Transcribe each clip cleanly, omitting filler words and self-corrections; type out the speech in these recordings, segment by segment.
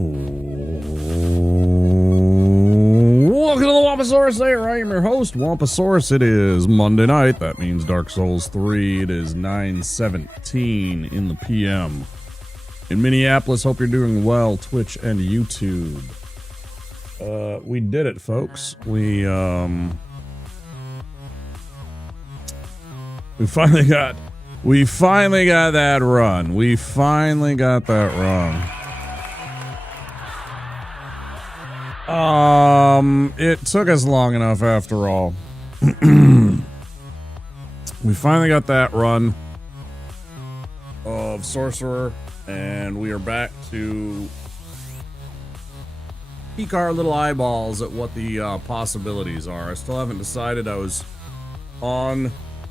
Welcome to the Wampasaurus there. I am your host, Wampasaurus. It is Monday night. That means Dark Souls 3. It is 9:17 in the PM. In Minneapolis, hope you're doing well, Twitch and YouTube. We did it, folks. We finally got that run. We finally got that run. It took us long enough after all. We finally got that run of Sorcerer, and we are back to peek our little eyeballs at what the possibilities are. I still haven't decided. I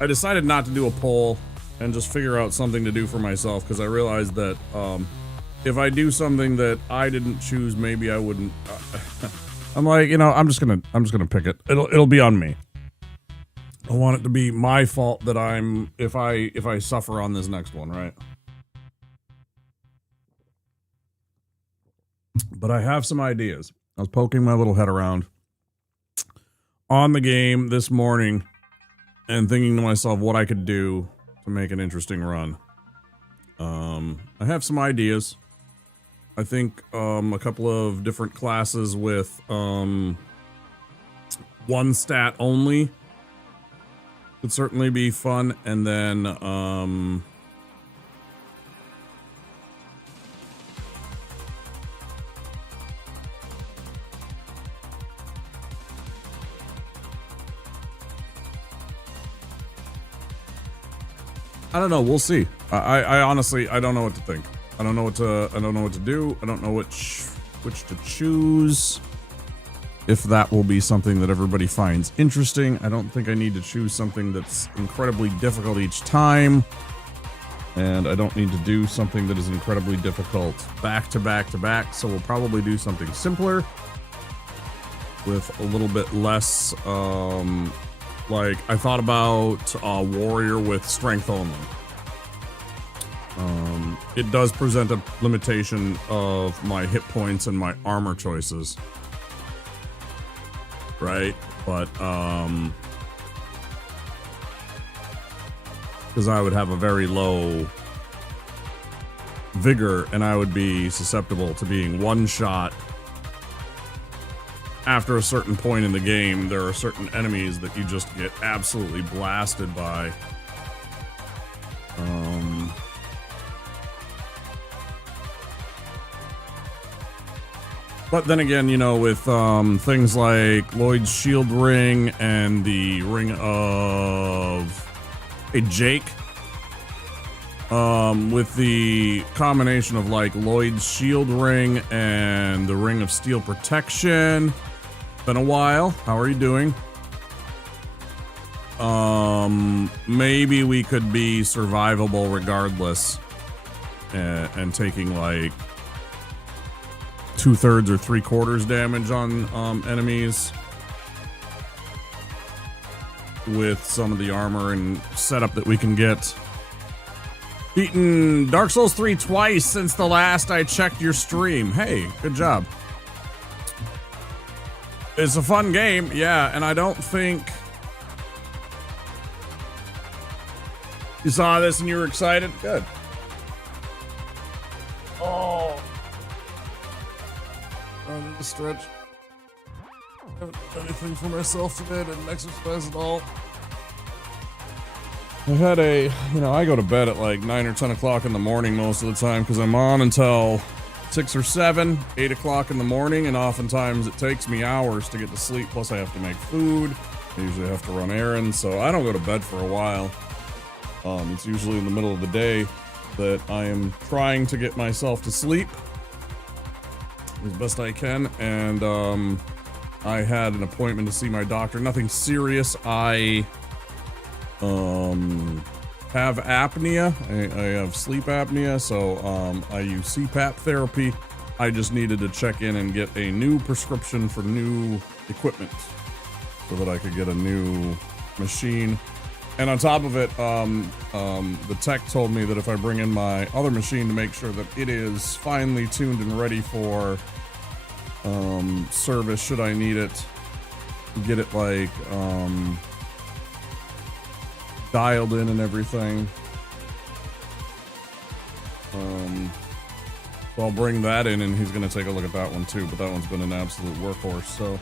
decided not to do a poll and just figure out something to do for myself, because I realized that if I do something that I didn't choose, maybe I wouldn't. I'm like, I'm just gonna pick it. It'll be on me. I want it to be my fault that if I suffer on this next one, right? But I have some ideas. I was poking my little head around on the game this morning and thinking to myself what I could do to make an interesting run. I have some ideas. I think a couple of different classes with one stat only would certainly be fun, and then I don't know. We'll see. I honestly, I don't know what to think. I don't know what to do. I don't know which to choose. If that will be something that everybody finds interesting. I don't think I need to choose something that's incredibly difficult each time. And I don't need to do something that is incredibly difficult back to back to back. So we'll probably do something simpler with a little bit less, like I thought about a warrior with strength only. It does present a limitation of my hit points and my armor choices, right? But because I would have a very low vigor and I would be susceptible to being one shot. After a certain point in the game, there are certain enemies that you just get absolutely blasted by. But then again, with things like Lloyd's Shield Ring and the Ring of Jake, with the combination of like Lloyd's Shield Ring and the Ring of Steel Protection. Been a while. How are you doing? Maybe we could be survivable regardless, and taking like 2/3 or 3/4 damage on enemies with some of the armor and setup that we can get. Beaten Dark Souls 3 twice since the last I checked your stream. Hey, good job. It's a fun game, yeah, and I don't think you saw this and you were excited. Good. Oh. I need to stretch. I haven't done anything for myself today. I didn't exercise at all. I had I go to bed at like 9 or 10 o'clock in the morning most of the time because I'm on until 6 or 7, 8 o'clock in the morning, and oftentimes it takes me hours to get to sleep, plus I have to make food. I usually have to run errands, so I don't go to bed for a while. It's usually in the middle of the day that I am trying to get myself to sleep as best I can, and I had an appointment to see my doctor. Nothing serious. I have apnea. I have sleep apnea, so I use CPAP therapy. I just needed to check in and get a new prescription for new equipment so that I could get a new machine And on top of it, the tech told me that if I bring in my other machine to make sure that it is finely tuned and ready for service should I need it, get it like dialed in and everything. So I'll bring that in and he's gonna take a look at that one too, but that one's been an absolute workhorse, so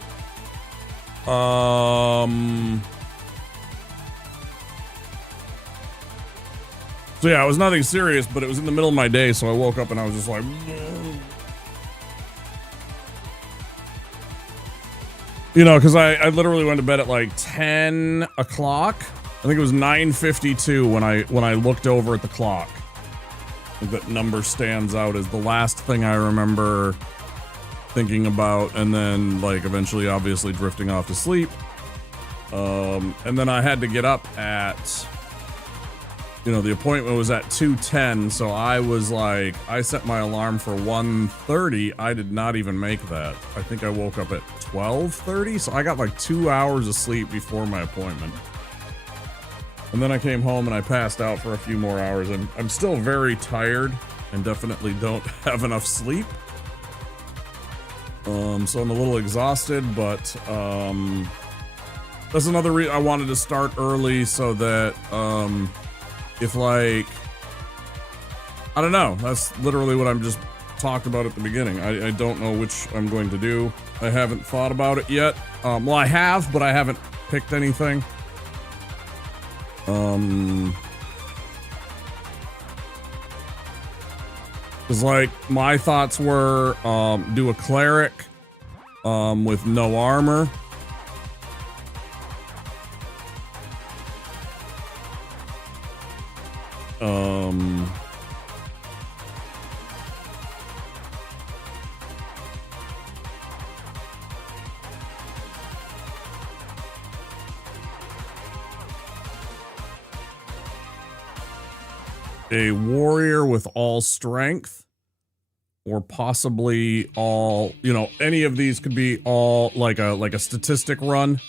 so yeah, it was nothing serious, but it was in the middle of my day, so I woke up and I was just like, you know, because I literally went to bed at like 10 o'clock. I think it was 9:52 when I looked over at the clock. I think that number stands out as the last thing I remember thinking about, and then like eventually obviously drifting off to sleep. And then I had to get up at, you know, the appointment was at 2:10, so I was like, I set my alarm for 1:30. I did not even make that. I think I woke up at 12:30, so I got like 2 hours of sleep before my appointment. And then I came home and I passed out for a few more hours. I'm still very tired and definitely don't have enough sleep. So I'm a little exhausted, but that's another reason I wanted to start early so that if like, I don't know, that's literally what I'm just talked about at the beginning. I don't know which I'm going to do. I haven't thought about it yet. Well, I have, but I haven't picked anything. Cause like my thoughts were, do a cleric, with no armor. A warrior with all strength, or possibly all, you know, any of these could be all like a statistic run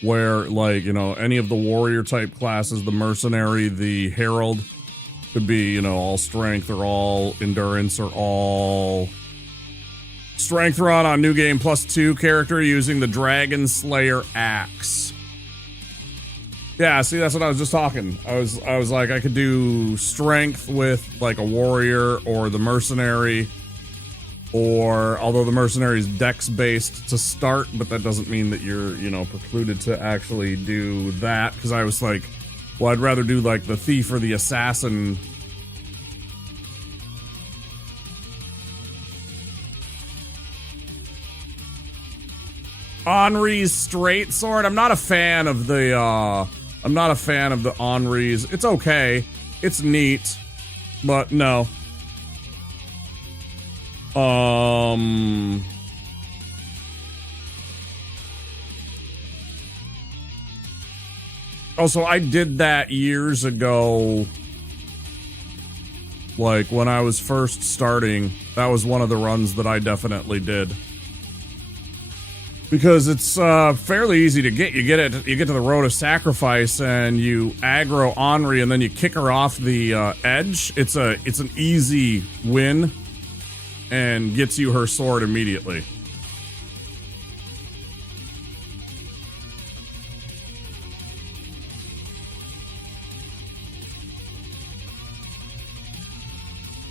where like, you know, any of the warrior type classes, the mercenary, the herald could be, you know, all strength or all endurance or all strength run on new game +2 character using the Dragon Slayer axe. Yeah, see, that's what I was just talking. I was like, I could do strength with like a warrior or the mercenary, or although the mercenary is dex based to start, but that doesn't mean that you're, you know, precluded to actually do that. Because I was like, well, I'd rather do like the thief or the assassin. Henri's straight sword. I'm not a fan of the Henri's. It's okay. It's neat. But no. Also, I did that years ago. Like when I was first starting, that was one of the runs that I definitely did. Because it's fairly easy to get. You get to the Road of Sacrifice and you aggro Henri and then you kick her off the edge. It's an easy win and gets you her sword immediately.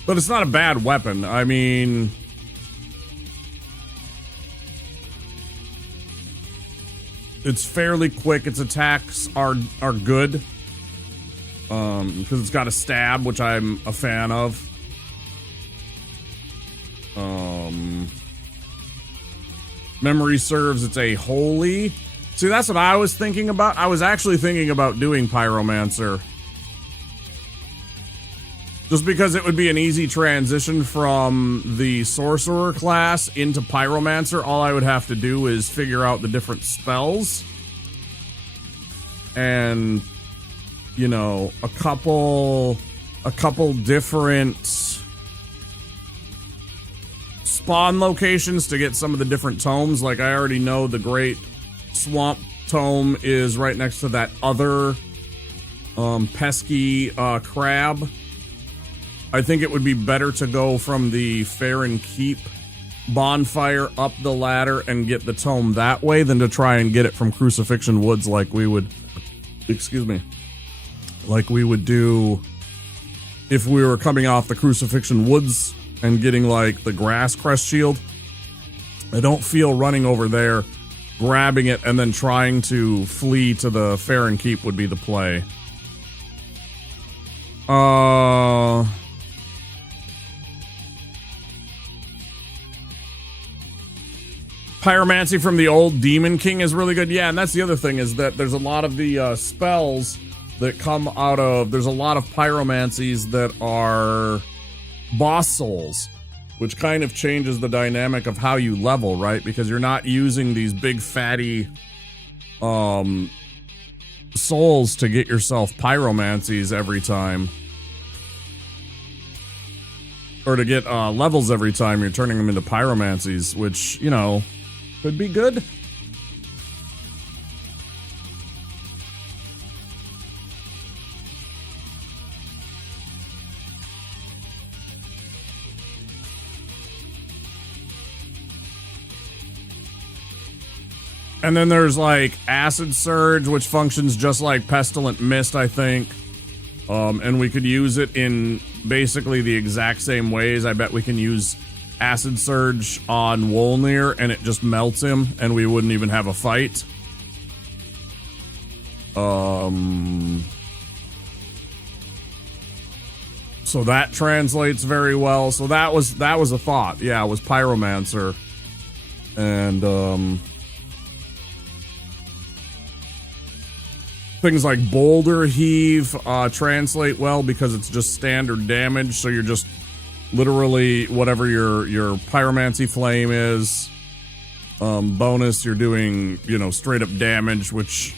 But it's not a bad weapon. I mean, it's fairly quick. Its attacks are good. Because it's got a stab, which I'm a fan of. Memory serves, it's a holy. See, that's what I was thinking about. I was actually thinking about doing Pyromancer. Just because it would be an easy transition from the Sorcerer class into Pyromancer. All I would have to do is figure out the different spells. And, you know, a couple different spawn locations to get some of the different tomes. Like, I already know the Great Swamp Tome is right next to that other pesky crab. I think it would be better to go from the Fair and Keep bonfire up the ladder and get the tome that way than to try and get it from Crucifixion Woods like we would, excuse me, like we would do if we were coming off the Crucifixion Woods and getting like the grass crest shield. I don't feel running over there, grabbing it, and then trying to flee to the Fair and Keep would be the play. Pyromancy from the old Demon King is really good. Yeah, and that's the other thing, is that there's a lot of the spells that come out of... There's a lot of pyromancies that are boss souls, which kind of changes the dynamic of how you level, right? Because you're not using these big fatty souls to get yourself pyromancies every time. Or to get levels every time. You're turning them into pyromancies, which, you know... could be good. And then there's like Acid Surge, which functions just like Pestilent Mist, I think. And we could use it in basically the exact same ways. I bet we can use Acid Surge on Wolnir and it just melts him and we wouldn't even have a fight. So that translates very well. So that was a thought. Yeah, it was Pyromancer. And things like Boulder Heave translate well because it's just standard damage, so you're just literally whatever your pyromancy flame is, bonus, you're doing, you know, straight up damage, which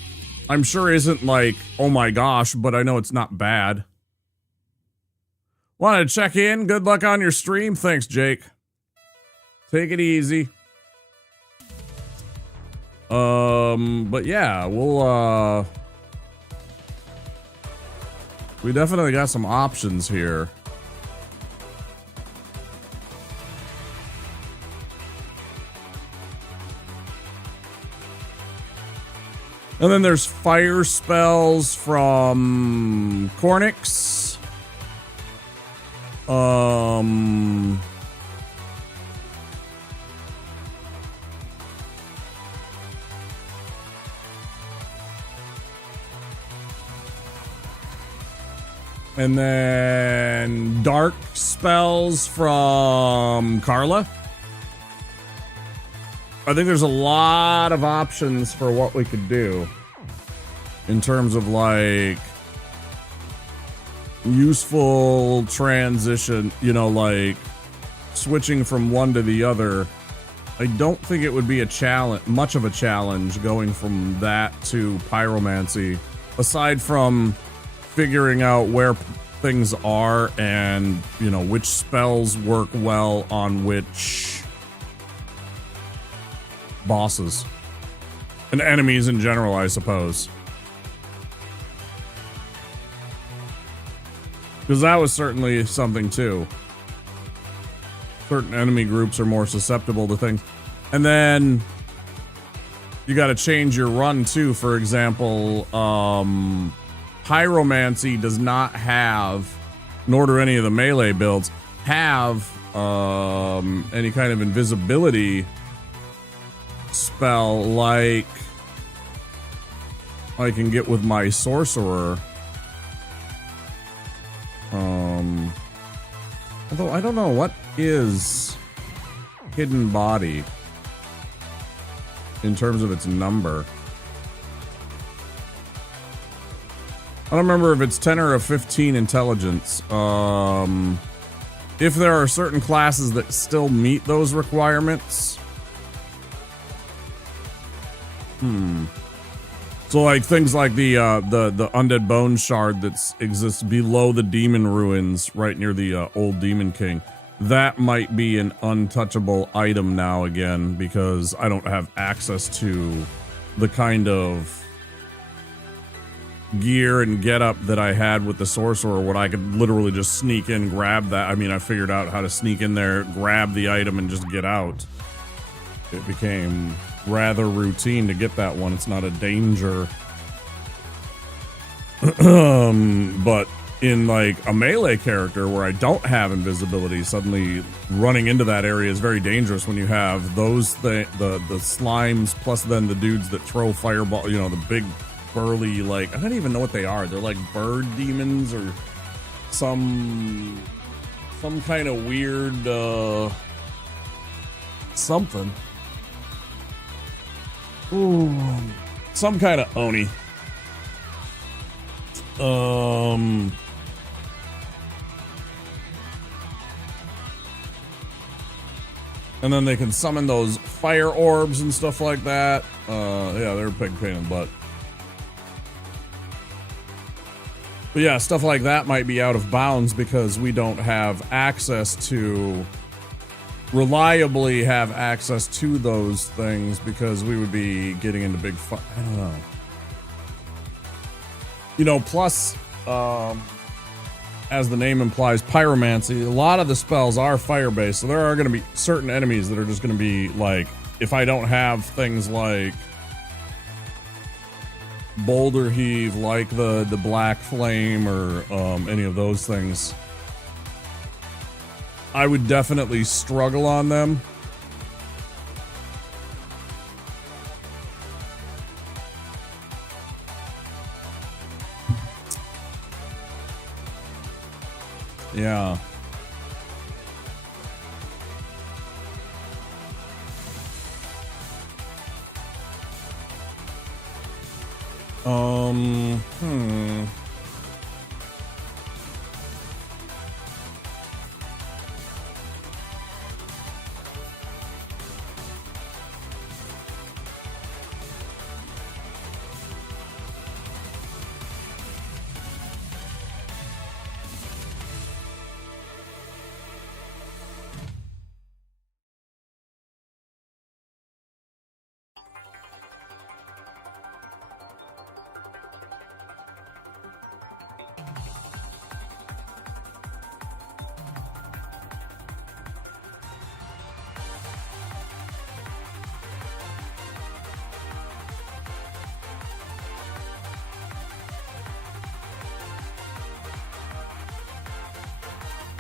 I'm sure isn't like, oh my gosh, but I know it's not bad. Wanted to check in. Good luck on your stream. Thanks, Jake. Take it easy. But yeah, we'll we definitely got some options here. And then there's fire spells from Cornix. And then dark spells from Carla. I think there's a lot of options for what we could do in terms of like useful transition, you know, like switching from one to the other. I don't think it would be a challenge, much of a challenge going from that to pyromancy, aside from figuring out where things are and, you know, which spells work well on which bosses and enemies in general, I suppose. Because that was certainly something too. Certain enemy groups are more susceptible to things. And then you got to change your run too. For example, Pyromancy does not have, nor do any of the melee builds, have any kind of invisibility spell like I can get with my sorcerer. Although I don't know, what is Hidden Body in terms of its number? I don't remember if it's 10 or a 15 intelligence. If there are certain classes that still meet those requirements. So like things like the Undead Bone Shard that exists below the Demon Ruins right near the old Demon King. That might be an untouchable item now again because I don't have access to the kind of gear and getup that I had with the sorcerer, what I could literally just sneak in, grab that. I mean, I figured out how to sneak in there, grab the item, and just get out. It became rather routine to get that one. It's not a danger. But in like a melee character where I don't have invisibility, suddenly running into that area is very dangerous when you have those the slimes plus then the dudes that throw fireball, you know, the big burly, like, I don't even know what they are. They're like bird demons or some kind of weird something. Ooh, some kind of oni. And then they can summon those fire orbs and stuff like that. Yeah, they're a big pain in the butt. But yeah, stuff like that might be out of bounds because we don't have access to, reliably have access to those things because we would be getting into big I don't know. You know, plus, as the name implies, pyromancy, a lot of the spells are fire-based, so there are going to be certain enemies that are just going to be, like, if I don't have things like Boulder Heave, like the Black Flame, or any of those things, I would definitely struggle on them. Yeah.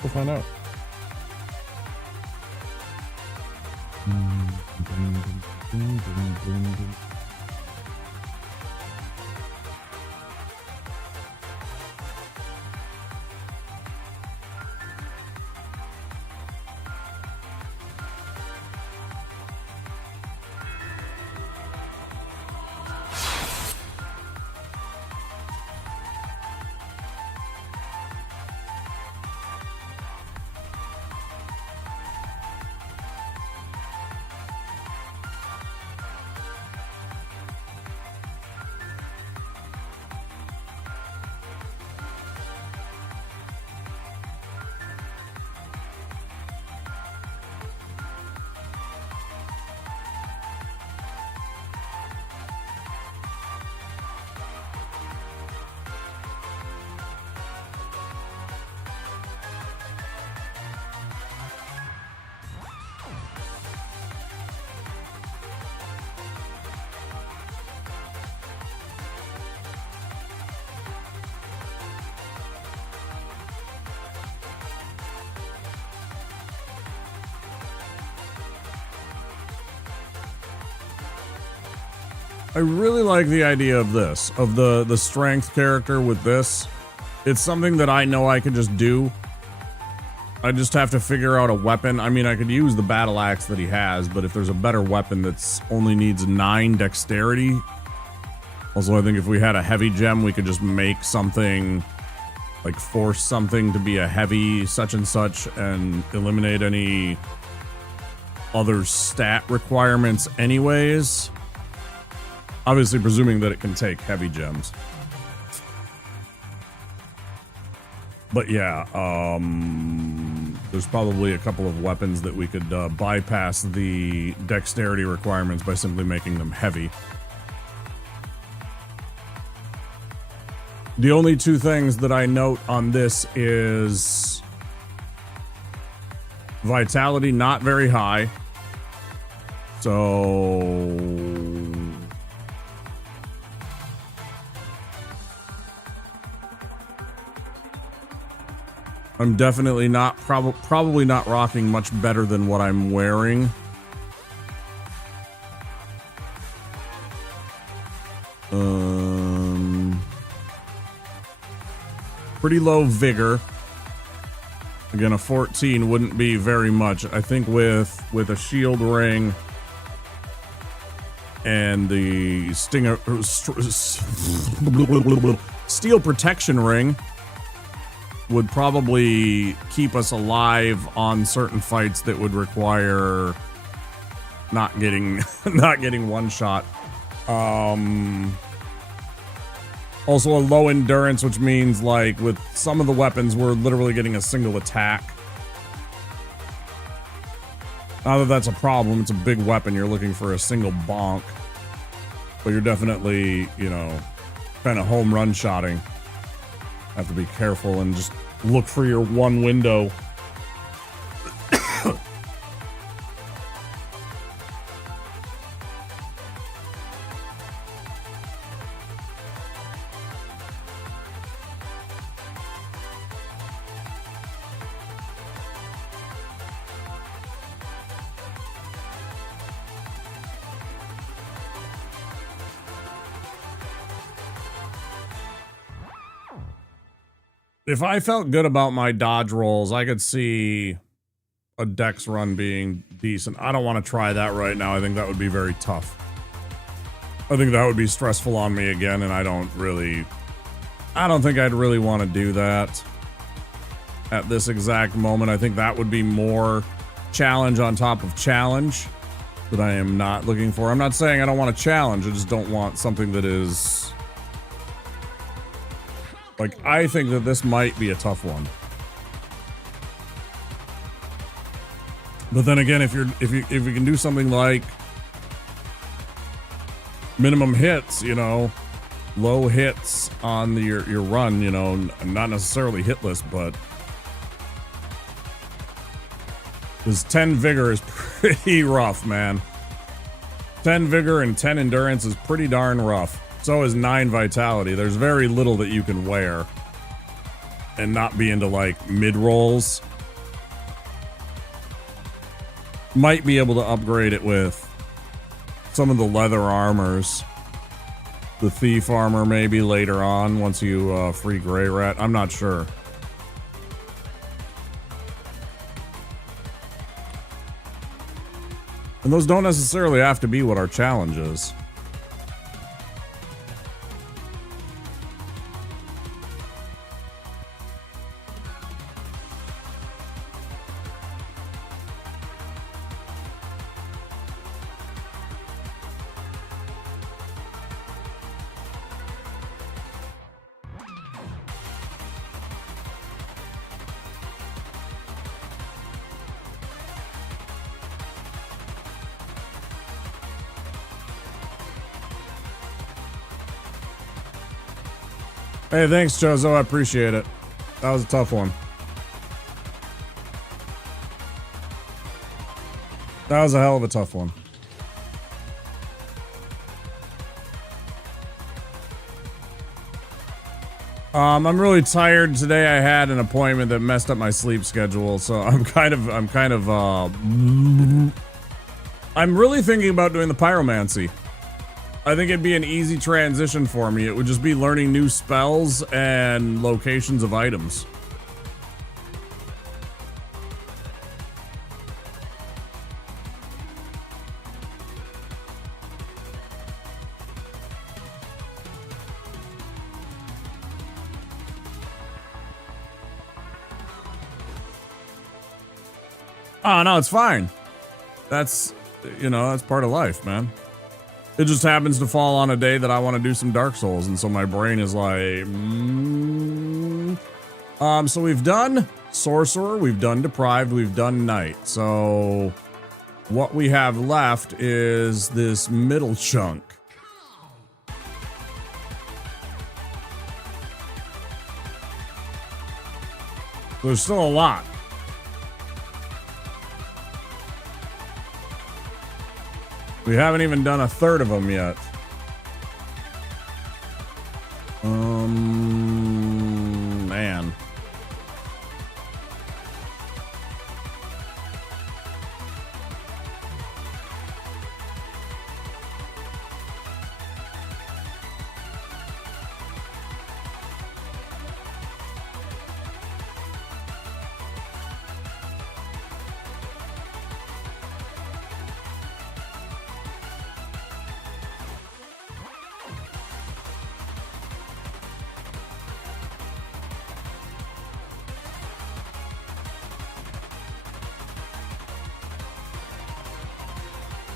We'll find out. I really like the idea of this, of the strength character with this. It's something that I know I can just do. I just have to figure out a weapon. I mean, I could use the battle axe that he has, but if there's a better weapon that's only needs 9 dexterity. Also, I think if we had a heavy gem, we could just make something, like force something to be a heavy such and such and eliminate any other stat requirements anyways. Obviously, presuming that it can take heavy gems. But yeah, there's probably a couple of weapons that we could bypass the dexterity requirements by simply making them heavy. The only two things that I note on this is vitality not very high. So I'm definitely not probably not rocking much better than what I'm wearing. Pretty low vigor. Again, a 14 wouldn't be very much. I think with a shield ring and the steel protection ring would probably keep us alive on certain fights that would require not getting one shot. Also a low endurance, which means like with some of the weapons, we're literally getting a single attack. Not that that's a problem, it's a big weapon, you're looking for a single bonk. But you're definitely, you know, kind of home run shotting. Have to be careful and just look for your one window. If I felt good about my dodge rolls, I could see a dex run being decent. I don't want to try that right now. I think that would be very tough. I think that would be stressful on me again, and I don't think I'd really want to do that at this exact moment. I think that would be more challenge on top of challenge that I am not looking for. I'm not saying I don't want to challenge, I just don't want something that is... Like, I think that this might be a tough one. But then again, if you can do something like minimum hits, you know, low hits on your run, you know, not necessarily hitless, but this 10 vigor is pretty rough, man. 10 vigor and 10 endurance is pretty darn rough. So is 9 vitality. There's very little that you can wear and not be into like mid rolls. Might be able to upgrade it with some of the leather armors. The thief armor maybe later on once you free Grey Rat. I'm not sure. And those don't necessarily have to be what our challenge is. Hey, thanks, Chozo. I appreciate it. That was a tough one. That was a hell of a tough one. I'm really tired today. I had an appointment that messed up my sleep schedule, so I'm really thinking about doing the pyromancy. I think it'd be an easy transition for me. It would just be learning new spells and locations of items. Oh, no, it's fine. That's, you know, that's part of life, man. It just happens to fall on a day that I want to do some Dark Souls, and so my brain is like, so we've done Sorcerer, we've done Deprived, we've done Knight. So what we have left is this middle chunk. There's still a lot. We haven't even done a third of them yet. Man.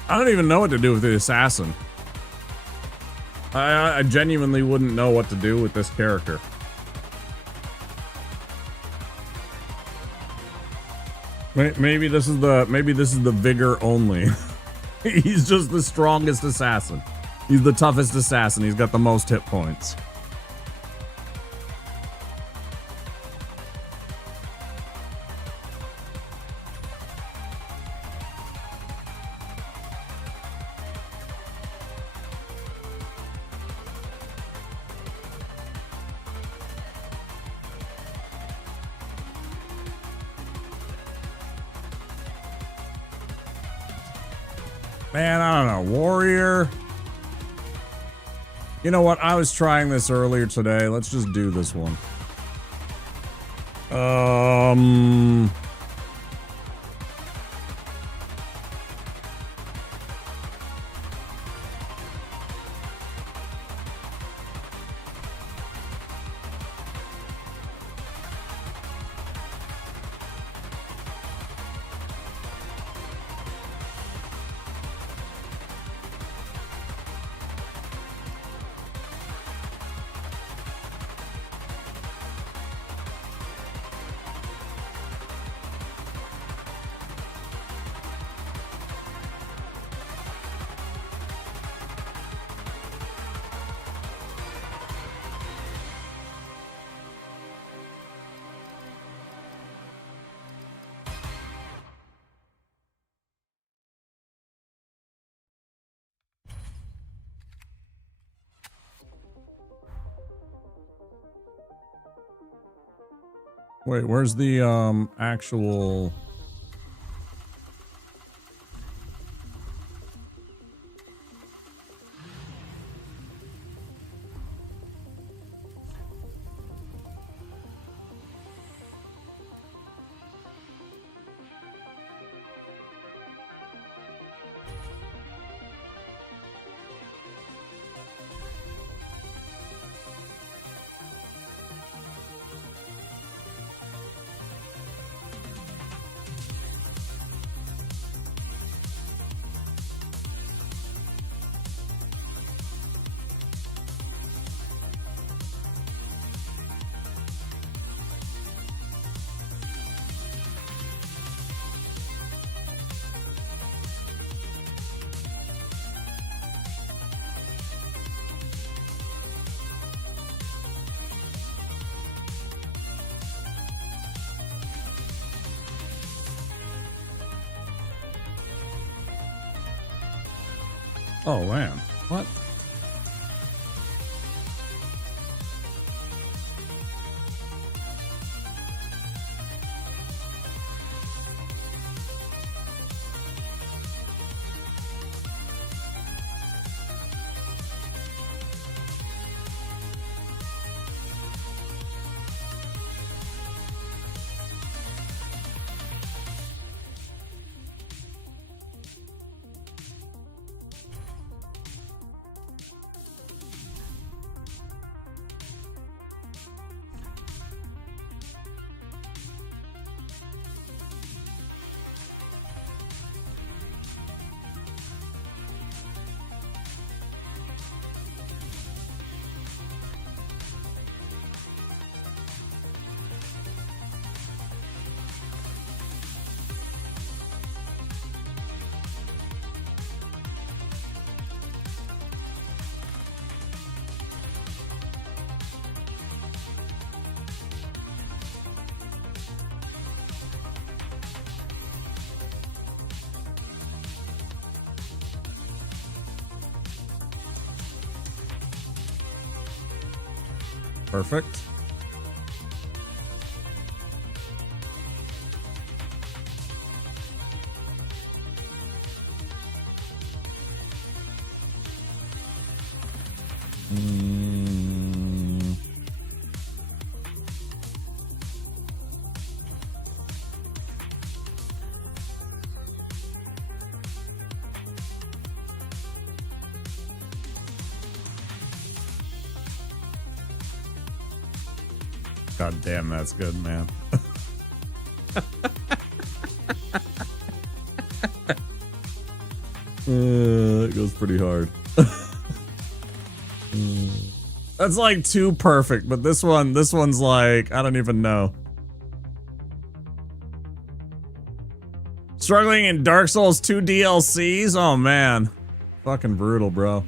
I don't even know what to do with the assassin. I genuinely wouldn't know what to do with this character. Maybe this is the vigor only. He's just the strongest assassin. He's the toughest assassin. He's got the most hit points. Man, I don't know. Warrior. You know what? I was trying this earlier today. Let's just do this one. Wait, where's the actual... Oh, man. What? Perfect. God damn, that's good, man. It goes pretty hard. That's like too perfect, but this one's like, I don't even know. Struggling in Dark Souls 2 DLCs? Oh man. Fucking brutal, bro.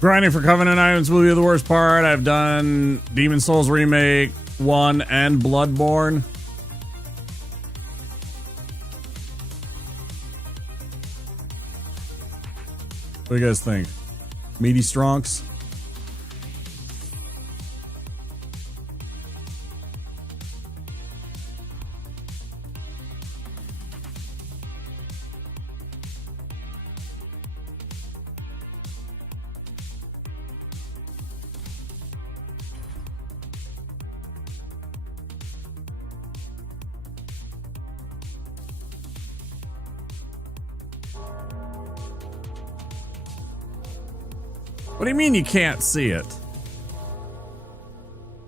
Grinding for Covenant items will be the worst part. I've done Demon Souls Remake 1 and Bloodborne. What do you guys think? Meaty Stronks? What do you mean you can't see it?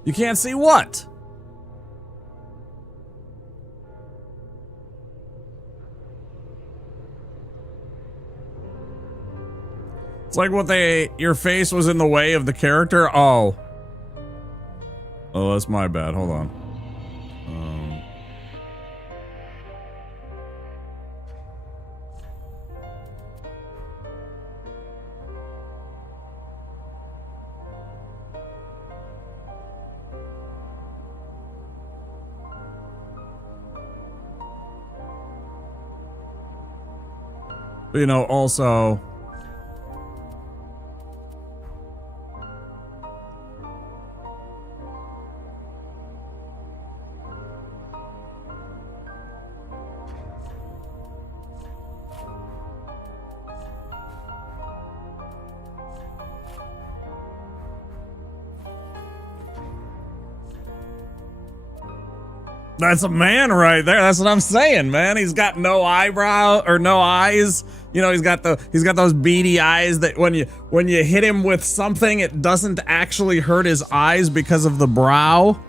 You can't see what? It's like what your face was in the way of the character? Oh. Oh, that's my bad. Hold on. You know, also, that's a man right there. That's what I'm saying, man. He's got no eyebrow or no eyes. You know, he's got those beady eyes that when you hit him with something, it doesn't actually hurt his eyes because of the brow.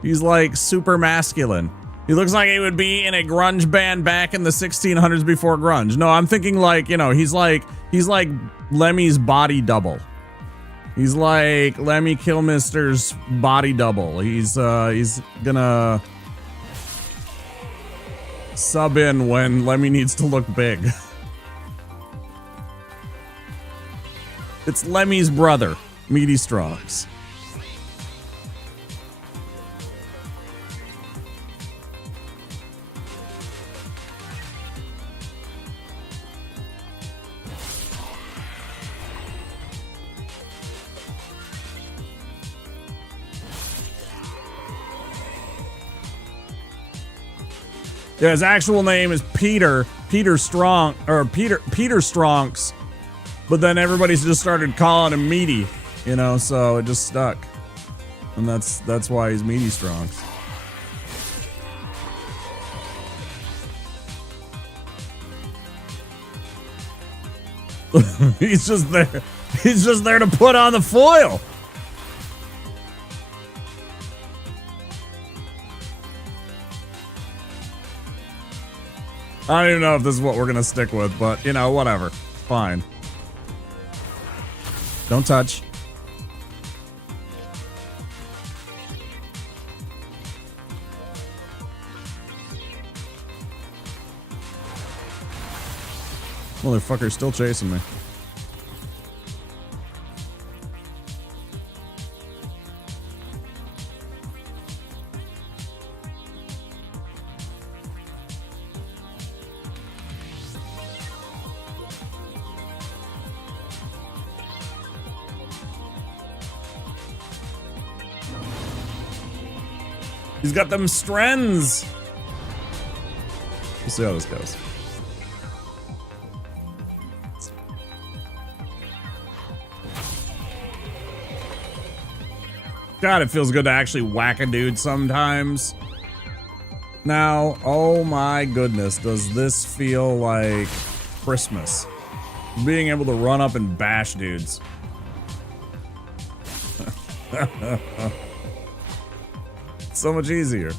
He's like super masculine. He looks like he would be in a grunge band back in the 1600s before grunge. No, I'm thinking like, you know, he's like Lemmy's body double. He's like Lemmy Kilmister's body double. He's gonna sub in when Lemmy needs to look big. It's Lemmy's brother, Meaty Strongs. Yeah, his actual name is Peter Strongs, but then everybody's just started calling him Meaty, you know, so it just stuck, and that's why he's Meaty Strongs. He's just there. He's just there to put on the foil. I don't even know if this is what we're gonna stick with, but you know, whatever. Fine. Don't touch. Motherfucker's still chasing me. He's got them strens. We'll see how this goes. God, it feels good to actually whack a dude sometimes. Now, oh my goodness, does this feel like Christmas? Being able to run up and bash dudes. So much easier.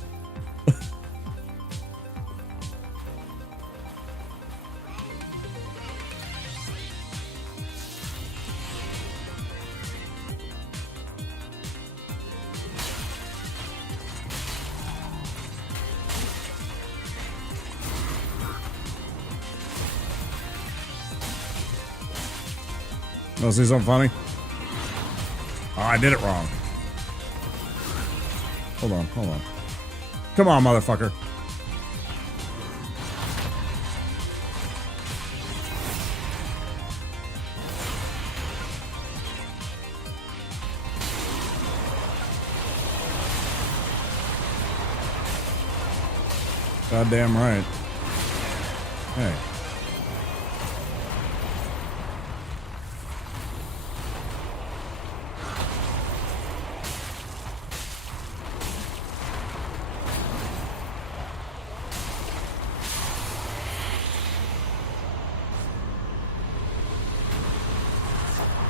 Want to see something funny? Oh, I did it wrong. Hold on, hold on. Come on, motherfucker. Goddamn right. Hey.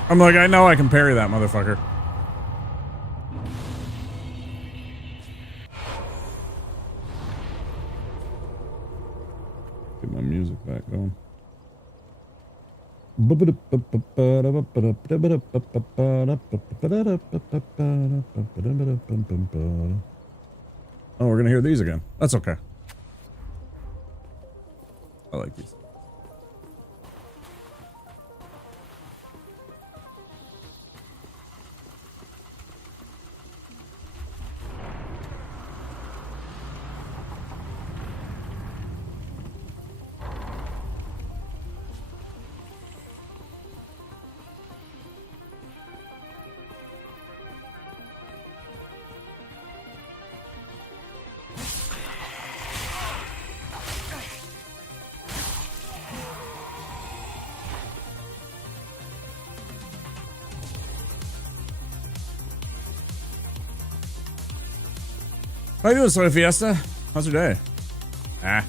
I'm like, I know I can parry that motherfucker. Get my music back going. Oh, we're gonna hear these again. That's okay. I like these. How you doing, Soy Fiesta? How's your day? Ah.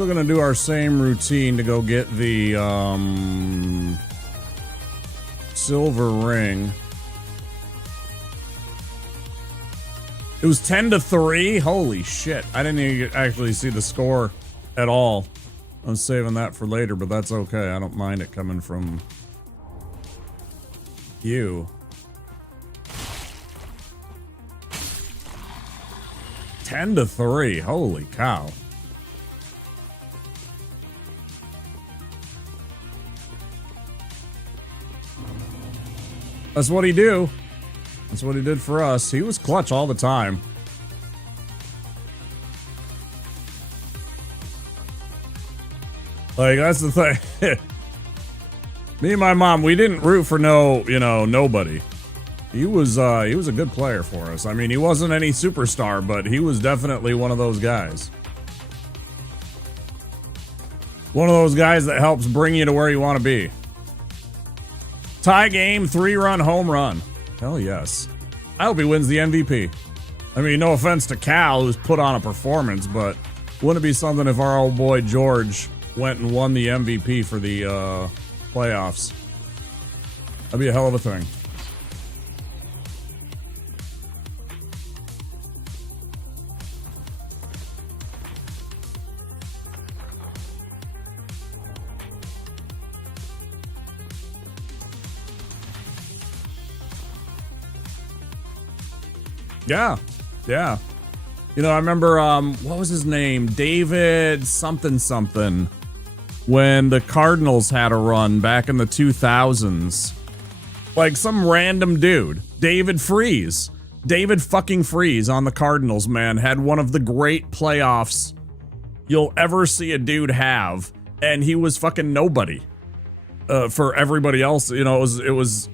Still gonna do our same routine to go get the silver ring. It was 10-3. Holy shit! I didn't even actually see the score at all. I'm saving that for later, but that's okay. I don't mind it coming from you. 10-3. Holy cow. That's what he do. That's what he did for us. He was clutch all the time. Like, that's the thing. Me and my mom, we didn't root for nobody. He was a good player for us. I mean, he wasn't any superstar, but he was definitely one of those guys. One of those guys that helps bring you to where you want to be. Tie game, 3-run home run. Hell yes. I hope he wins the MVP. I mean, no offense to Cal, who's put on a performance, but wouldn't it be something if our old boy George went and won the MVP for the playoffs? That'd be a hell of a thing. Yeah, yeah. You know, I remember, what was his name? David something, when the Cardinals had a run back in the 2000s. Like, some random dude. David Freese. David fucking Freese on the Cardinals, man, had one of the great playoffs you'll ever see a dude have. And he was fucking nobody. For everybody else, you know, it was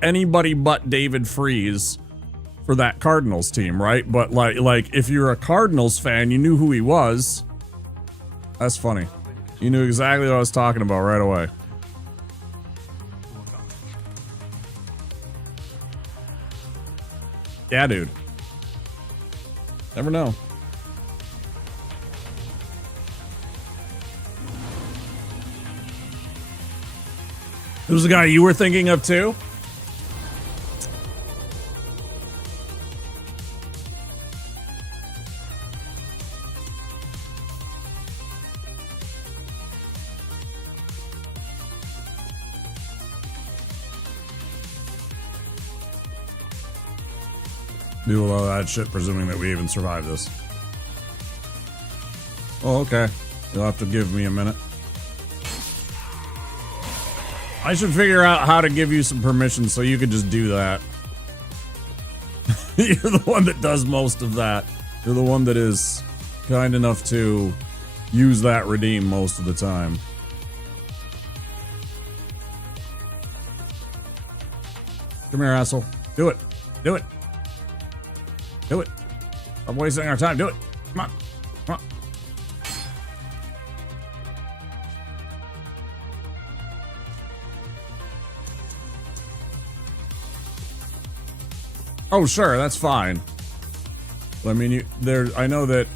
anybody but David Freese for that Cardinals team, right? But like if you're a Cardinals fan, you knew who he was. That's funny. You knew exactly what I was talking about right away. Yeah, dude. Never know. Who's the guy you were thinking of too? Do a lot of that shit, presuming that we even survive this. Oh, okay. You'll have to give me a minute. I should figure out how to give you some permission so you could just do that. You're the one that does most of that. You're the one that is kind enough to use that redeem most of the time. Come here, asshole. Do it. Do it. Do it. I'm wasting our time. Do it. Come on. Come on. Oh, sure. That's fine. I mean, I know that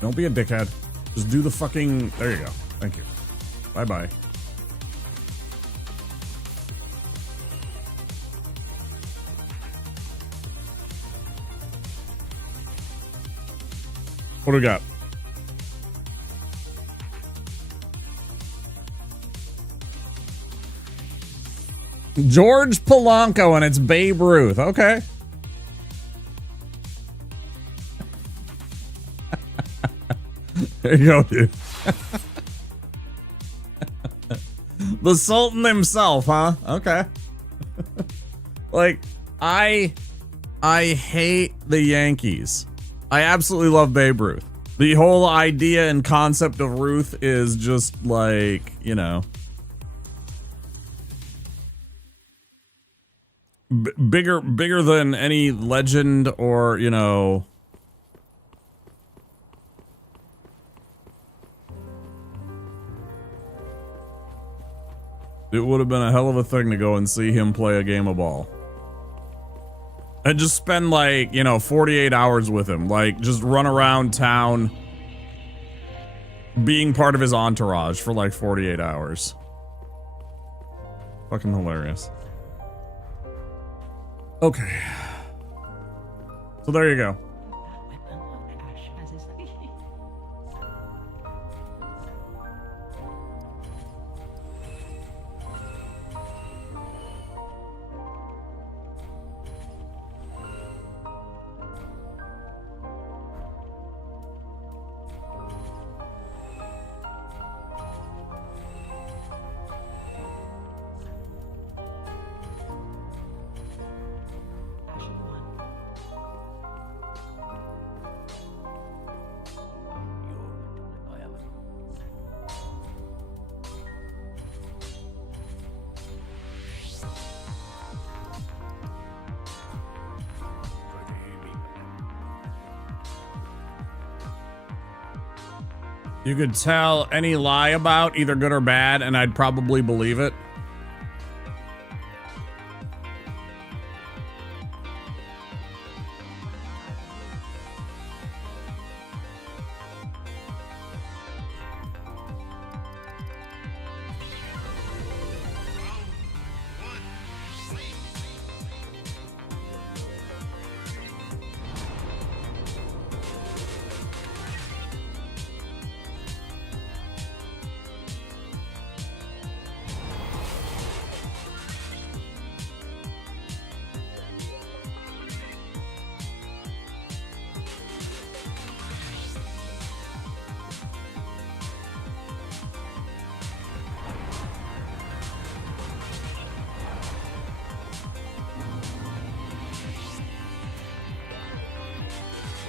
don't be a dickhead. Just do the fucking... There you go. Thank you. Bye-bye. What do we got? George Polanco, and it's Babe Ruth. Okay. There you go, dude. The Sultan himself, huh? Okay. Like, I hate the Yankees. I absolutely love Babe Ruth. The whole idea and concept of Ruth is just like, you know, bigger than any legend or, you know, it would have been a hell of a thing to go and see him play a game of ball. And just spend like, you know, 48 hours with him. Like, just run around town being part of his entourage for like 48 hours. Fucking hilarious. Okay. So there you go. You could tell any lie about, either good or bad, and I'd probably believe it.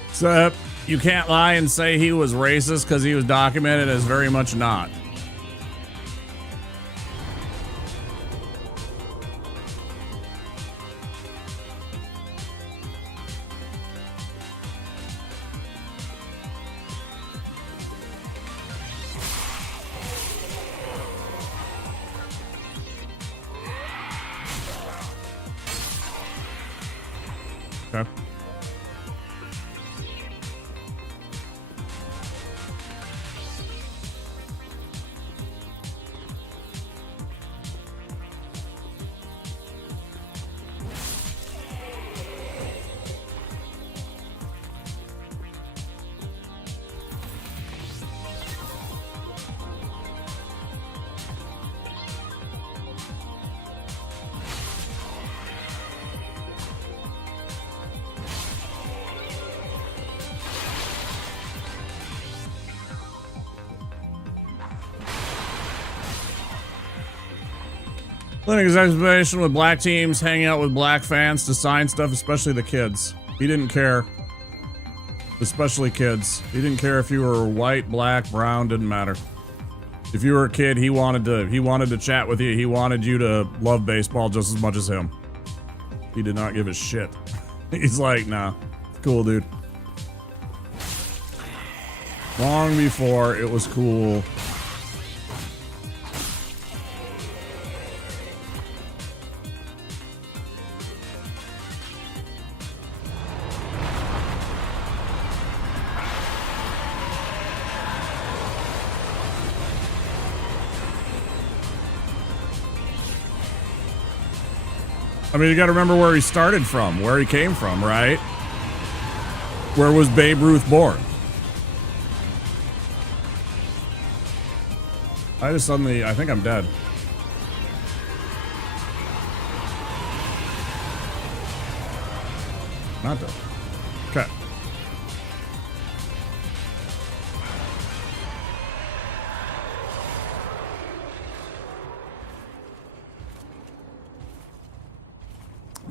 Except you can't lie and say he was racist because he was documented as very much not. Okay. Linux exhibition with black teams hanging out with black fans to sign stuff, especially the kids. He didn't care. Especially kids. He didn't care if you were white, black, brown, didn't matter. If you were a kid, he wanted to chat with you. He wanted you to love baseball just as much as him. He did not give a shit. He's like, nah, cool, dude. Long before it was cool. I mean, you gotta remember where he started from, where he came from, right? Where was Babe Ruth born? I think I'm dead. Not dead. Okay.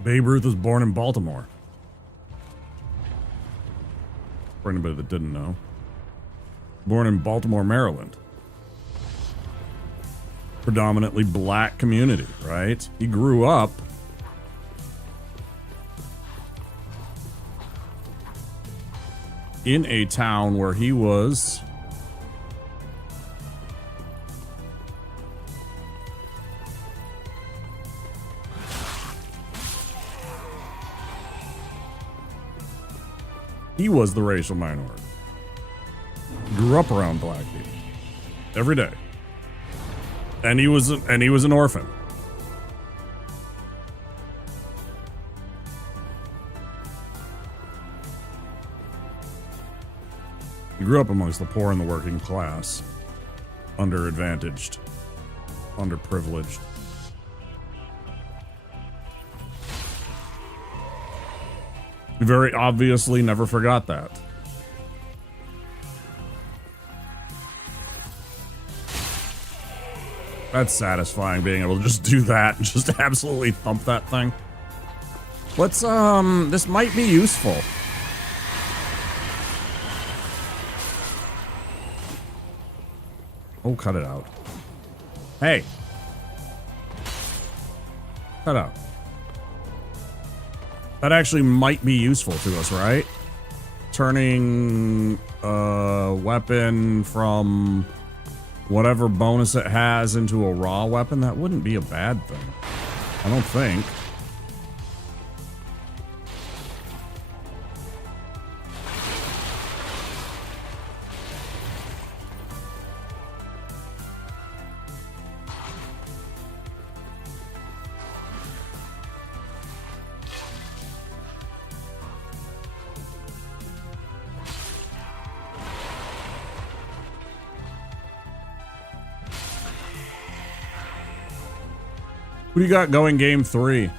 Babe Ruth was born in Baltimore. For anybody that didn't know. Born in Baltimore, Maryland. Predominantly black community, right? He grew up in a town where he was the racial minority. Grew up around black people. every day. And he was an orphan. He grew up amongst the poor and the working class, underadvantaged, underprivileged. He very obviously never forgot that. That's satisfying, being able to just do that and just absolutely thump that thing. Let's, this might be useful. Oh, cut it out. Hey. Cut out. That actually might be useful to us, right? Turning a weapon from whatever bonus it has into a raw weapon, that wouldn't be a bad thing. I don't think. Who do you got going game 3?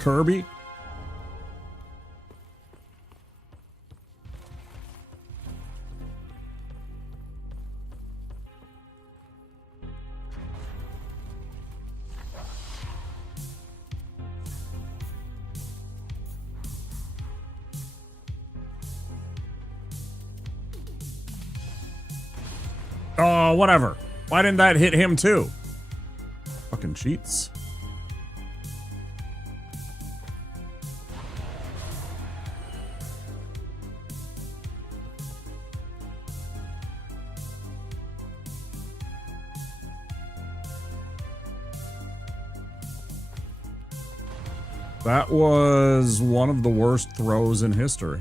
Kirby? Oh, whatever. Why didn't that hit him too? Fucking cheats. That was one of the worst throws in history.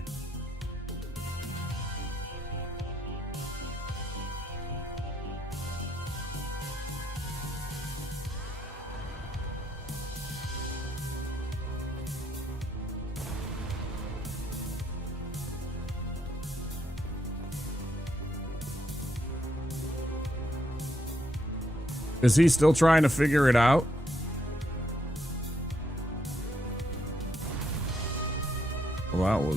Is he still trying to figure it out? Well,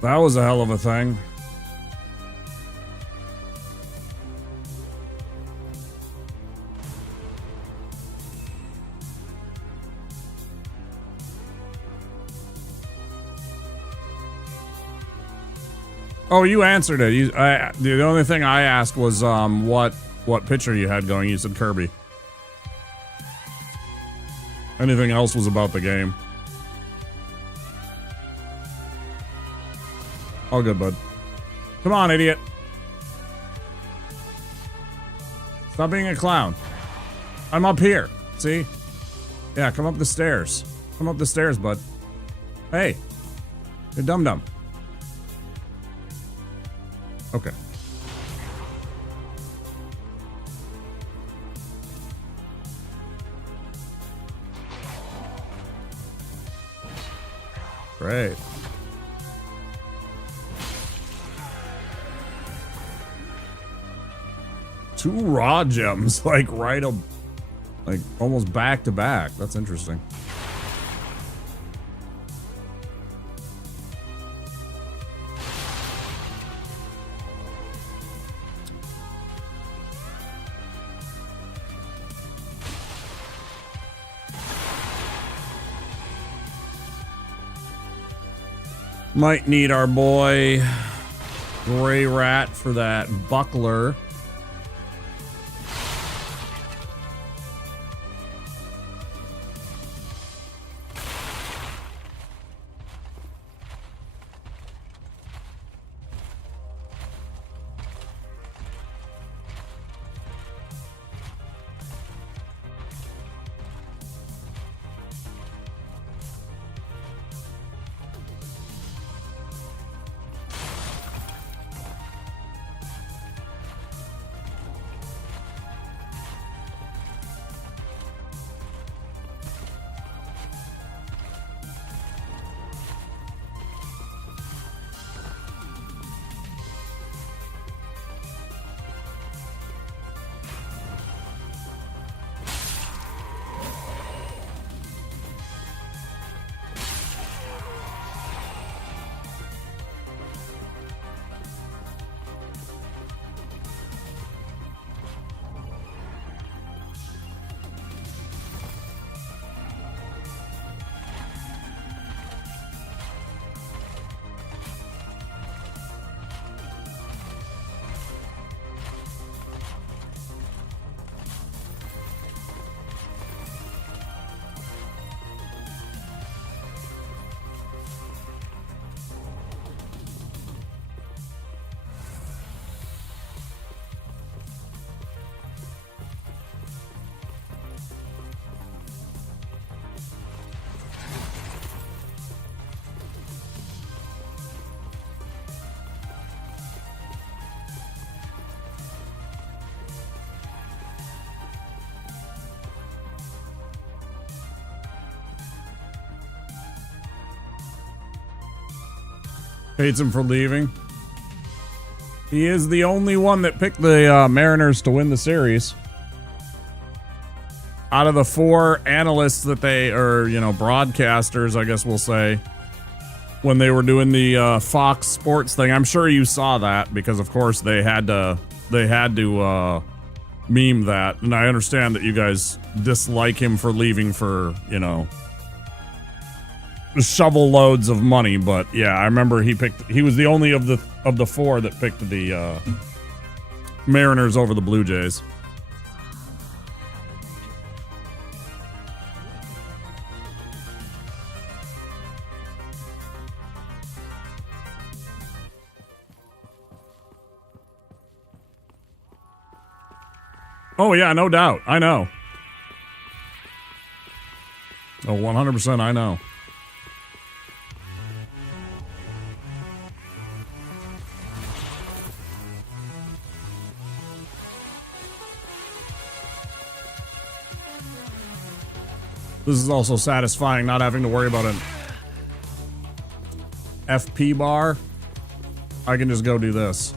that was a hell of a thing. Oh, you answered it. The only thing I asked was what picture you had going. You said Kirby. Anything else was about the game. All good, bud. Come on, idiot. Stop being a clown. I'm up here. See? Yeah, come up the stairs. Come up the stairs, bud. Hey. You're dum-dum. Okay. Great. Two raw gems, like like almost back to back. That's interesting. Might need our boy Gray Rat for that buckler. Hates him for leaving. He is the only one that picked the Mariners to win the series. Out of the 4 analysts that they, or, you know, broadcasters, I guess we'll say, when they were doing the Fox Sports thing, I'm sure you saw that because, of course, they had to meme that. And I understand that you guys dislike him for leaving for, you know, shovel loads of money, but yeah, I remember he was the only of the 4 that picked the Mariners over the Blue Jays. Oh yeah, no doubt. I know. Oh, 100% I know. This is also satisfying, not having to worry about an FP bar. I can just go do this.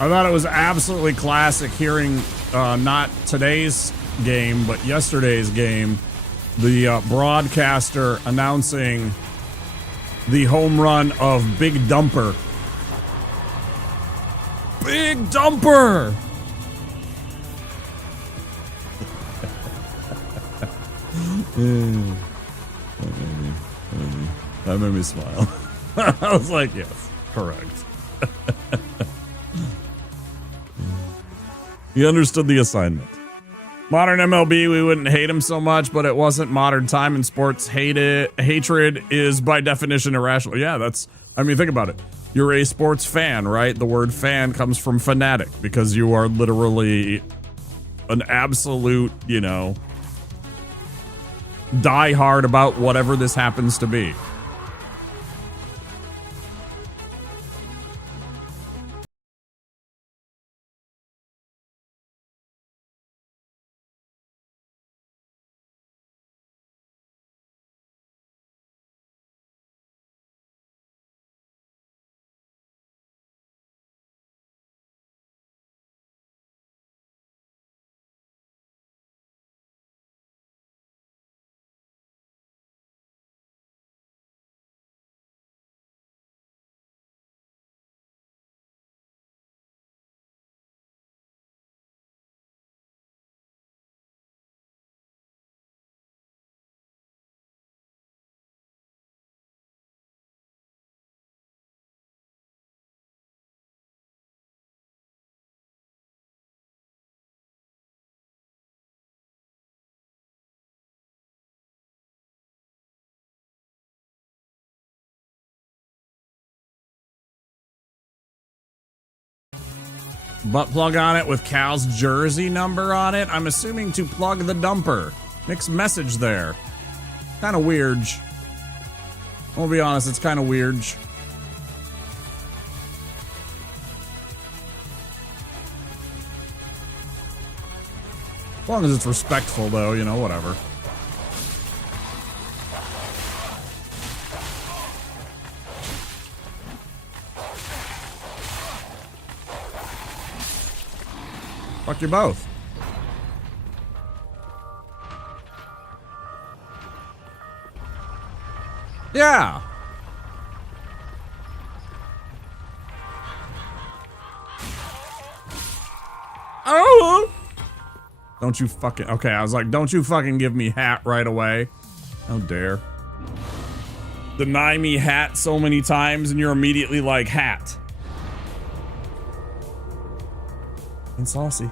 I thought it was absolutely classic hearing not today's game, but yesterday's game, the broadcaster announcing the home run of Big Dumper. Big Dumper! That made me smile. I was like, yes, correct. He understood the assignment. Modern MLB, we wouldn't hate him so much, but it wasn't modern time in sports. Hatred is by definition irrational. Yeah, that's, I mean, think about it. You're a sports fan, right? The word fan comes from fanatic because you are literally an absolute, you know, die hard about whatever this happens to be. Butt plug on it with Cal's jersey number on it. I'm assuming to plug the dumper. Mixed message there. Kind of weird. I'll be honest, it's kind of weird. As long as it's respectful, though, you know, whatever. Fuck you both. Yeah. Oh. Don't you fucking... Okay, I was like, don't you fucking give me hat right away. How dare. deny me hat so many times and you're immediately like, hat. And saucy.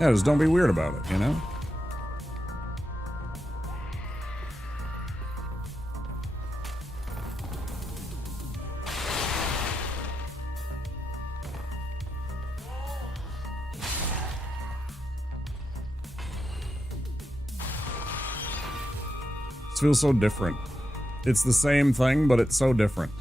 Yeah, just don't be weird about it, you know? This feels so different. It's the same thing, but it's so different.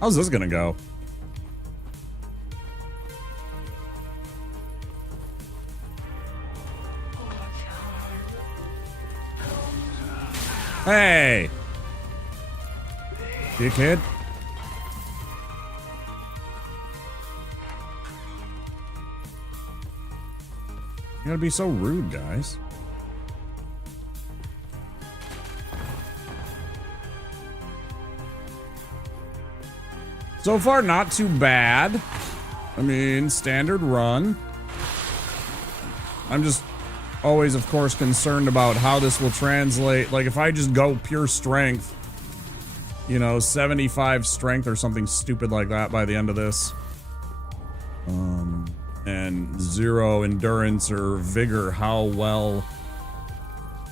How's this gonna go? Hey! Dickhead. You gotta be so rude, guys. So far, not too bad. I mean, standard run. I'm just always, of course, concerned about how this will translate. Like, if I just go pure strength, you know, 75 strength or something stupid like that by the end of this. And 0 endurance or vigor, how well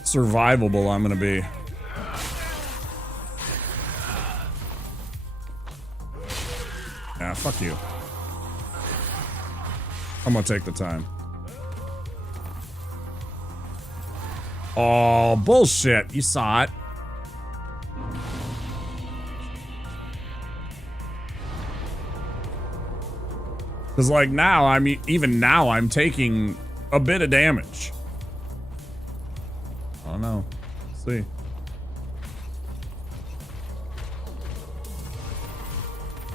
survivable I'm gonna be. Yeah, fuck you. I'm gonna take the time. Oh, bullshit. You saw it. Because, like, now, I mean, even now, I'm taking a bit of damage. I don't know. Let's see.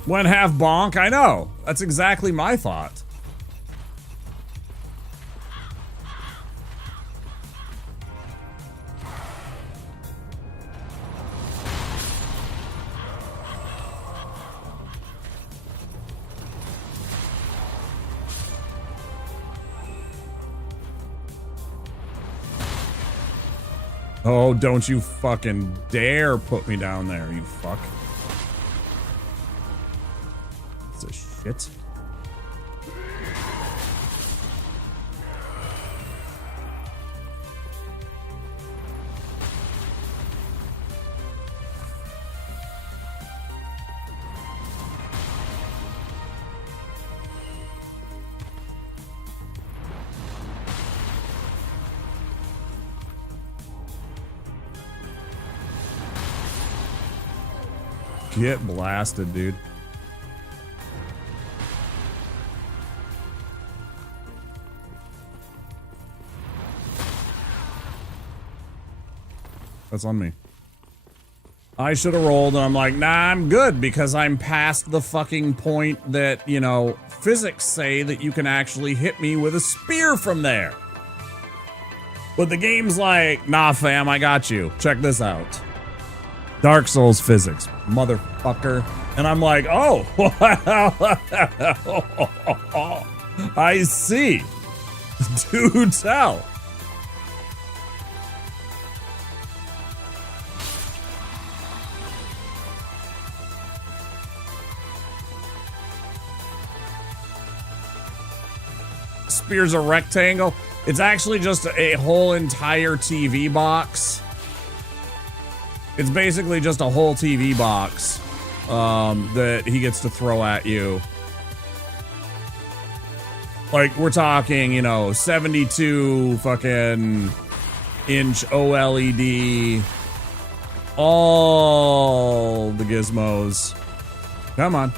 Went half bonk, I know. That's exactly my thought. Oh, don't you fucking dare put me down there, you fuck. Shit. Get blasted, dude. That's on me. I should have rolled, and I'm like, nah, I'm good, because I'm past the fucking point that, you know, physics say that you can actually hit me with a spear from there. But the game's like, nah, fam, I got you. Check this out. Dark Souls physics, motherfucker. And I'm like, oh, I see. Do tell. Spear's a rectangle. It's actually just a whole entire TV box. It's basically just a whole TV box that he gets to throw at you. Like, we're talking, you know, 72 fucking inch OLED. All the gizmos. Come on.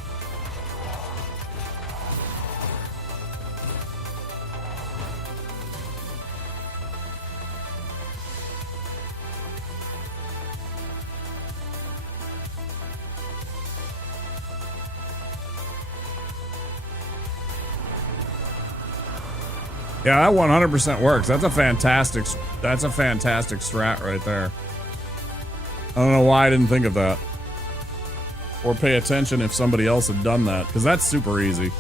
Yeah, that 100% works. That's a fantastic strat right there. I don't know why I didn't think of that. Or pay attention if somebody else had done that, because that's super easy.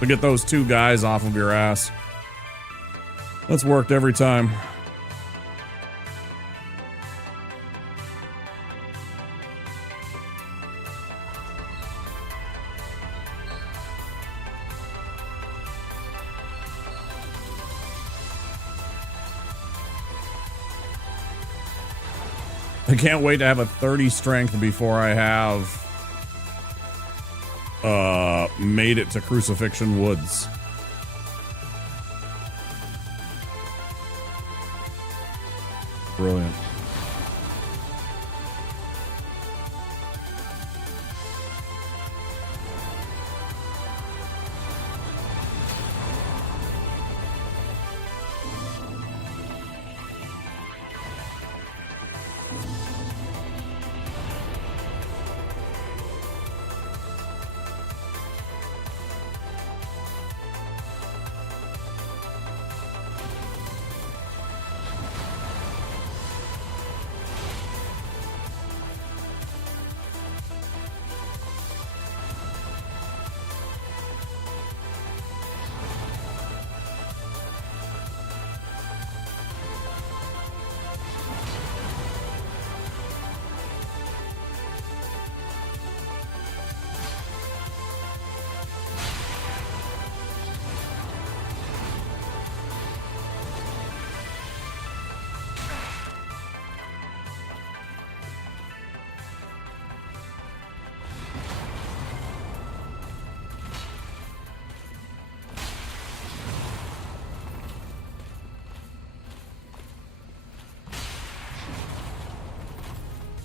To get those two guys off of your ass. That's worked every time. I can't wait to have a 30 strength before I have made it to Crucifixion Woods. Brilliant.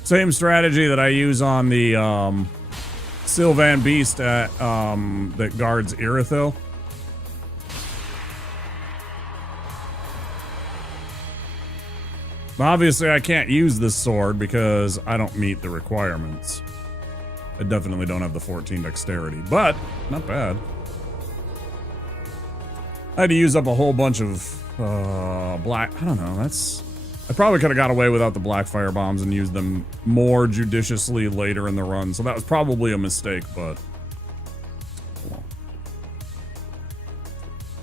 Same strategy that I use on the Sylvan Beast that guards Irithyll. Obviously, I can't use this sword because I don't meet the requirements. I definitely don't have the 14 dexterity, but not bad. I had to use up a whole bunch of black. I don't know. I probably could have got away without the black fire bombs and used them more judiciously later in the run. So that was probably a mistake, but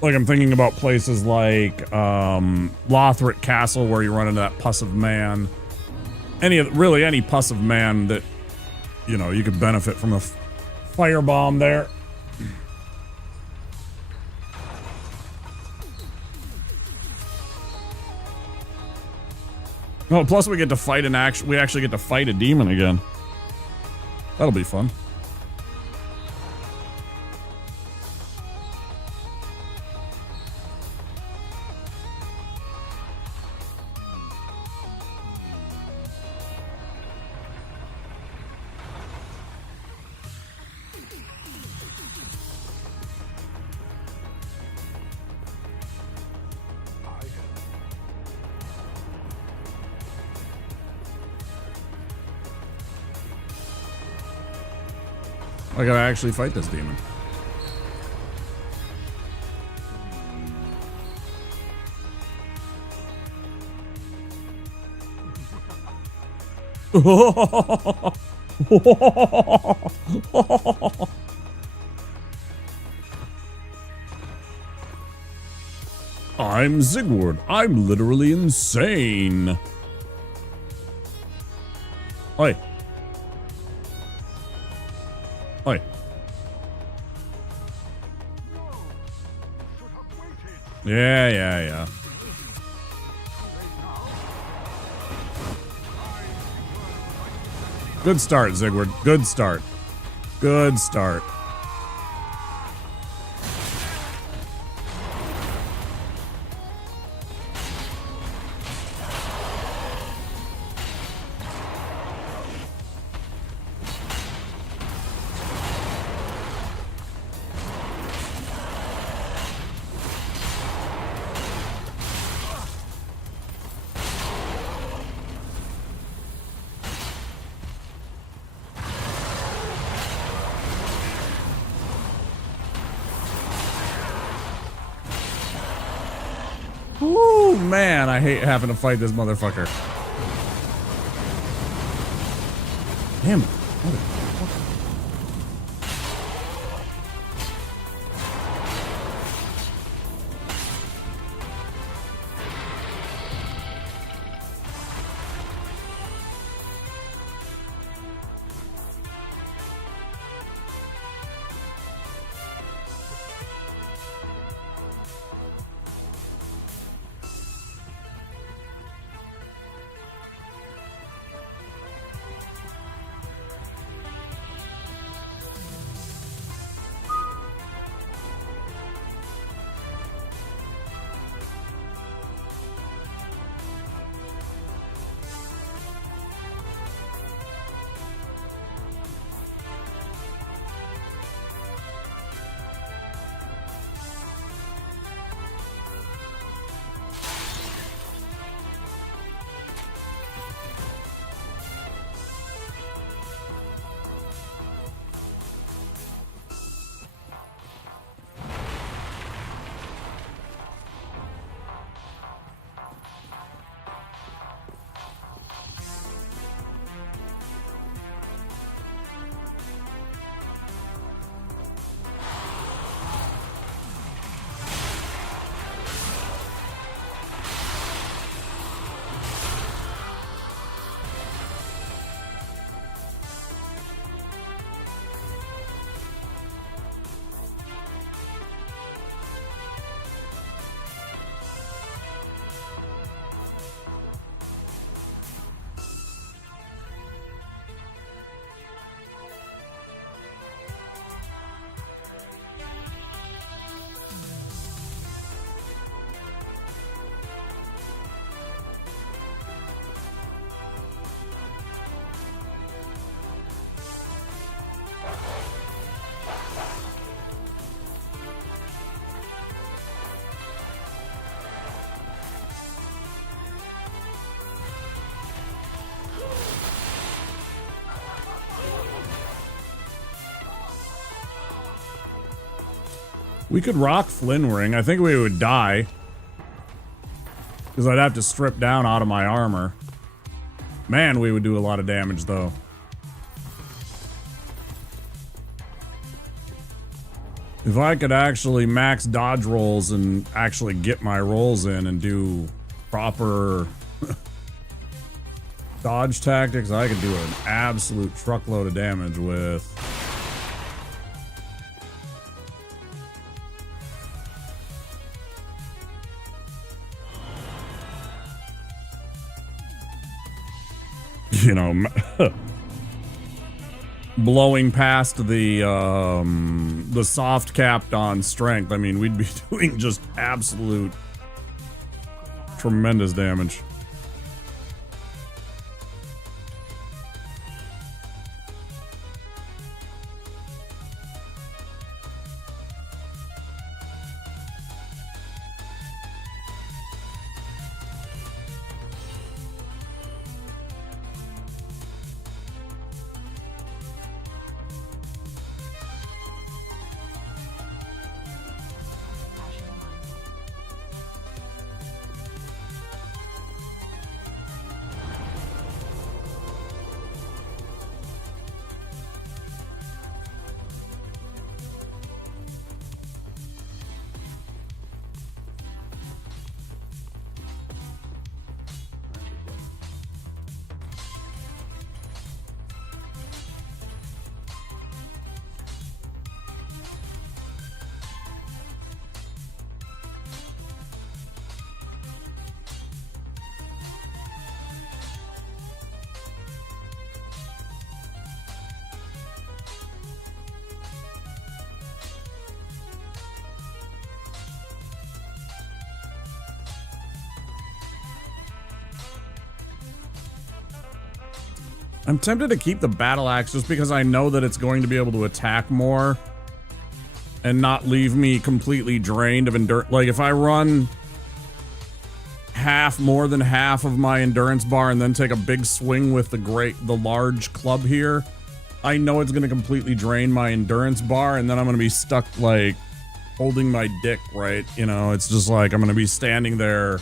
like I'm thinking about places like Lothric Castle where you run into that pus of man. Really any pus of man that, you know, you could benefit from a fire bomb there. Oh, plus we get to fight we actually get to fight a demon again. That'll be fun. I gotta actually fight this demon. I'm Sigurd. I'm literally insane. Oi. Oi. Yeah. Good start, Sigurd. Good start. Good start. Ooh, man, I hate having to fight this motherfucker. Damn it. We could rock Flynn Ring. I think we would die. Because I'd have to strip down out of my armor. Man, we would do a lot of damage, though. If I could actually max dodge rolls and actually get my rolls in and do proper dodge tactics, I could do an absolute truckload of damage with... you know, blowing past the soft capped on strength. I mean, we'd be doing just absolute tremendous damage. I'm tempted to keep the battle axe just because I know that it's going to be able to attack more and not leave me completely drained of endurance. Like if I run more than half of my endurance bar and then take a big swing with the large club here, I know it's going to completely drain my endurance bar and then I'm going to be stuck like holding my dick, right? You know, it's just like I'm gonna be standing there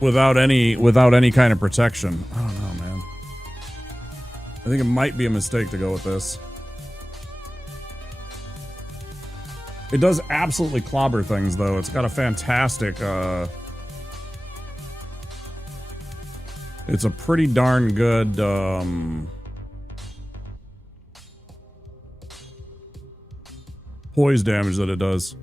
without any kind of protection. I don't know, man. I think it might be a mistake to go with this. It does absolutely clobber things, though. It's got a fantastic, it's a pretty darn good, poise damage that it does.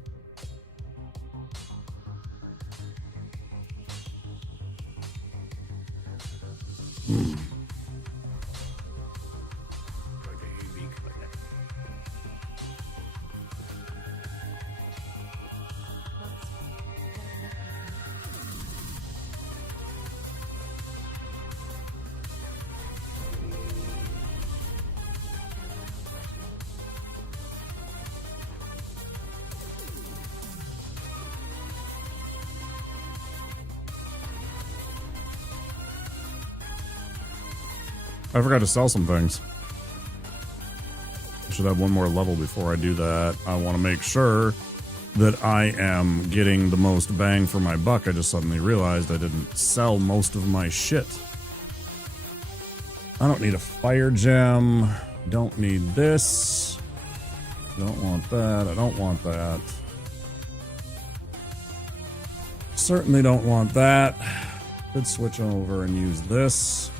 I forgot to sell some things. I should have one more level before I do that. I want to make sure that I am getting the most bang for my buck. I just suddenly realized I didn't sell most of my shit. I don't need a fire gem. Don't need this. Don't want that. I don't want that. Certainly don't want that. Could switch over and use this.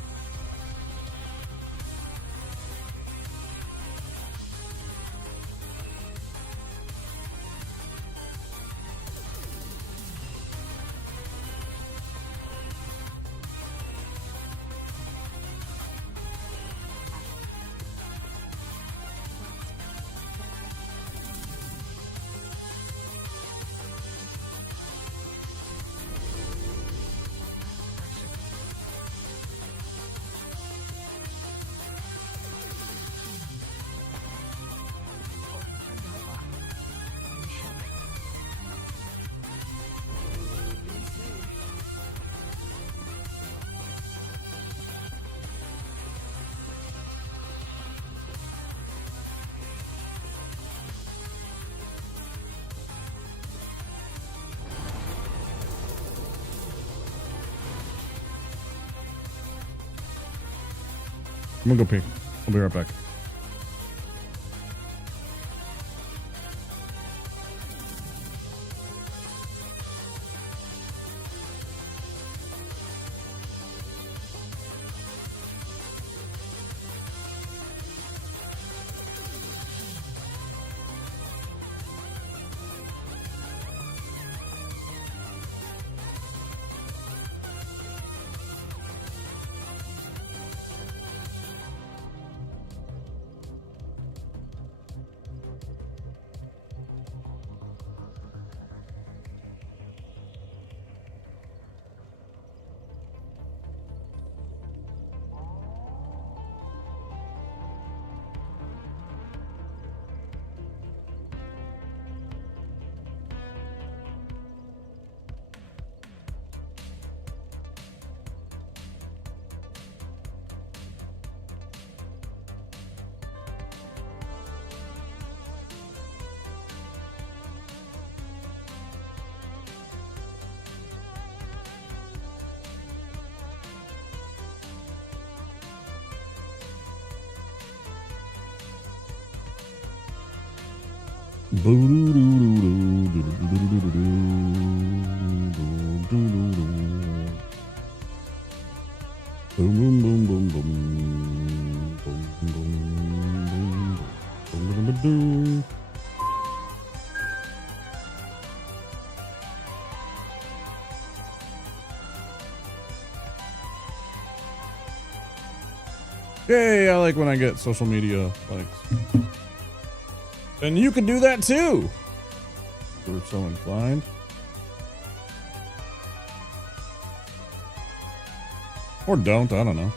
I'm gonna go pee. I'll be right back. Yay, I like when I get social media likes. And you can do that too, if we're so inclined. Or don't, I don't know.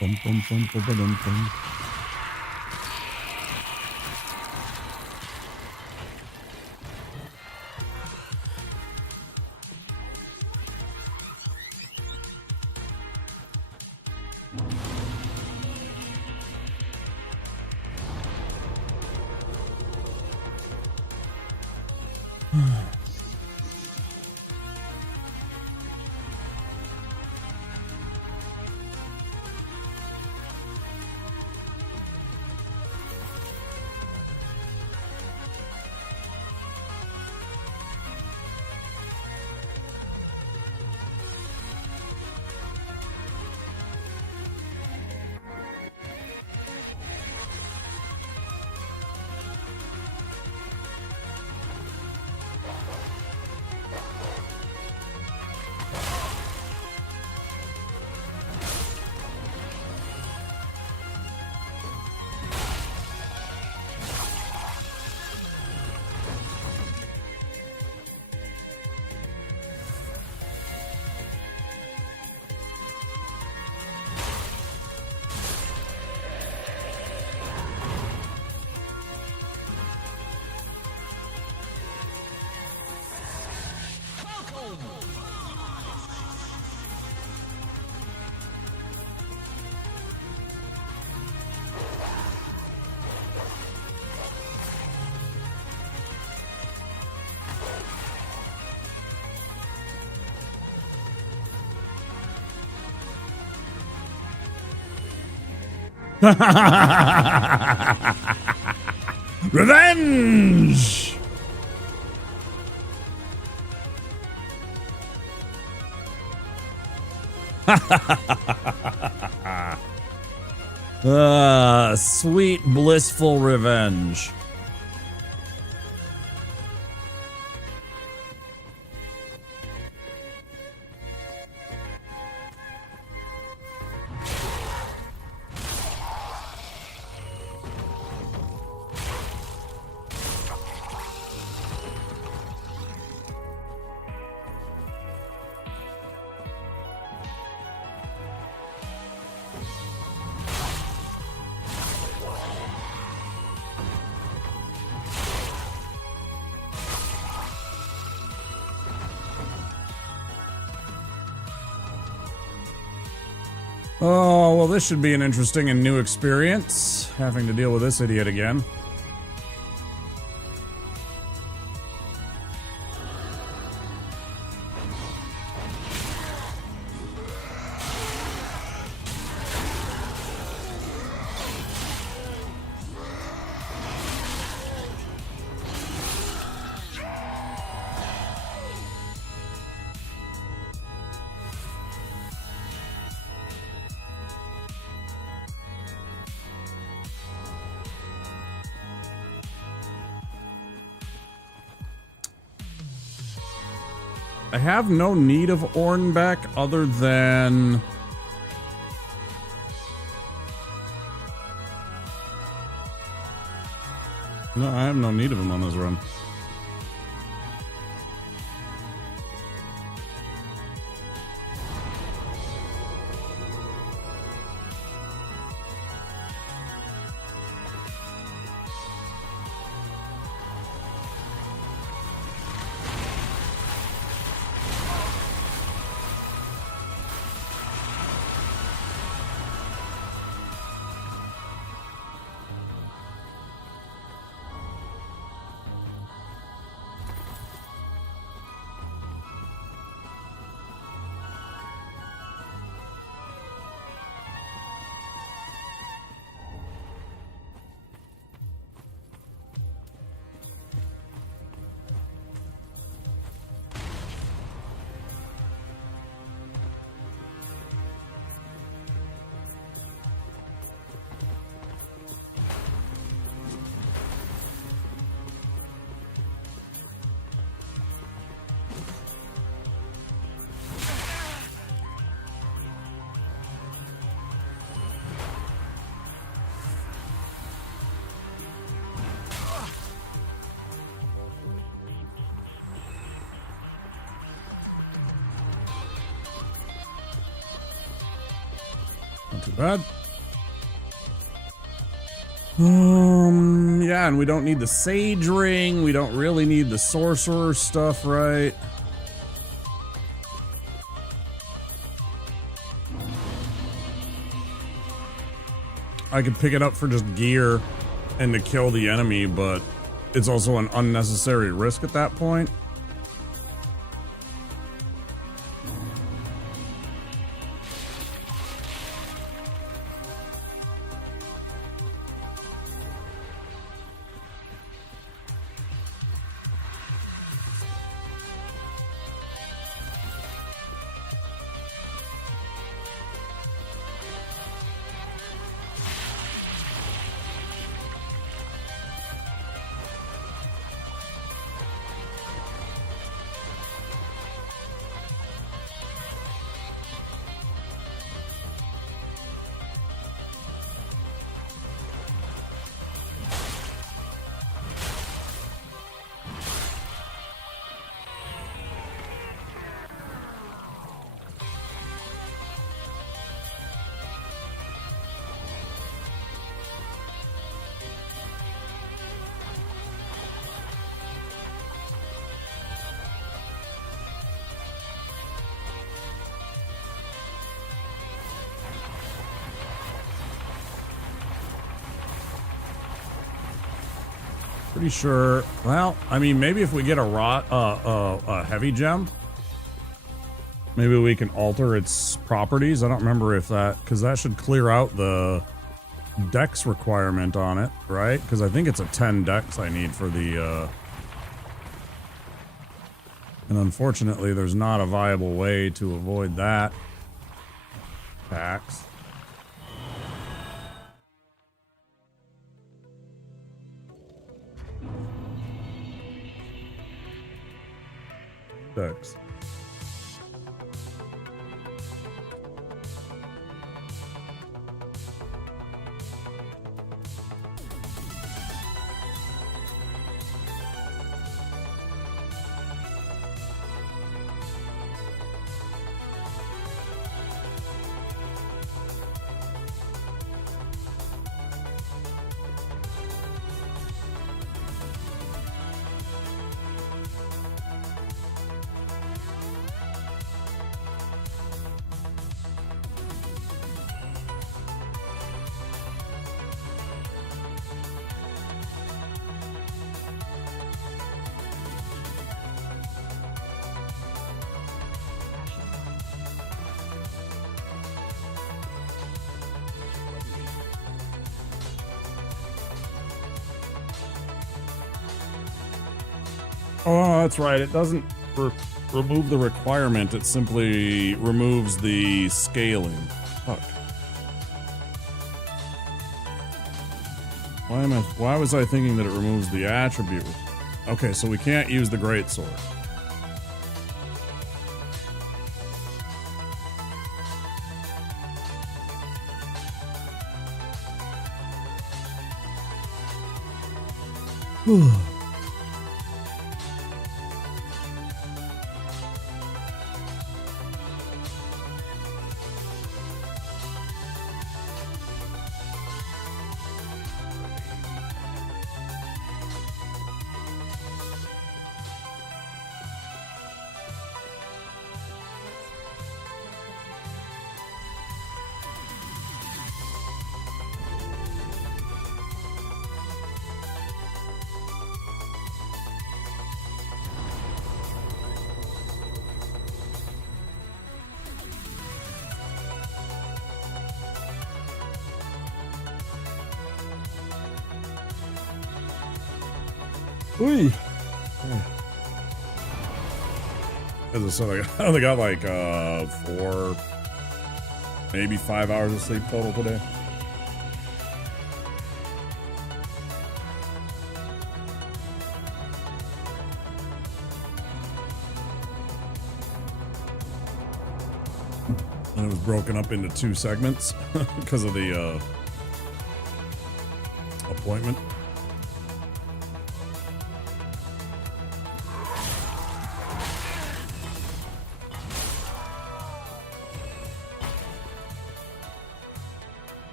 Bum, bum, bum, bum, bum, bum. Revenge! Sweet, blissful revenge. Oh, well, this should be an interesting and new experience, having to deal with this idiot again. I have no need of Ornbeck other than... No, I have no need of him on this run. not too bad. Yeah, and we don't need the Sage Ring. We don't really need the Sorcerer stuff, right? I could pick it up for just gear and to kill the enemy, but it's also an unnecessary risk at that point. Pretty sure. Well, I mean, maybe if we get a heavy gem, maybe we can alter its properties. I don't remember if that, because that should clear out the dex requirement on it, right? Because I think it's a 10 dex I need for the. And unfortunately, there's not a viable way to avoid that tax. Dex. Oh, that's right. It doesn't remove the requirement. It simply removes the scaling. Fuck. Why was I thinking that it removes the attribute? Okay, so we can't use the greatsword. Ooh. As I said, I only got like 4, maybe 5 hours of sleep total today. And it was broken up into 2 segments because of the appointment.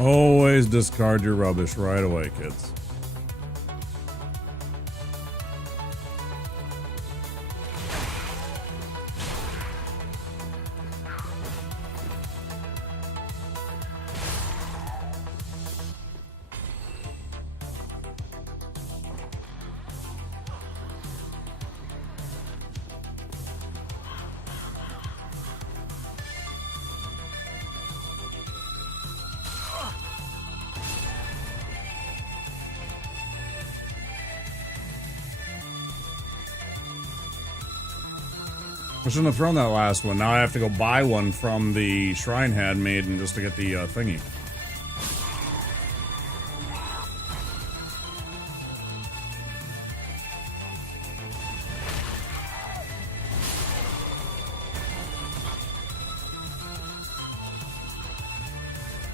Always discard your rubbish right away, kids. I shouldn't have thrown that last one. Now I have to go buy one from the Shrine Handmaiden just to get the thingy.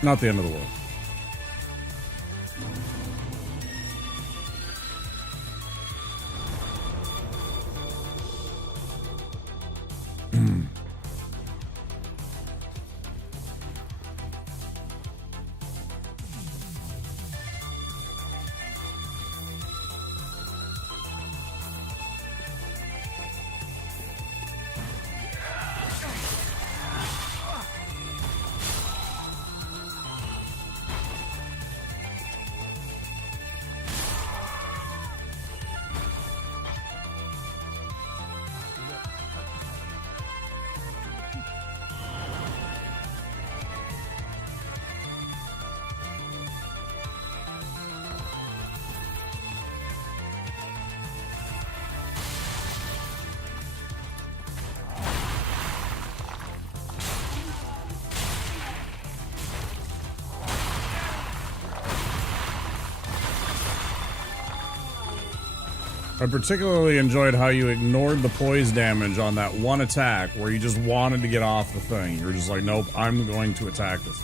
Not the end of the world. I particularly enjoyed how you ignored the poise damage on that one attack where you just wanted to get off the thing. You were just like, nope, I'm going to attack this.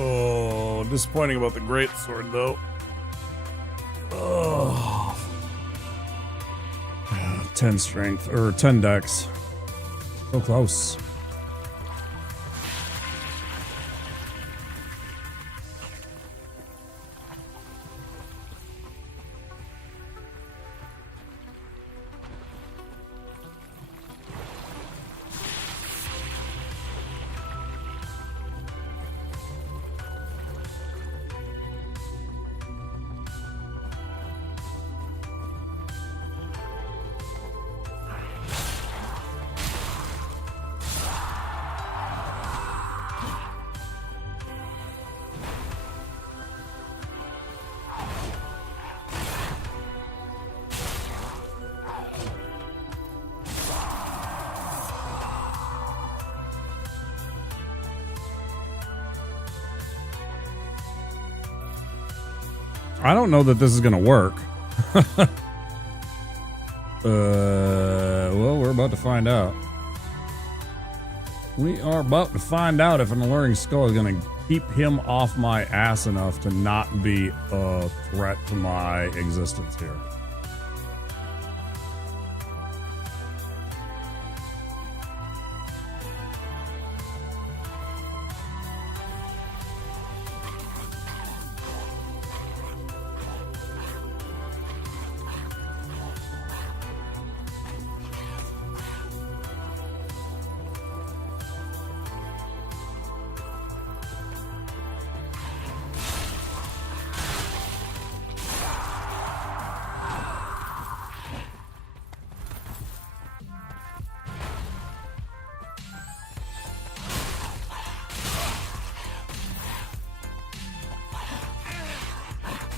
Oh, disappointing about the great sword though. Oh. 10 strength or 10 dex. So close. I don't know that this is gonna work. Well, we're about to find out. We are about to find out if an alluring skull is gonna keep him off my ass enough to not be a threat to my existence here.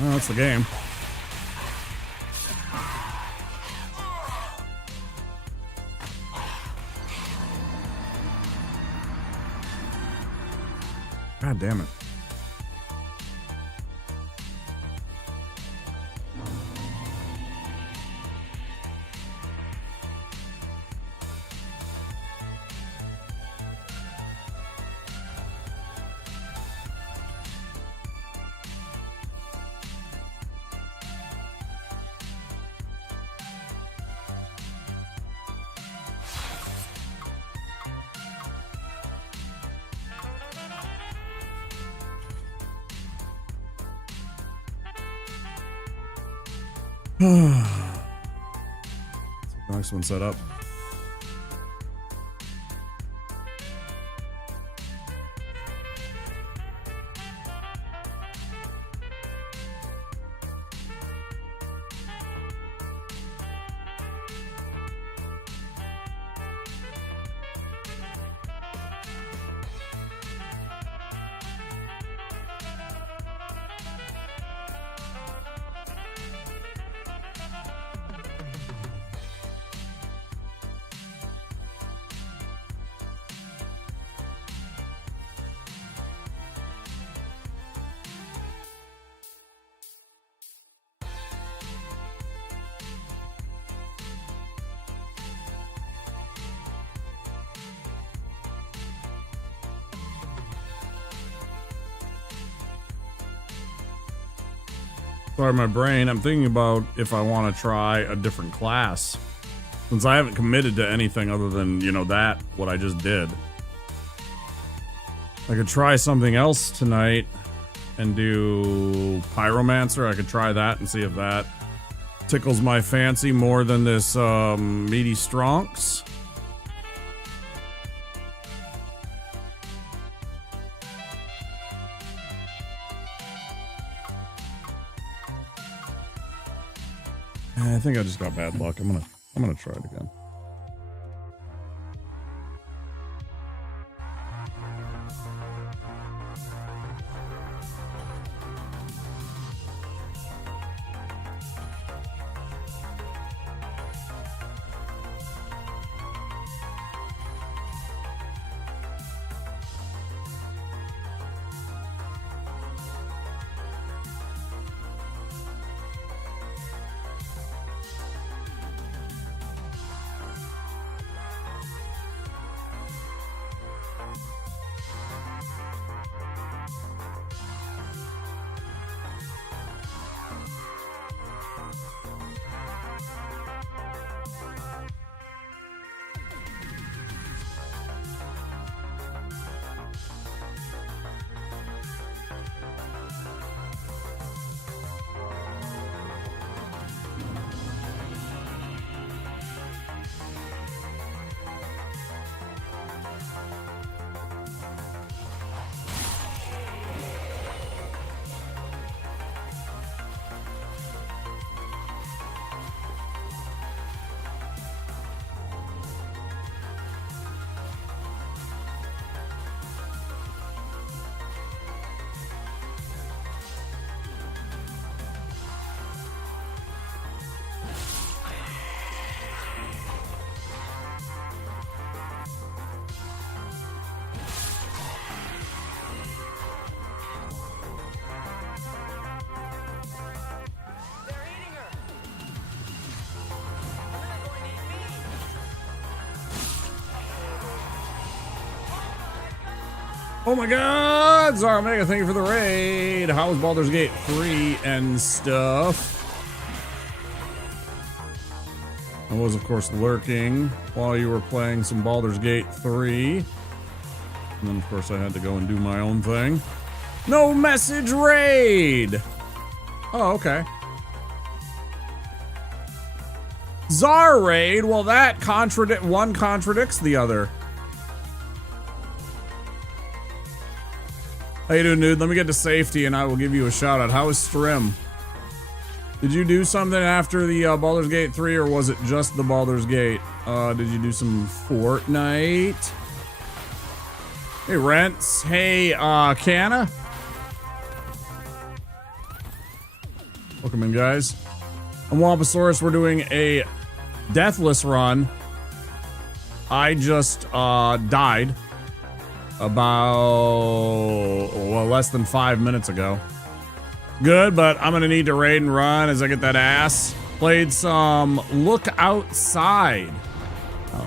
Well, that's the game. God damn it. Nice one set up. Sorry, my brain. I'm thinking about if I want to try a different class. Since I haven't committed to anything other than, you know, what I just did. I could try something else tonight and do Pyromancer. I could try that and see if that tickles my fancy more than this meaty Stronks. I think I just got bad luck. I'm gonna try it again. Oh my god! Zaromega, thank you for the raid. How was Baldur's Gate 3 and stuff? I was, of course, lurking while you were playing some Baldur's Gate 3. And then, of course, I had to go and do my own thing. No message raid! Oh, okay. Zar raid? Well, that one contradicts the other. How you doing, dude? Let me get to safety and I will give you a shout out. How is Strim? Did you do something after the Baldur's Gate 3 or was it just the Baldur's Gate? Did you do some Fortnite? Hey, Rents. Hey, Canna. Welcome in, guys. I'm Wamposaurus. We're doing a Deathless run. I just died about, well, less than 5 minutes ago. Good, but I'm gonna need to raid and run as I get that ass. Played some Look Outside. Oh.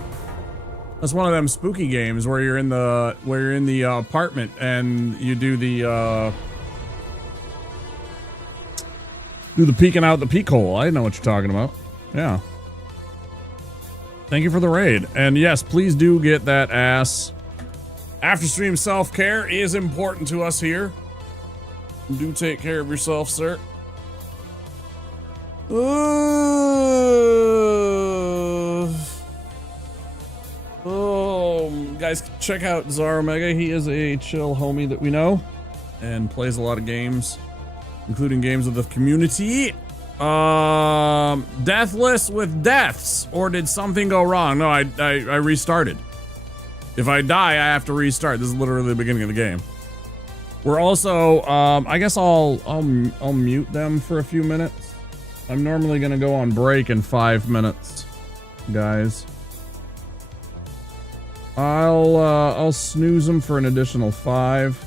That's one of them spooky games where you're in the apartment and you do the peeking out the peek hole. I know what you're talking about. Yeah. Thank you for the raid. And yes, please do get that ass. After stream self-care is important to us here. Do take care of yourself, sir. Guys, check out Zaromega. He is a chill homie that we know and plays a lot of games, including games with the community. Deathless with deaths, or did something go wrong? No, I restarted. If I die, I have to restart. This is literally the beginning of the game. We're also, I guess I'll mute them for a few minutes. I'm normally gonna go on break in 5 minutes, guys. I'll snooze them for an additional 5.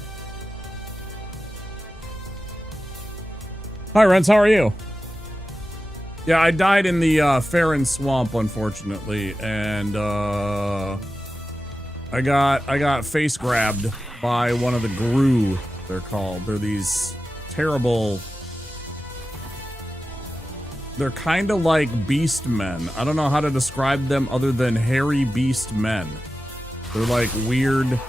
Hi, Rents. How are you? Yeah, I died in the Farron Swamp, unfortunately, and I got face grabbed by one of the Gru, they're called. They're these terrible... They're kind of like beast men. I don't know how to describe them other than hairy beast men. They're like weird.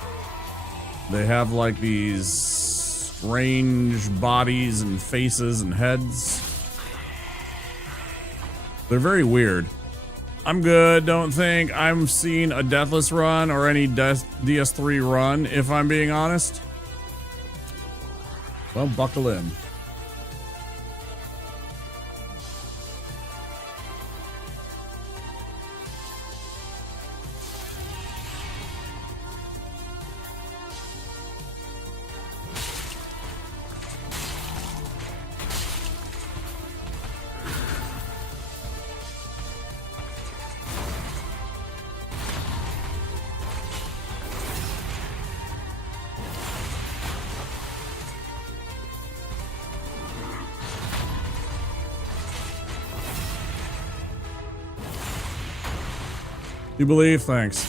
They have like these strange bodies and faces and heads. They're very weird. I'm good. Don't think I'm seeing a Deathless run or any DS3 run, if I'm being honest. Well, buckle in. You believe? Thanks.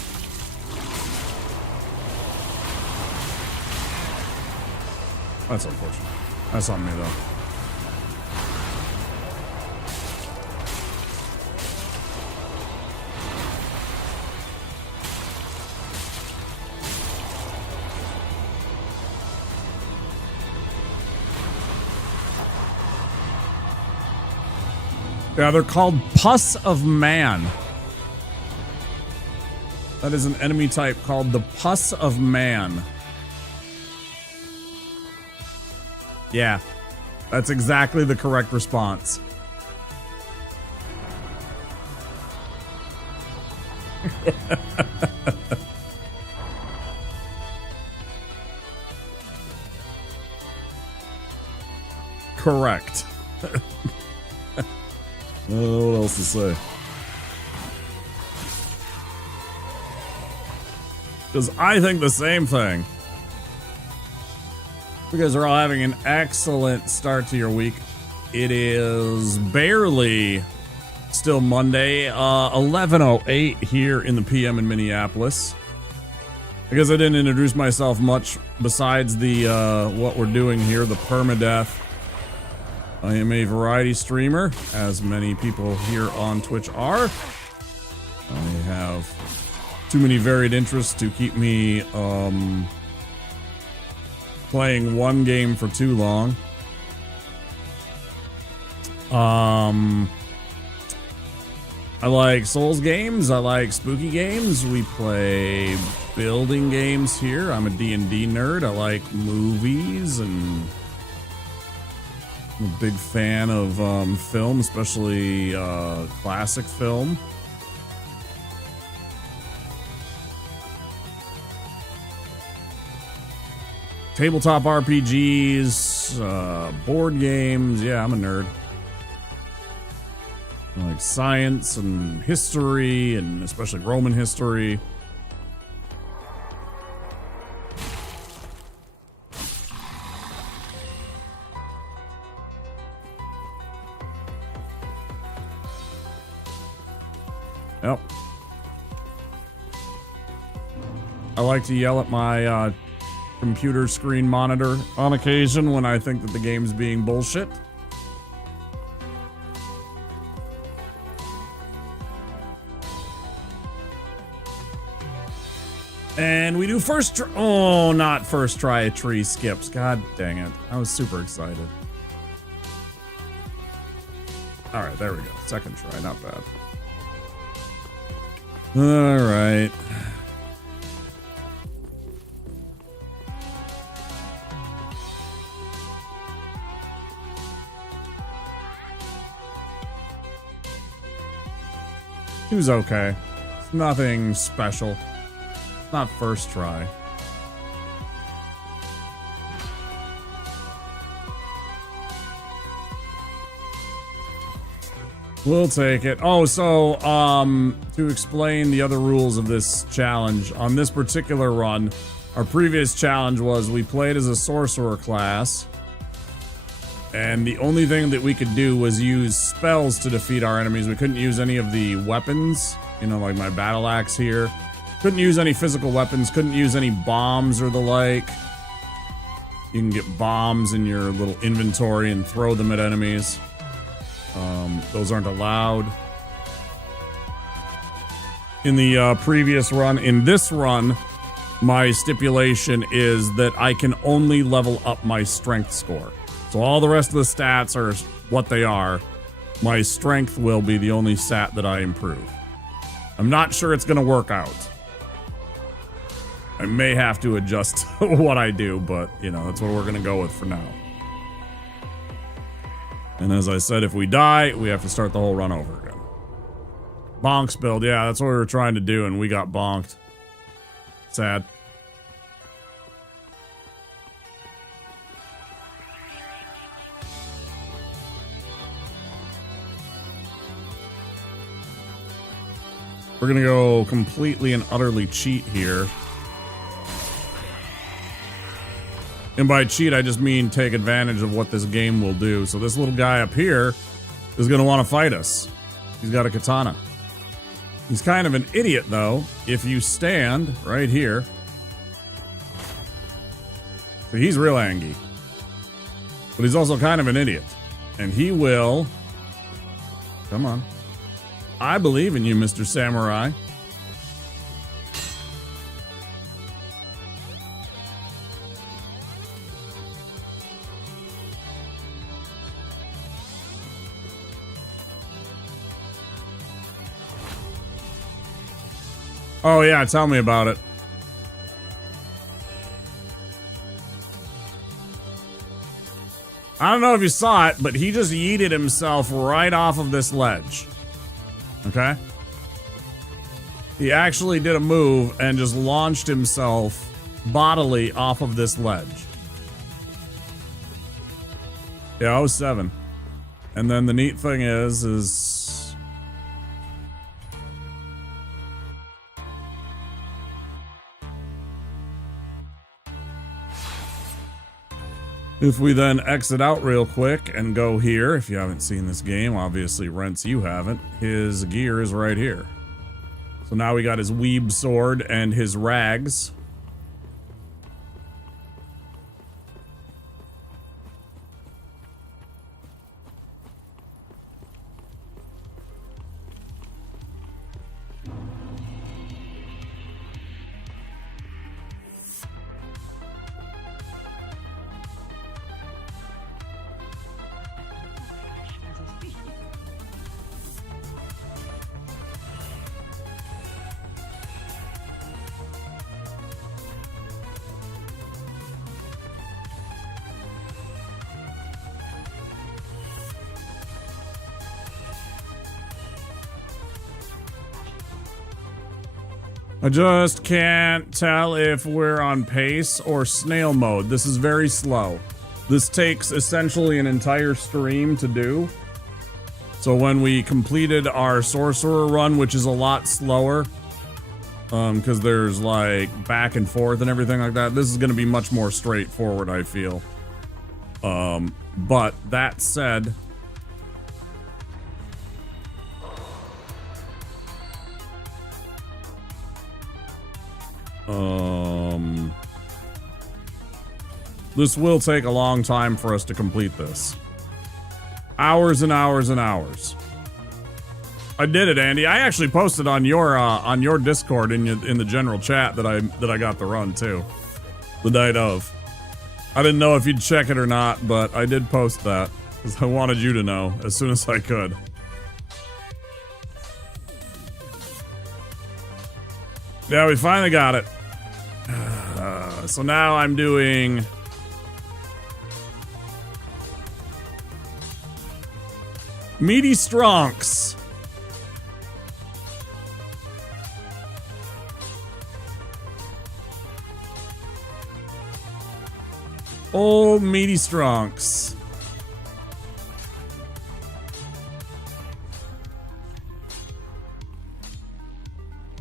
That's unfortunate. That's on me, though. Yeah, they're called Pus of Man. That is an enemy type called the Pus of Man. Yeah, that's exactly the correct response. Correct. I don't know what else to say. Because I think the same thing. You guys are all having an excellent start to your week. It is barely still Monday, 11:08 here in the PM in Minneapolis. I guess I didn't introduce myself much besides the what we're doing here, the permadeath. I am a variety streamer, as many people here on Twitch are. I have too many varied interests to keep me playing one game for too long. I like Souls games. I like spooky games. We play building games here. I'm a D&D nerd. I like movies, and I'm a big fan of film, especially classic film. Tabletop RPGs, board games. Yeah, I'm a nerd. I like science and history, and especially Roman history. Yep. I like to yell at my computer screen monitor on occasion when I think that the game's being bullshit. And we do first try. Oh, not first try a tree skips. God dang it. I was super excited. All right, there we go. Second try, not bad. All right. He was okay. It's nothing special. Not first try. We'll take it. Oh, so, to explain the other rules of this challenge, on this particular run, our previous challenge was we played as a sorcerer class, and the only thing that we could do was use spells to defeat our enemies. We couldn't use any of the weapons, you know, like my battle axe here. Couldn't use any physical weapons, couldn't use any bombs or the like. You can get bombs in your little inventory and throw them at enemies. Those aren't allowed. In the previous run, in this run, my stipulation is that I can only level up my strength score. So all the rest of the stats are what they are. My strength will be the only stat that I improve. I'm not sure it's going to work out. I may have to adjust what I do, but, you know, that's what we're going to go with for now. And as I said, if we die, we have to start the whole run over again. Bonks build. Yeah, that's what we were trying to do, and we got bonked. Sad. We're going to go completely and utterly cheat here. And by cheat, I just mean take advantage of what this game will do. So this little guy up here is going to want to fight us. He's got a katana. He's kind of an idiot, though, if you stand right here. So he's real angry. But he's also kind of an idiot. And he will... Come on. I believe in you, Mr. Samurai. Oh yeah, tell me about it. I don't know if you saw it, but he just yeeted himself right off of this ledge. Okay? He actually did a move and just launched himself bodily off of this ledge. Yeah, 07. And then the neat thing is... If we then exit out real quick and go here, if you haven't seen this game, obviously Rents, you haven't, his gear is right here. So now we got his weeb sword and his rags. I just can't tell if we're on pace or snail mode. This is very slow. This takes essentially an entire stream to do. So when we completed our sorcerer run, which is a lot slower, because there's like back and forth and everything like that, this is going to be much more straightforward, I feel. But that said, this will take a long time for us to complete this. Hours and hours and hours. I did it, Andy. I actually posted on your Discord in the general chat that I got the run too, the night of. I didn't know if you'd check it or not, but I did post that because I wanted you to know as soon as I could. Yeah, we finally got it. So now I'm doing meaty stronks. Old meaty stronks.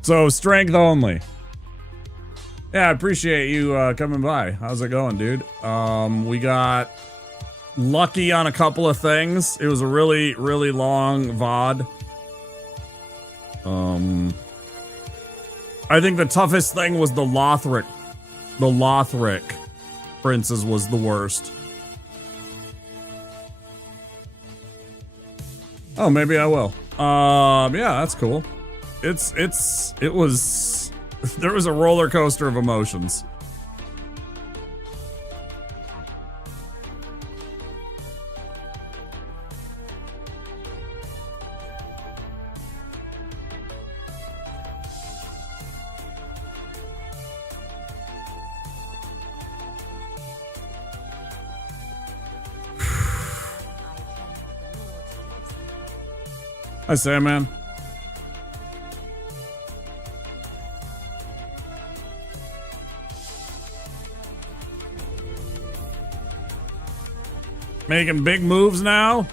So strength only. Yeah, I appreciate you coming by. How's it going, dude? We got lucky on a couple of things. It was a really, really long VOD. I think the toughest thing was the Lothric. The Lothric princes was the worst. Oh, maybe I will. Yeah, that's cool. It was there was a roller coaster of emotions. Hi, Sandman. Making big moves now?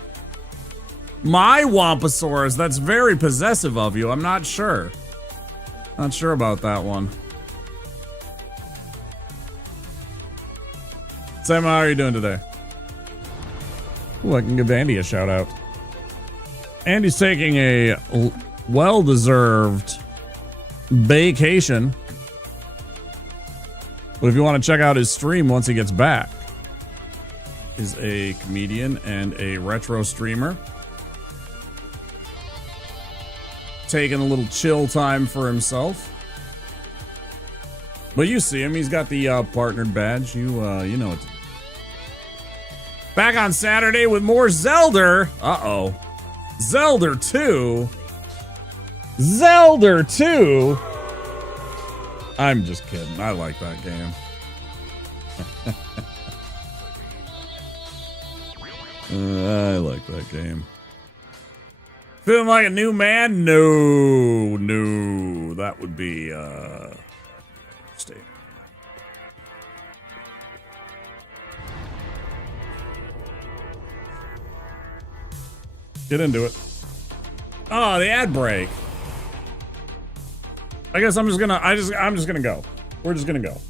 My Wamposaurus, that's very possessive of you. I'm not sure. Not sure about that one. Sam, how are you doing today? Ooh, I can give Andy a shout out. Andy's taking a well-deserved vacation. But if you want to check out his stream once he gets back, is a comedian and a retro streamer. Taking a little chill time for himself. But you see him, he's got the partnered badge. You know it. Back on Saturday with more Zelda. Uh-oh. Zelda 2? Zelda 2? I'm just kidding. I like that game. I like that game. Feeling like a new man? No. That would be, stay. Get into it. Oh, the ad break. I guess I'm just gonna go. We're just gonna go.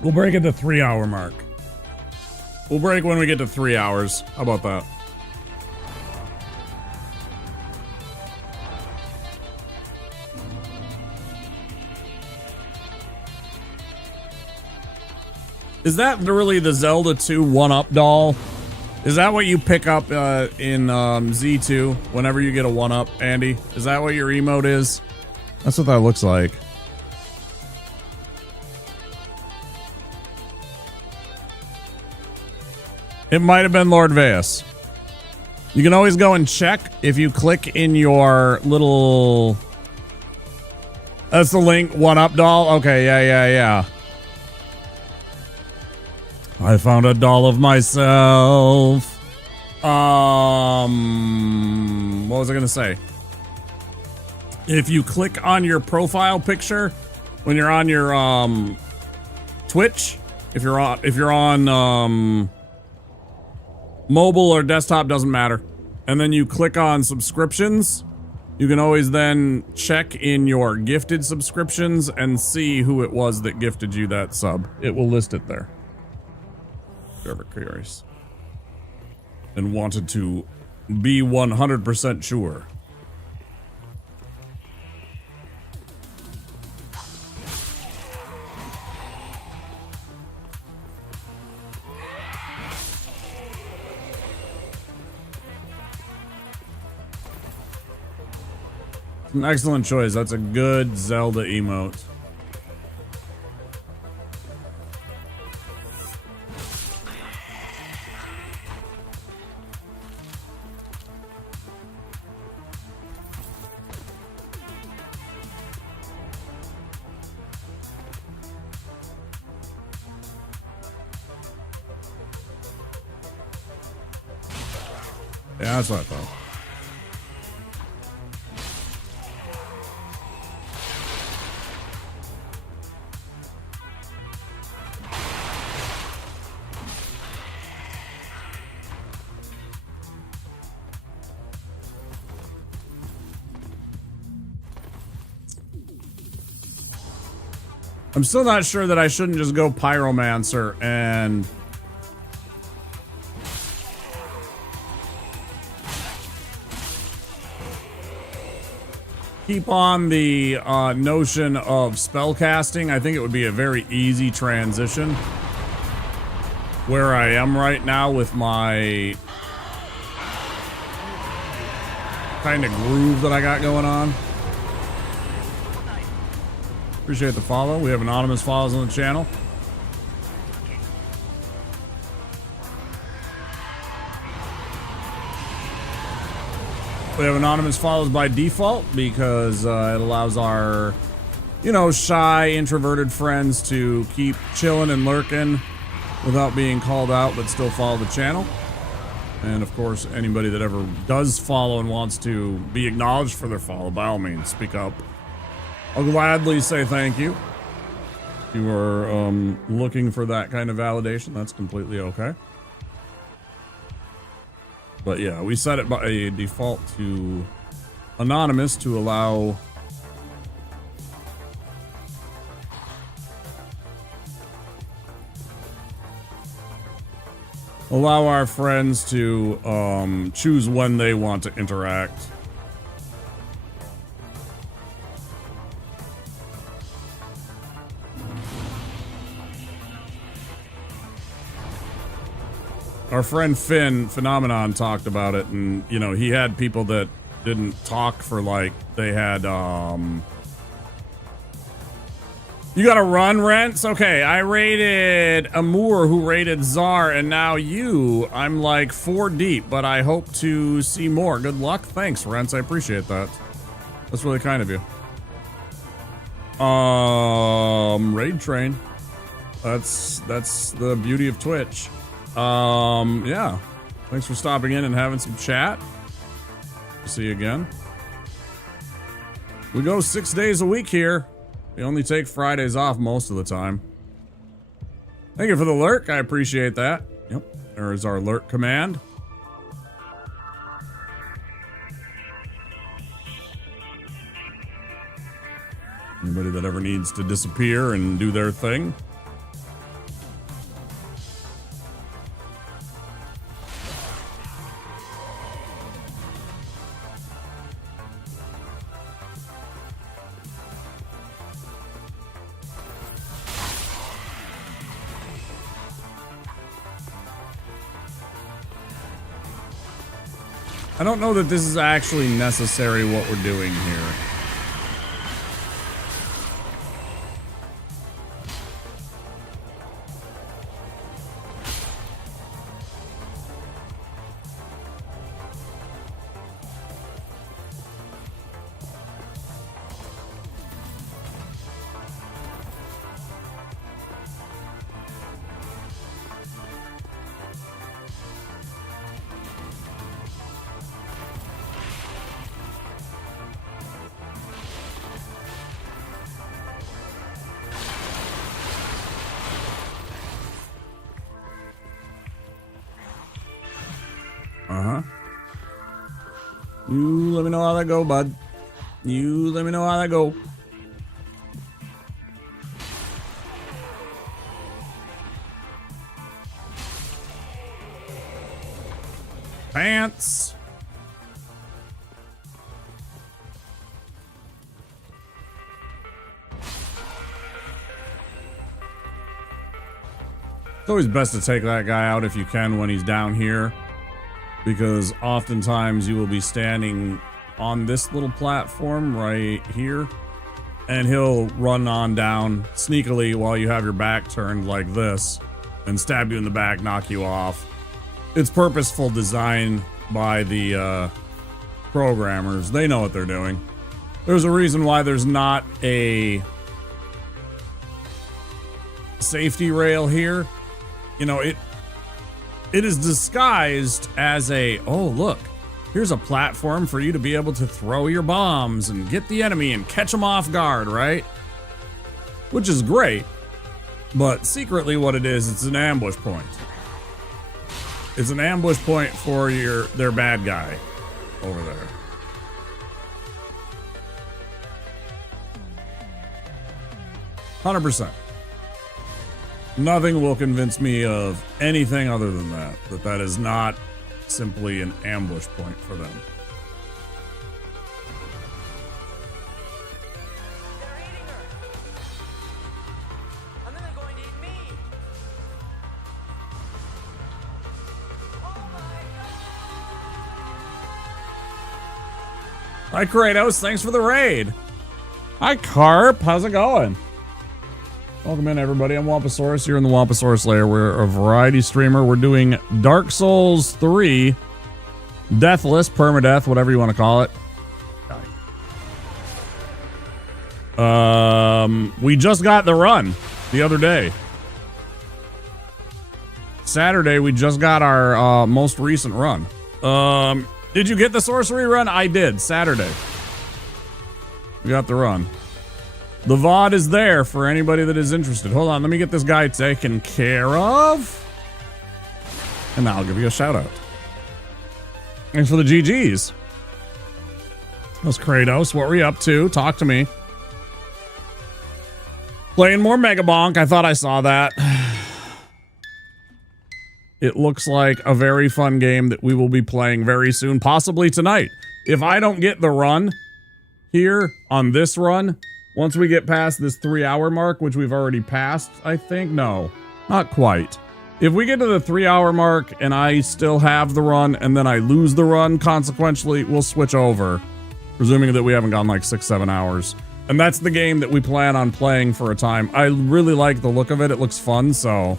We'll break at the 3-hour mark. We'll break when we get to 3 hours. How about that? Is that really the Zelda 2 1-up doll? Is that what you pick up in Z2 whenever you get a 1-up, Andy? Is that what your emote is? That's what that looks like. It might have been Lord Veus. You can always go and check if you click in your little... That's the link, 1-up doll? Okay, yeah. I found a doll of myself. What was I gonna say? if you click on your profile picture when you're on your Twitch, if you're on mobile or desktop, doesn't matter, and then you click on subscriptions, you can always then check in your gifted subscriptions and see who it was that gifted you that sub. It will list it there. If you're ever curious and wanted to be 100% sure. An excellent choice. That's a good Zelda emote. Yeah, that's what I thought. I'm still not sure that I shouldn't just go Pyromancer and keep on the notion of spellcasting. I think it would be a very easy transition where I am right now with my kind of groove that I got going on. Appreciate the follow. We have anonymous follows on the channel. We have anonymous follows by default because it allows our, you know, shy, introverted friends to keep chilling and lurking without being called out, but still follow the channel. And of course, anybody that ever does follow and wants to be acknowledged for their follow, by all means, speak up. I'll gladly say thank you. If you are looking for that kind of validation, that's completely okay. But yeah, we set it by default to anonymous to allow our friends to choose when they want to interact. Our friend Finn Phenomenon talked about it, and you know, he had people that didn't talk for like they had you gotta run, Rents? Okay, I rated Amour, who rated Czar, and now you. I'm like 4 deep, but I hope to see more. Good luck. Thanks, Rents. I appreciate that. That's really kind of you. Raid train. That's the beauty of Twitch. Yeah. Thanks for stopping in and having some chat. See you again. We go 6 days a week here. We only take Fridays off most of the time. Thank you for the lurk. I appreciate that. Yep. There is our lurk command. Anybody that ever needs to disappear and do their thing. I don't know that this is actually necessary what we're doing here. Uh-huh. You let me know how that go, bud. You let me know how that go. Pants. It's always best to take that guy out if you can when he's down here, because oftentimes you will be standing on this little platform right here, and he'll run on down sneakily while you have your back turned like this and stab you in the back, knock you off. It's purposeful design by the programmers. They know what they're doing. There's a reason why there's not a safety rail here. You know, it is disguised as a, oh, look, here's a platform for you to be able to throw your bombs and get the enemy and catch them off guard, right? Which is great. But secretly what it is, it's an ambush point. It's an ambush point for their bad guy over there. %. Nothing will convince me of anything other than that. That is not simply an ambush point for them. They're eating her. And then they're going to eat me. Oh my God. Hi, Kratos. Thanks for the raid. Hi, Carp. How's it going? Welcome in, everybody. I'm Wamposaurus here in the Wamposaurus lair. We're a variety streamer. We're doing Dark Souls 3, Deathless, permadeath, whatever you want to call it. We just got the run the other day. Saturday, we just got our most recent run. Did you get the sorcery run? I did. Saturday. We got the run. The VOD is there for anybody that is interested. Hold on, let me get this guy taken care of. And now I'll give you a shout out. Thanks for the GGs. How's Kratos? What were you up to? Talk to me. Playing more Mega Bonk. I thought I saw that. It looks like a very fun game that we will be playing very soon, possibly tonight. If I don't get the run here on this run, once we get past this 3-hour mark, which we've already passed, I think. No, not quite. If we get to the 3-hour mark and I still have the run and then I lose the run, consequentially, we'll switch over. Presuming that we haven't gone like 6-7 hours. And that's the game that we plan on playing for a time. I really like the look of it. It looks fun, so...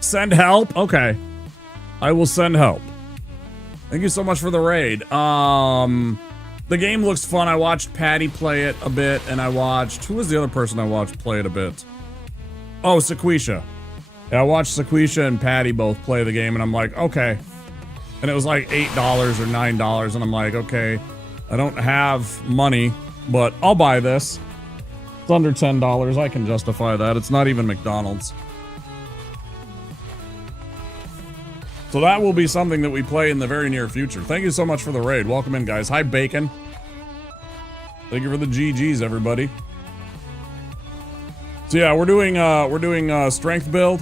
Send help? Okay. I will send help. Thank you so much for the raid. The game looks fun. I watched Patty play it a bit, and I watched... Who was the other person I watched play it a bit? Oh, Sequisha. Yeah, I watched Sequisha and Patty both play the game, and I'm like, okay. And it was like $8 or $9, and I'm like, okay, I don't have money, but I'll buy this. It's under $10. I can justify that. It's not even McDonald's. So that will be something that we play in the very near future. Thank you so much for the raid. Welcome in, guys. Hi, Bacon. Thank you for the GGs, everybody. So yeah, we're doing strength build.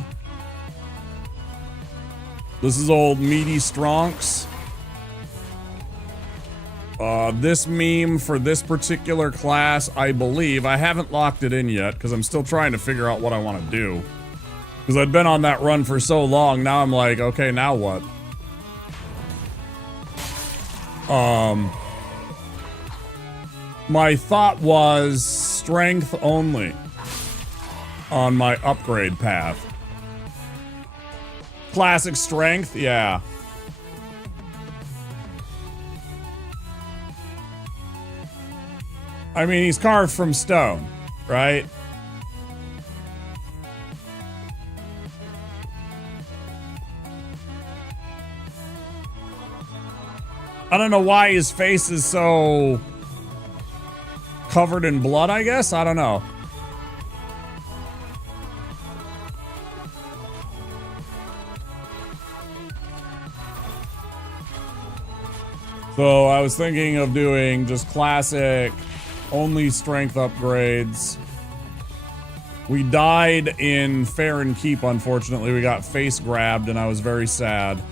This is old Meaty Stronks. This meme for this particular class, I believe, I haven't locked it in yet because I'm still trying to figure out what I want to do. Because I've been on that run for so long, now I'm like, okay, now what? My thought was strength only on my upgrade path. Classic strength, yeah. I mean, he's carved from stone, right? I don't know why his face is so covered in blood, I guess? I don't know. So I was thinking of doing just classic, only strength upgrades. We died in Fair and Keep, unfortunately. We got face grabbed and I was very sad.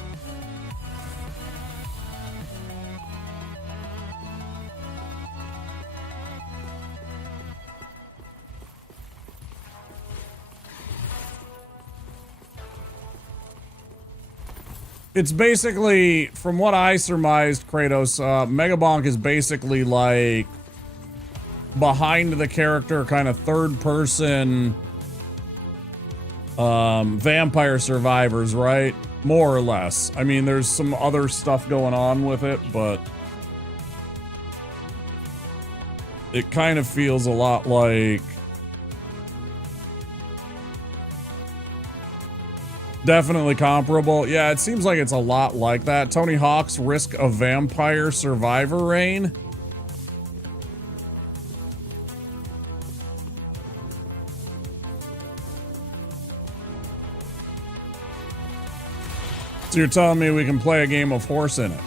It's basically, from what I surmised, Kratos, Megabonk is basically like behind the character, kind of third person vampire survivors, right? More or less. I mean, there's some other stuff going on with it, but it kind of feels a lot like definitely comparable. Yeah, it seems like it's a lot like that. Tony Hawk's Risk of Vampire Survivor Reign. So you're telling me we can play a game of horse in it?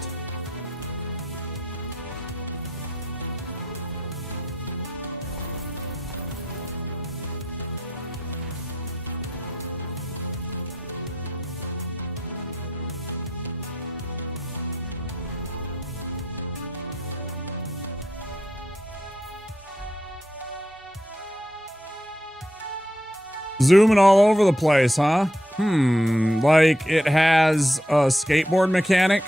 Zooming all over the place, huh? Like it has a skateboard mechanic?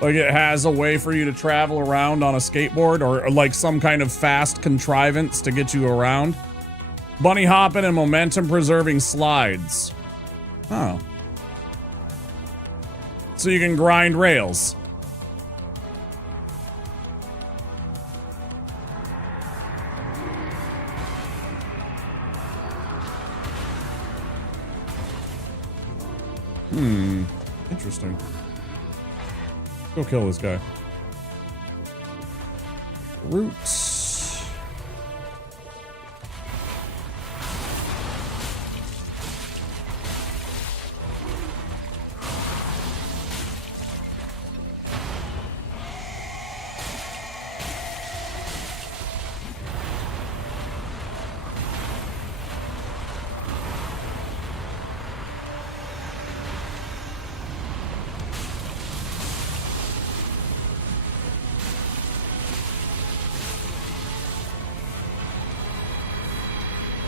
Like it has a way for you to travel around on a skateboard, or like some kind of fast contrivance to get you around? Bunny hopping and momentum preserving slides. Oh. So you can grind rails. Interesting. Go kill this guy. Roots.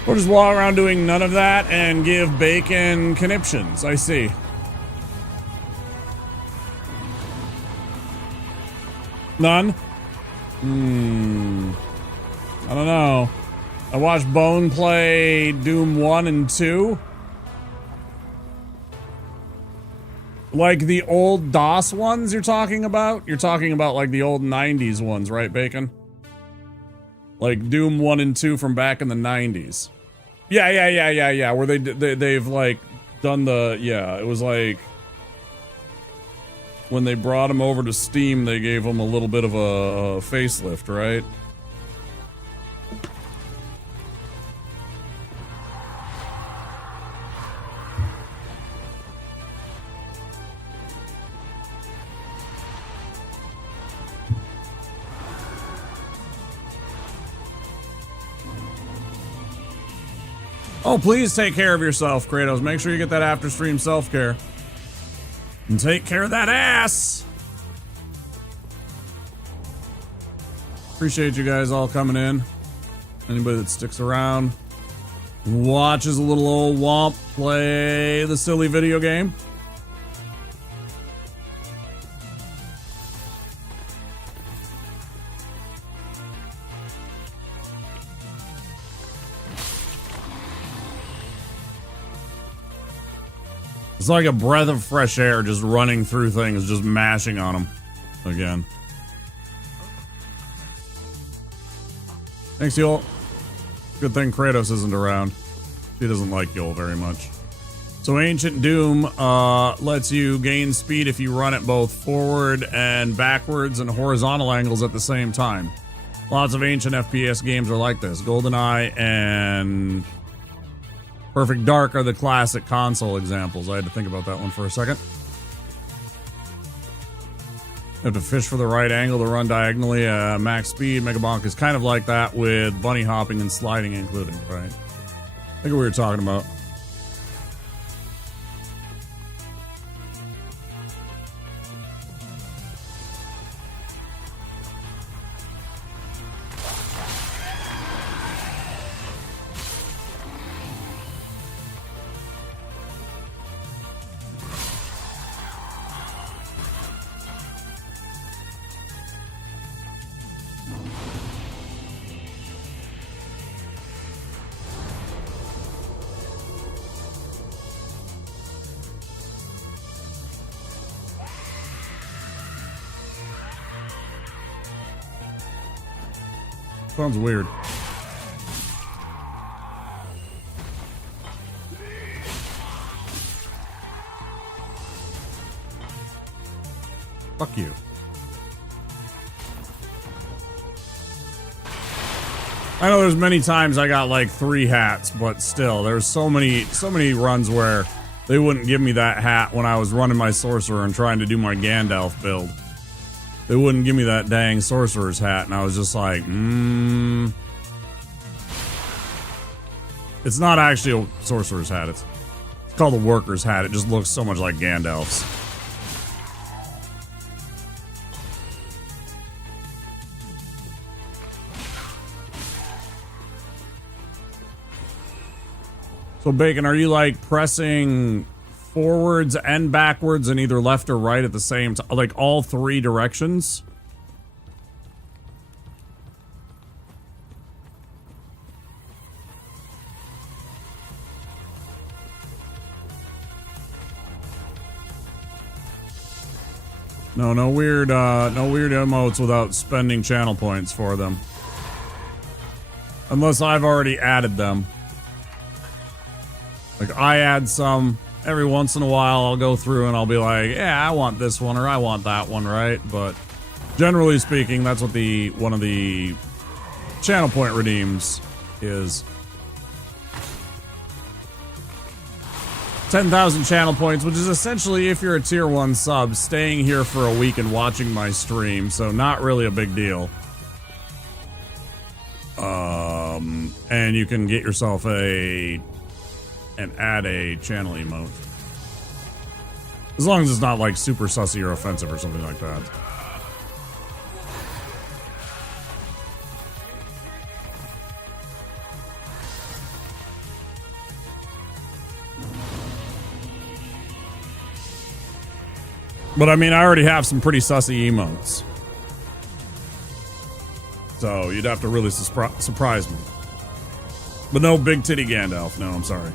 We'll just walk around doing none of that and give Bacon conniptions. I see. None? I don't know. I watched Bone play Doom 1 and 2. Like the old DOS ones you're talking about? You're talking about like the old 90s ones, right, Bacon? Like Doom 1 and 2 from back in the 90s. Yeah. Where they've like done the, yeah, it was like when they brought him over to Steam, they gave him a little bit of a facelift, right? Oh, please take care of yourself, Kratos. Make sure you get that after stream self-care. And take care of that ass! Appreciate you guys all coming in. Anybody that sticks around, watches a little old womp play the silly video game. It's like a breath of fresh air just running through things, just mashing on them again. Thanks, Yul. Good thing Kratos isn't around. He doesn't like Yul very much. So Ancient Doom lets you gain speed if you run it both forward and backwards and horizontal angles at the same time. Lots of ancient FPS games are like this. GoldenEye and Perfect Dark are the classic console examples. I had to think about that one for a second. You have to fish for the right angle to run diagonally. Max speed, Mega Bonk is kind of like that with bunny hopping and sliding included, right? I think we were talking about. Sounds weird. Fuck you. I know there's many times I got like 3 hats, but still, there's so many runs where they wouldn't give me that hat when I was running my sorcerer and trying to do my Gandalf build. They wouldn't give me that dang sorcerer's hat, and I was just like, It's not actually a sorcerer's hat. It's called a worker's hat. It just looks so much like Gandalf's. So, Bacon, are you like pressing forwards and backwards and either left or right at the same time? Like all 3 directions? No weird emotes without spending channel points for them. Unless I've already added them. Like, I add some every once in a while. I'll go through and I'll be like, yeah, I want this one or I want that one, right? But generally speaking, that's what one of the channel point redeems is. 10,000 channel points, which is essentially, if you're a tier 1 sub, staying here for a week and watching my stream, so not really a big deal. And you can get yourself and add a channel emote. As long as it's not like super sussy or offensive or something like that. But I mean, I already have some pretty sussy emotes. So you'd have to really surprise me. But no big titty Gandalf. No, I'm sorry.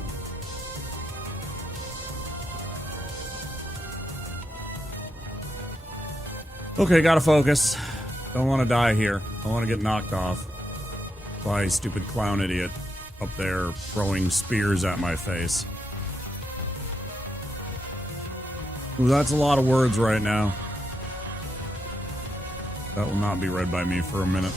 Okay, gotta focus. Don't want to die here. I want to get knocked off by a stupid clown idiot up there throwing spears at my face. Ooh, that's a lot of words right now. That will not be read by me for a minute.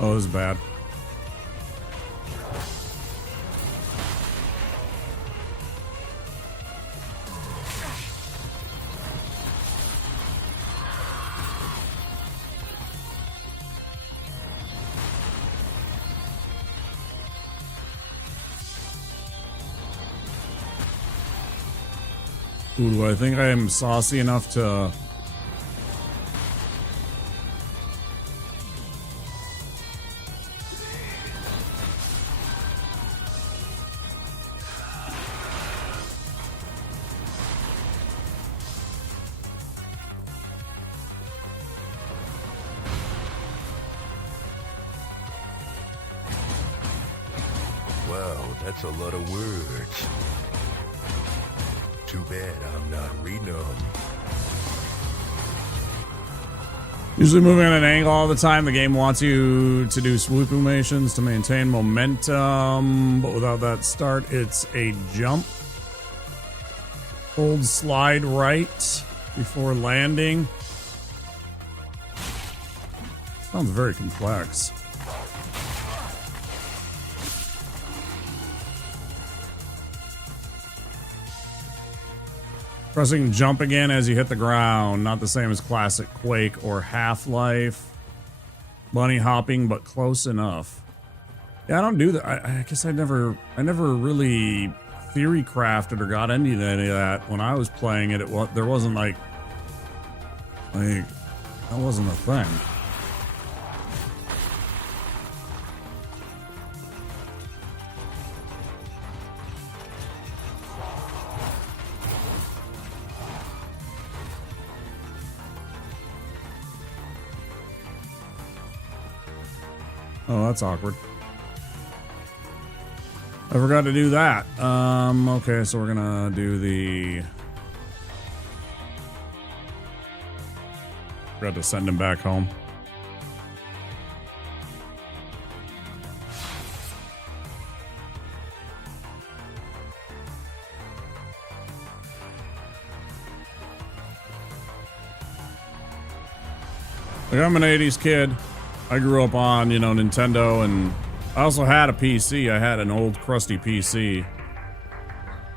Oh, this is bad. Ooh, do I think I am saucy enough to... Wow, that's a lot of words. Too bad I'm not reading them. Usually moving at an angle all the time, the game wants you to do swoop animations to maintain momentum, but without that start, it's a jump. Hold slide right before landing. Sounds very complex. Pressing jump again as you hit the ground. Not the same as classic Quake or Half-Life. Bunny hopping, but close enough. Yeah, I don't do that. I guess I never really theory crafted or got into any of that when I was playing it. There wasn't like that wasn't a thing. Oh, that's awkward. I forgot to do that. Okay, so we're gonna do the... Forgot to send him back home. Like, I'm an 80s kid. I grew up on, you know, Nintendo, and I also had a PC. I had an old crusty PC.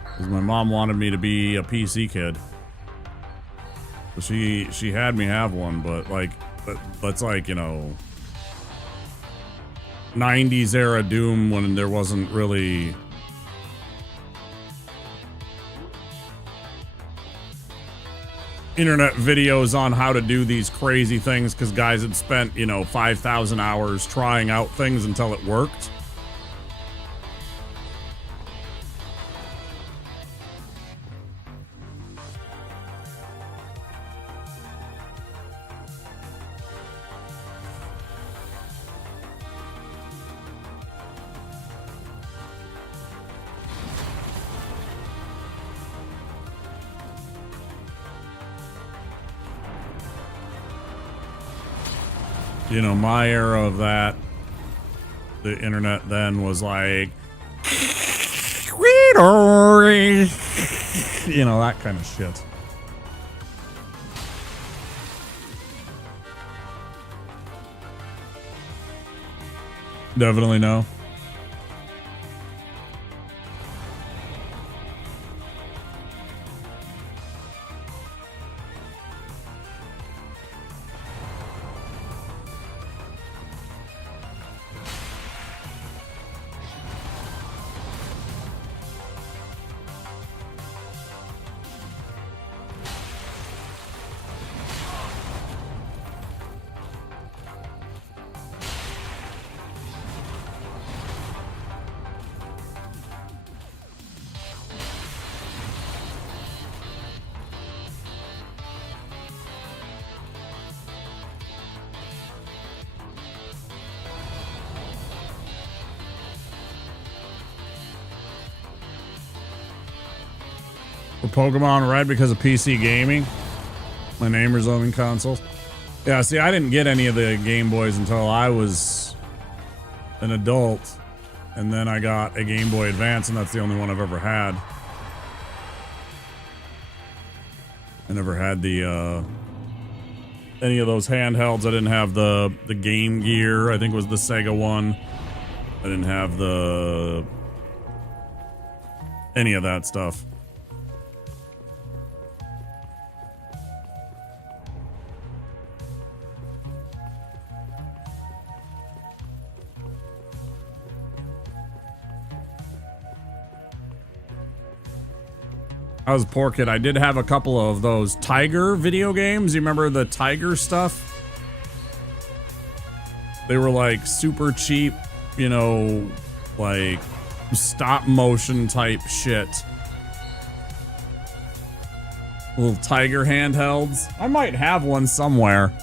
Because my mom wanted me to be a PC kid. So she had me have one, but like, that's like, you know, 90s era Doom when there wasn't really... internet videos on how to do these crazy things because guys had spent, you know, 5,000 hours trying out things until it worked. You know, my era of that, the internet then was like, you know, that kind of shit. Definitely no. Pokemon Red because of PC gaming. My neighbors owning consoles. Yeah, see, I didn't get any of the Game Boys until I was an adult. And then I got a Game Boy Advance, and that's the only one I've ever had. I never had the, any of those handhelds. I didn't have the Game Gear. I think it was the Sega one. I didn't have any of that stuff. I was a poor kid. I did have a couple of those Tiger video games. You remember the Tiger stuff? They were like super cheap, you know, like stop motion type shit. Little Tiger handhelds. I might have one somewhere.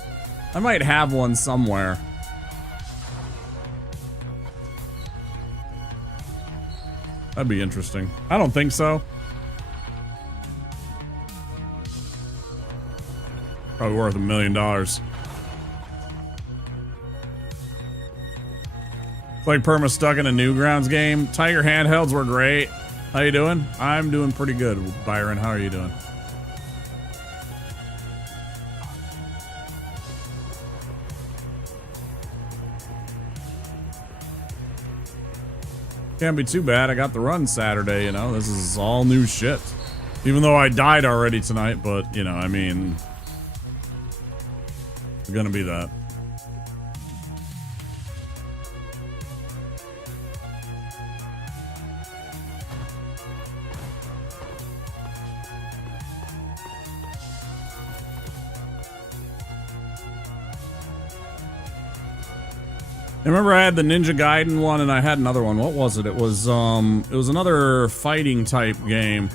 That'd be interesting. I don't think so. Probably worth $1 million. It's like Perma stuck in a Newgrounds game. Tiger handhelds were great. How you doing? I'm doing pretty good, Byron. How are you doing? Can't be too bad. I got the run Saturday, you know. This is all new shit. Even though I died already tonight, but, you know, I mean... It's gonna be that. I remember I had the Ninja Gaiden one and I had another one. What was it? It was another fighting type game.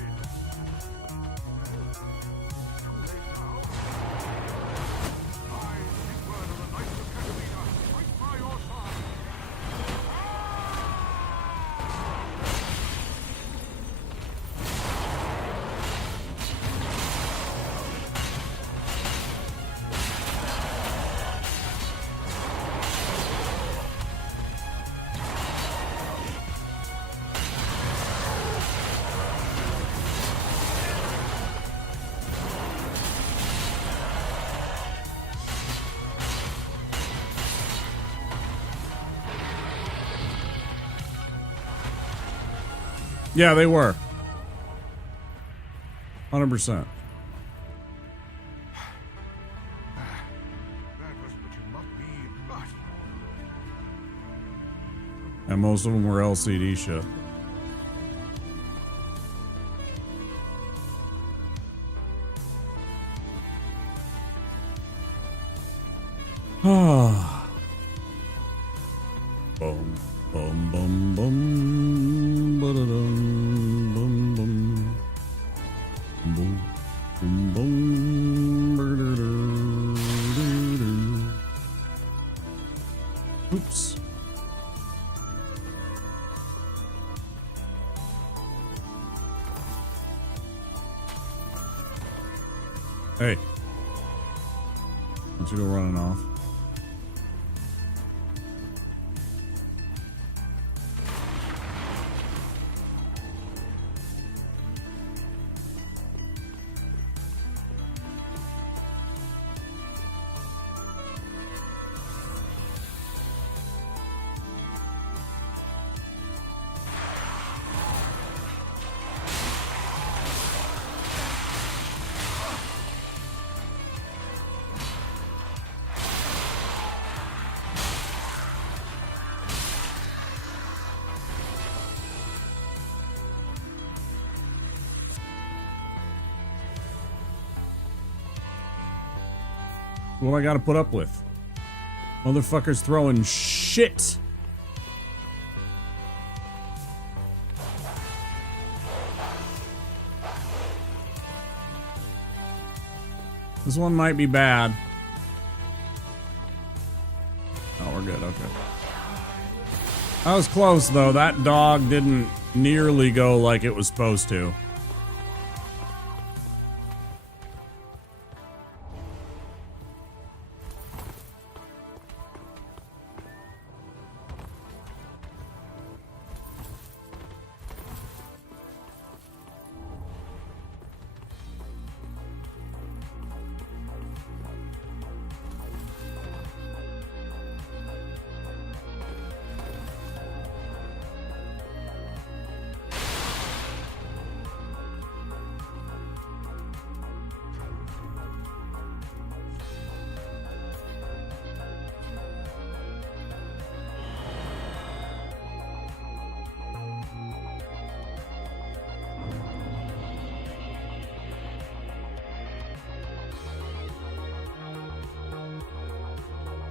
Yeah, they were. 100%. That wasn't what you must be, but And most of them were LCD shit. Ah. Boom, boom, boom, boom, ba-da-dum, boom, boom, boom, boom, boom, ba-da-da-da-da-da. Oops. Hey. Don't you go running off. What I gotta put up with? Motherfuckers throwing shit. This one might be bad. Oh, we're good, okay. That was close though. That dog didn't nearly go like it was supposed to.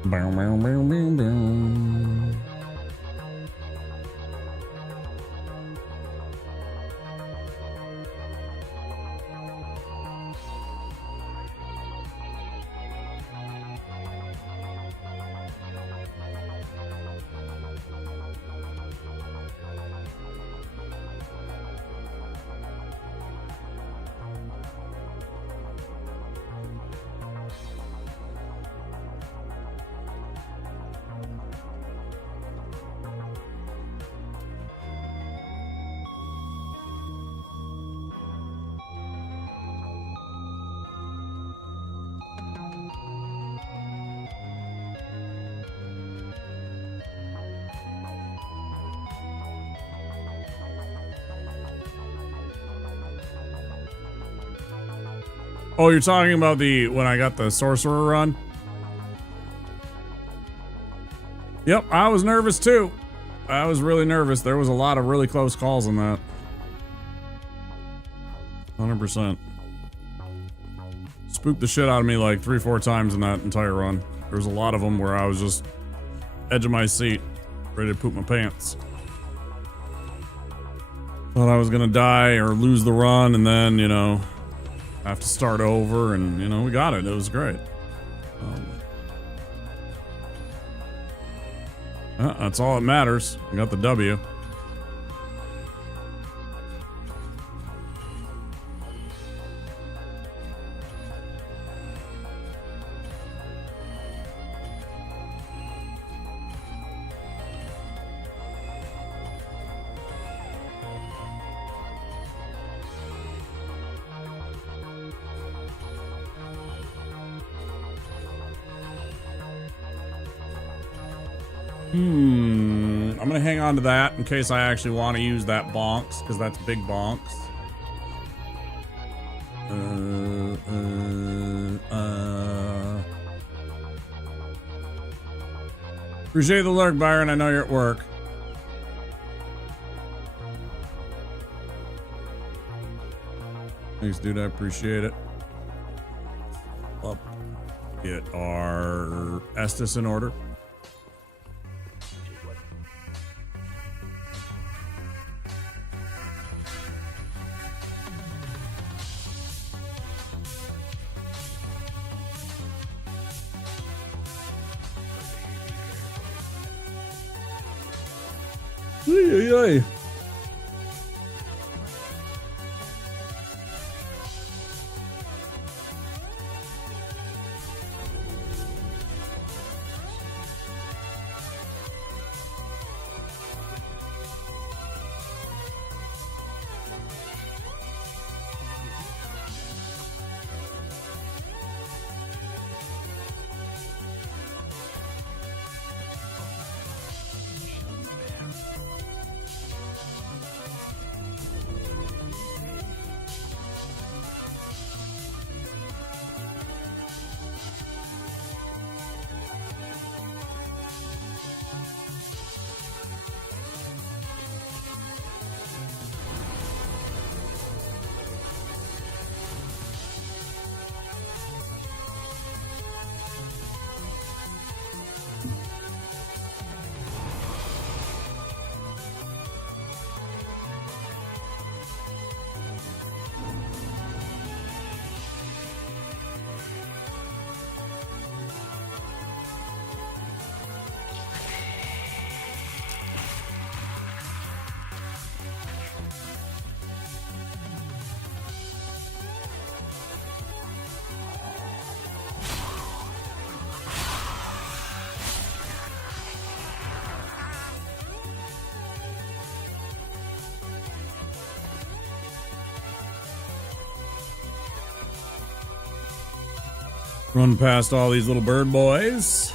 Bow, bow, bow, bow, bow. Oh, you're talking about when I got the sorcerer run? Yep, I was nervous too. I was really nervous. There was a lot of really close calls on that. 100%. Spooked the shit out of me like 3-4 times in that entire run. There was a lot of them where I was just edge of my seat, ready to poop my pants. Thought I was gonna die or lose the run and then, you know, have to start over, and, you know, we got it. It was great. That's all that matters. I got the W. I'm gonna hang on to that in case I actually want to use that bonks, because that's big bonks. Appreciate the lurk, Byron. I know you're at work. Thanks, dude. I appreciate it. Up. Get our Estus in order. Ay. Run past all these little bird boys.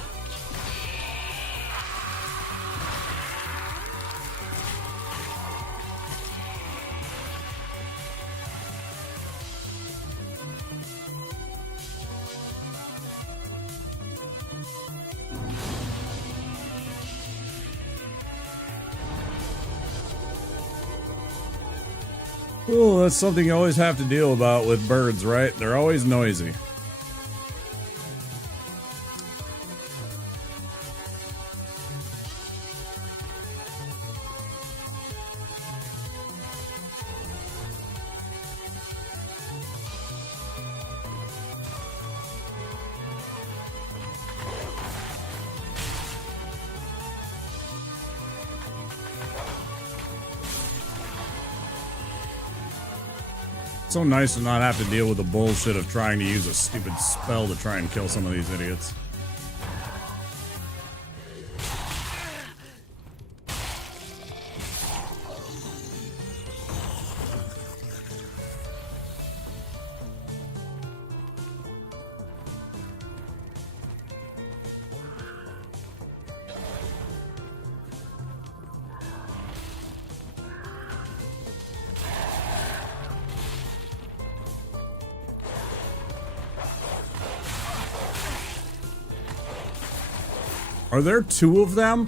Oh, that's something you always have to deal about with birds, right? They're always noisy. So nice to not have to deal with the bullshit of trying to use a stupid spell to try and kill some of these idiots. Are there two of them?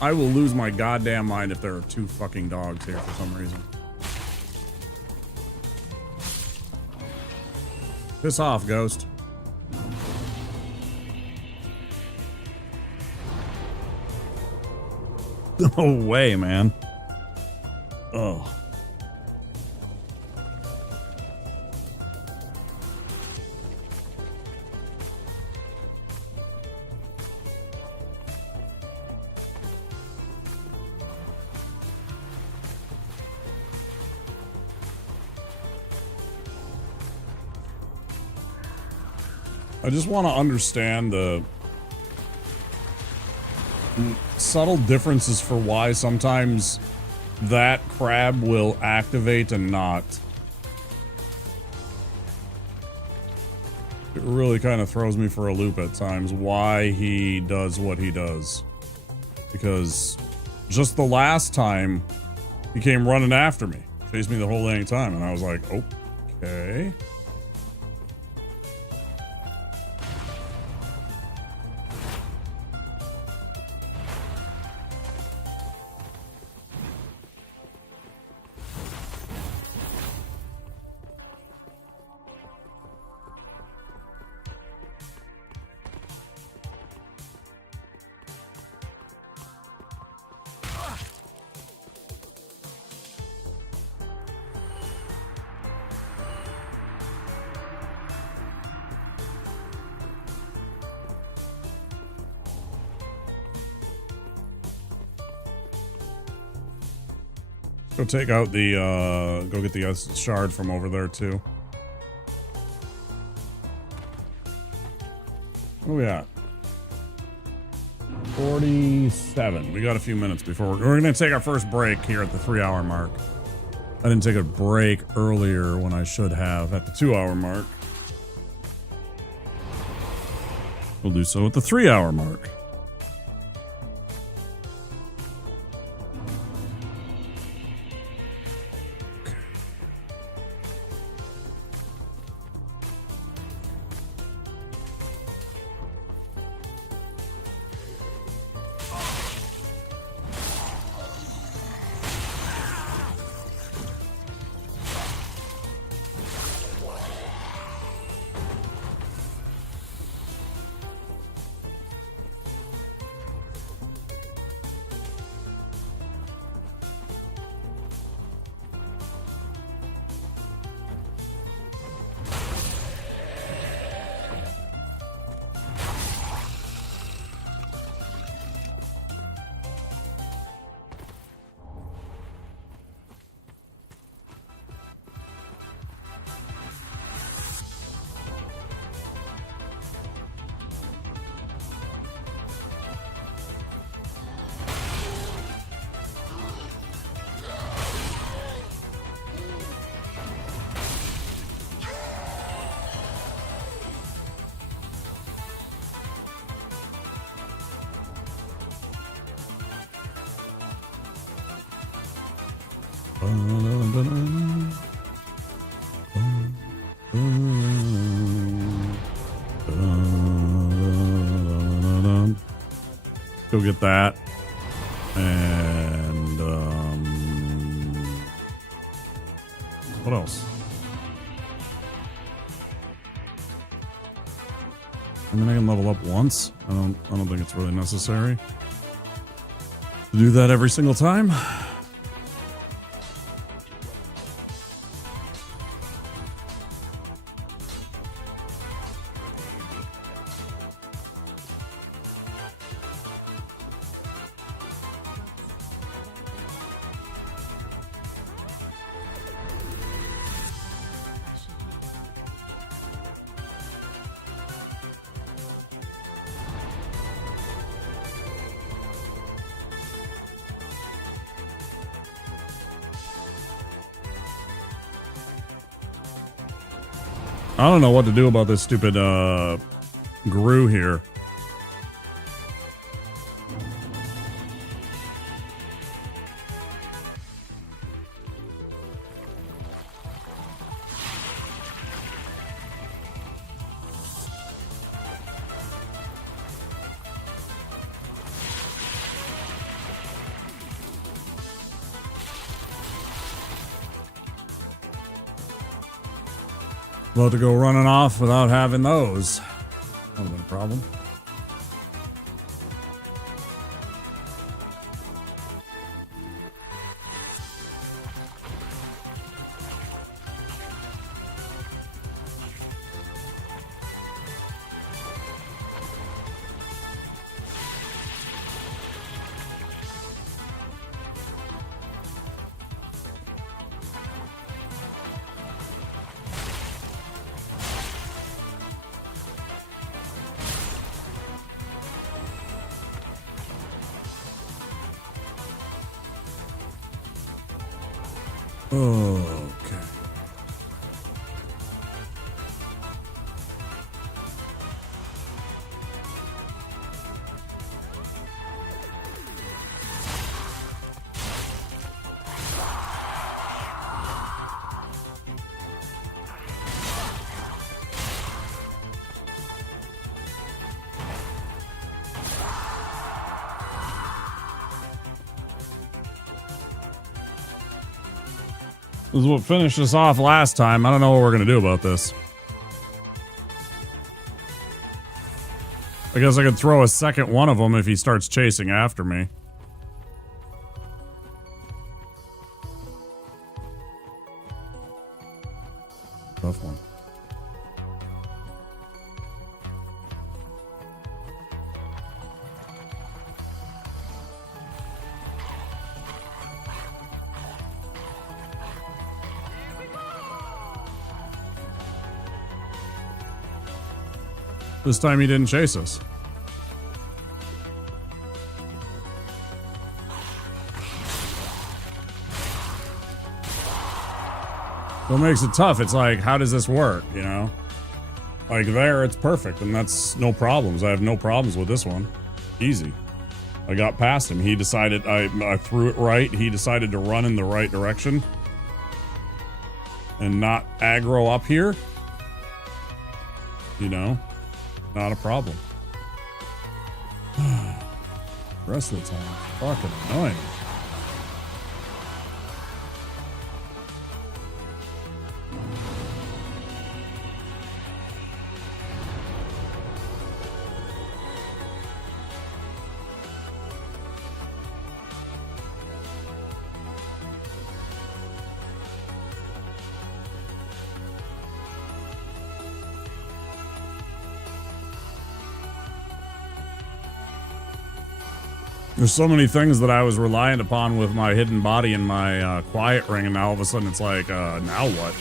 I will lose my goddamn mind if there are two fucking dogs here for some reason. Piss off, Ghost. No way, man. Oh. I just want to understand the subtle differences for why sometimes that crab will activate and not. It really kind of throws me for a loop at times why he does what he does. Because just the last time he came running after me, chased me the whole dang time, and I was like, okay. Go take out the, go get the shard from over there, too. What are we at? 47. We got a few minutes before we're going to take our first break here at the 3-hour mark. I didn't take a break earlier when I should have at the 2-hour mark. We'll do so at the 3-hour mark. Go get that. And, what else? I mean, I can level up once. I don't think it's really necessary to do that every single time. I don't know what to do about this stupid Gru here. About to go running off without having those. That would have been a problem. Okay. This is what finished us off last time. I don't know what we're going to do about this. I guess I could throw a second one of them if he starts chasing after me. Tough one. This time he didn't chase us. What makes it tough? It's like, how does this work, you know? Like there, it's perfect, and that's no problems. I have no problems with this one. Easy. I got past him. He decided, I threw it right. He decided to run in the right direction. And not aggro up here. You know? Not a problem. Rest of the time. Fucking annoying. There's so many things that I was reliant upon with my hidden body and my quiet ring, and now all of a sudden it's like, now what?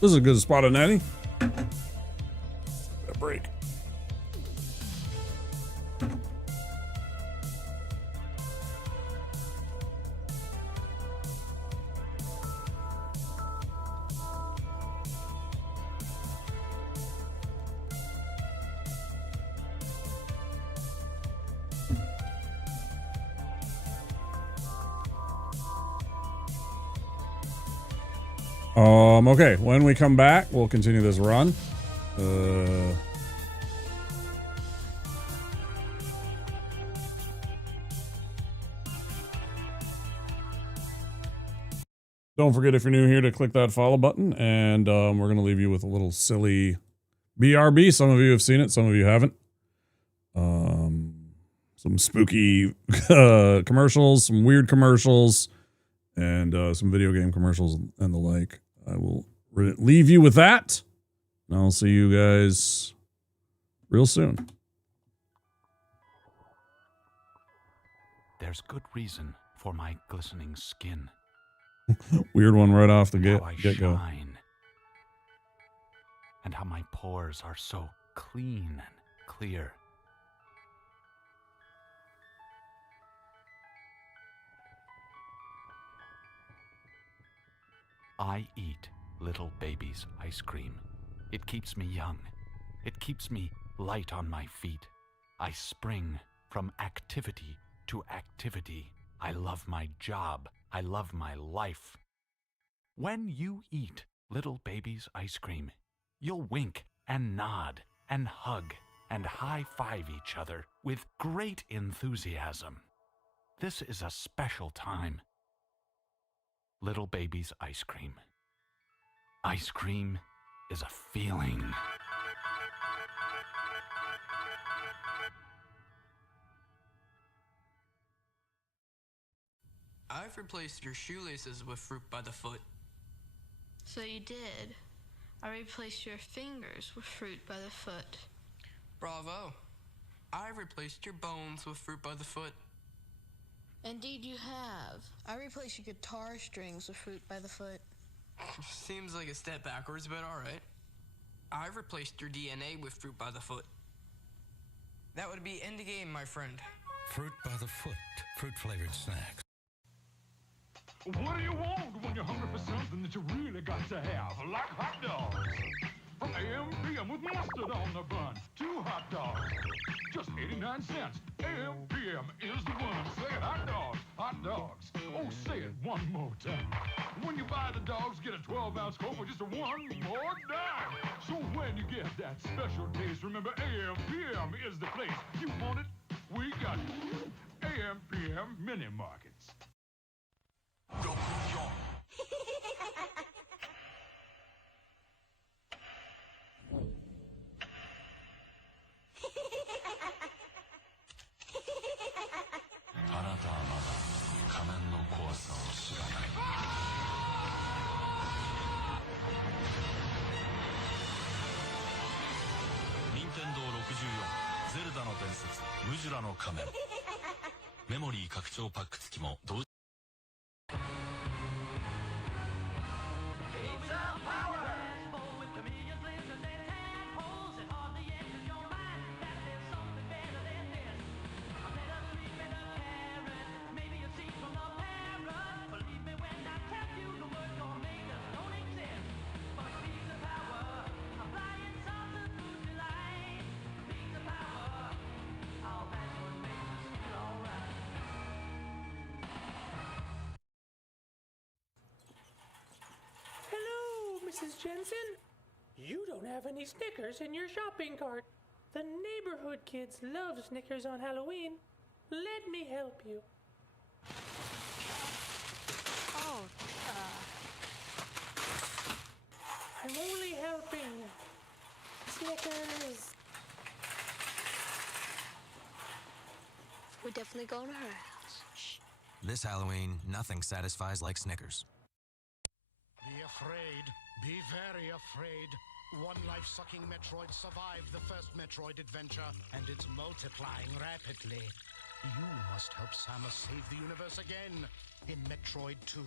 This is a good spot on Natty. A break. Okay, when we come back, we'll continue this run. Don't forget, if you're new here, to click that follow button, and we're going to leave you with a little silly BRB. Some of you have seen it, some of you haven't. Some spooky commercials, some weird commercials, and some video game commercials and the like. I will leave you with that, and I'll see you guys real soon. There's good reason for my glistening skin. Weird one right off the How I get-go. shine. And how my pores are so clean and clear. I eat little baby's ice cream. It keeps me young. It keeps me light on my feet. I spring from activity to activity. I love my job. I love my life. When you eat little baby's ice cream, you'll wink and nod and hug and high-five each other with great enthusiasm. This is a special time. Little baby's ice cream. Ice cream is a feeling. I've replaced your shoelaces with fruit by the foot. So you did. I replaced your fingers with fruit by the foot. Bravo. I replaced your bones with fruit by the foot. Indeed you have. I replaced your guitar strings with fruit by the foot. Seems like a step backwards, but alright. I replaced your DNA with fruit by the foot. That would be end game, my friend. Fruit by the foot. Fruit-flavored snacks. What do you want when you're hungry for something that you really got to have? Like hot dogs. From AM PM with mustard on the bun. 2 hot dogs. Just 89 cents. AM PM is the one. Say it, hot dogs. Hot dogs. Oh, say it one more time. When you buy the dogs, get a 12-ounce Coke for just one more dime. So when you get that special taste, remember AM PM is the place. You want it? We got it. AM PM Mini Markets. Nintendo 64ゼルダの伝説ムジュラの仮面メモリー拡張パック付きも同時 Hello, Mrs. Jensen. You don't have any Snickers in your shopping cart. The neighborhood kids love Snickers on Halloween. Let me help you. Oh, I'm only helping. Snickers. We're definitely going to her house. Shh. This Halloween, nothing satisfies like Snickers. Be afraid. Be very afraid. One life-sucking Metroid survived the first Metroid adventure, and it's multiplying rapidly. You must help Samus save the universe again in Metroid 2.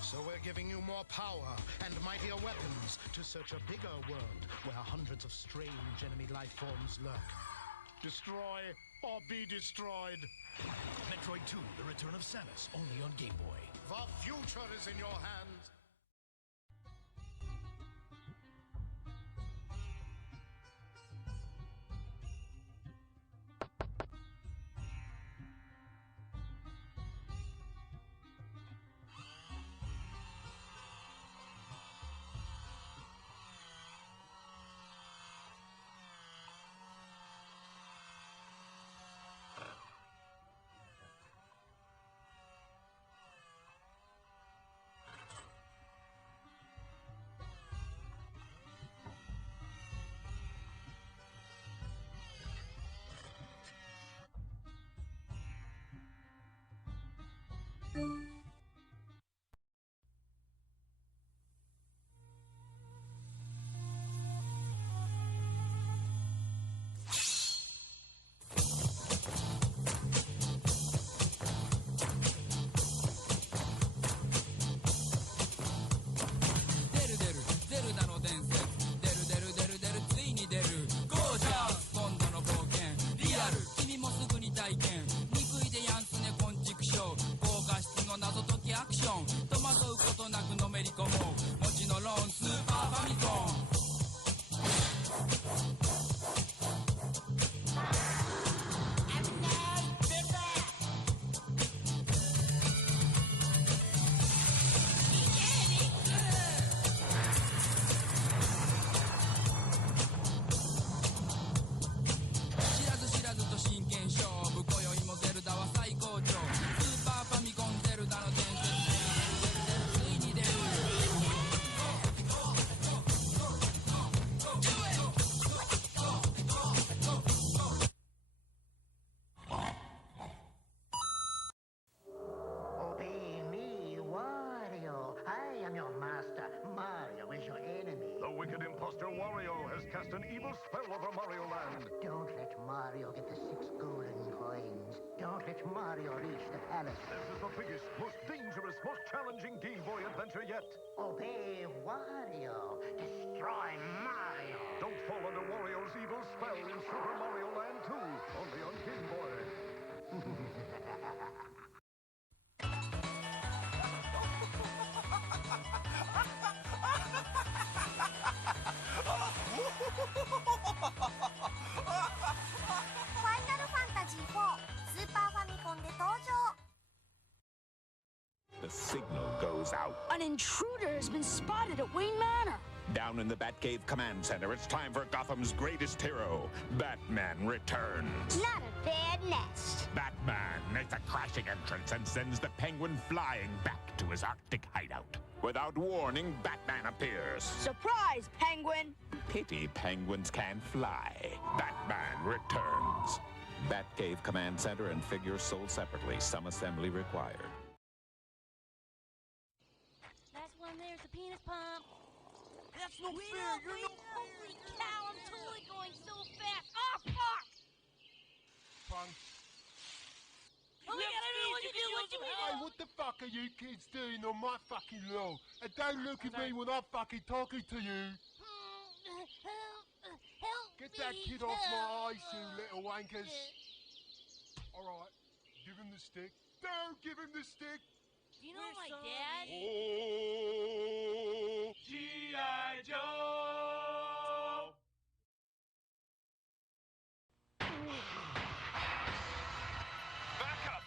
So we're giving you more power and mightier weapons to search a bigger world where hundreds of strange enemy life forms lurk. Destroy or be destroyed. Metroid 2 The Return of Samus only on Game Boy. The future is in your hands. アクション戸惑うことなくのめり込もうもちのローンスーパーファミコン知らず知らずと真剣勝負今宵もゼルダは最高潮スーパーファミコンゼルダの伝説ついに出るObey me, Wario. I am your master. Mario is your enemy. The wicked imposter Wario has cast an evil spell over Mario Land. Don't let Mario get the 6 golden coins. Don't let Mario reach the palace. This is the biggest, most dangerous, most challenging Game Boy adventure yet. Obey Wario. Destroy Mario. Don't fall under Wario's evil spell in Super Mario Land 2, only on Game Boy. The signal goes out. An intruder has been spotted at Wayne Manor. Down in the Batcave Command Center, it's time for Gotham's greatest hero, Batman returns. Not a bad nest. Batman makes a crashing entrance and sends the Penguin flying back to his Arctic hideout. Without warning, Batman appears. Surprise, Penguin! Pity penguins can't fly. Batman returns. Batcave Command Center and figures sold separately. Some assembly required. That's one there's a penis pump. That's no fair, you're no... Holy cow, I'm totally going so fast. Oh, fuck! Punk. Oh my god, I don't know what to do, what do we do? Hey, what the fuck are you kids doing on my fucking lawn? And don't look at me when I'm fucking talking to you. Help Get that kid off my eyes, you little wankers. Alright, give him the stick. Don't give him the stick. Do you know my dad? Oh, G.I. Joe! Backup!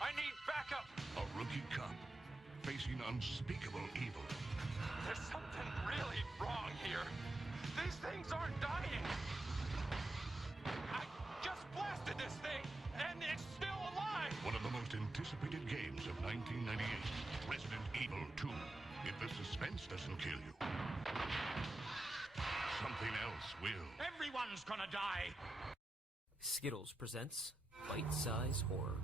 I need backup! A rookie cop facing unspeakable evil. There's something really wrong here. These things aren't dying. I just blasted this thing, and it's still alive. One of the most anticipated games of 1998, Resident Evil 2. If the suspense doesn't kill you, something else will. Everyone's gonna die. Skittles presents Bite-Size Horror.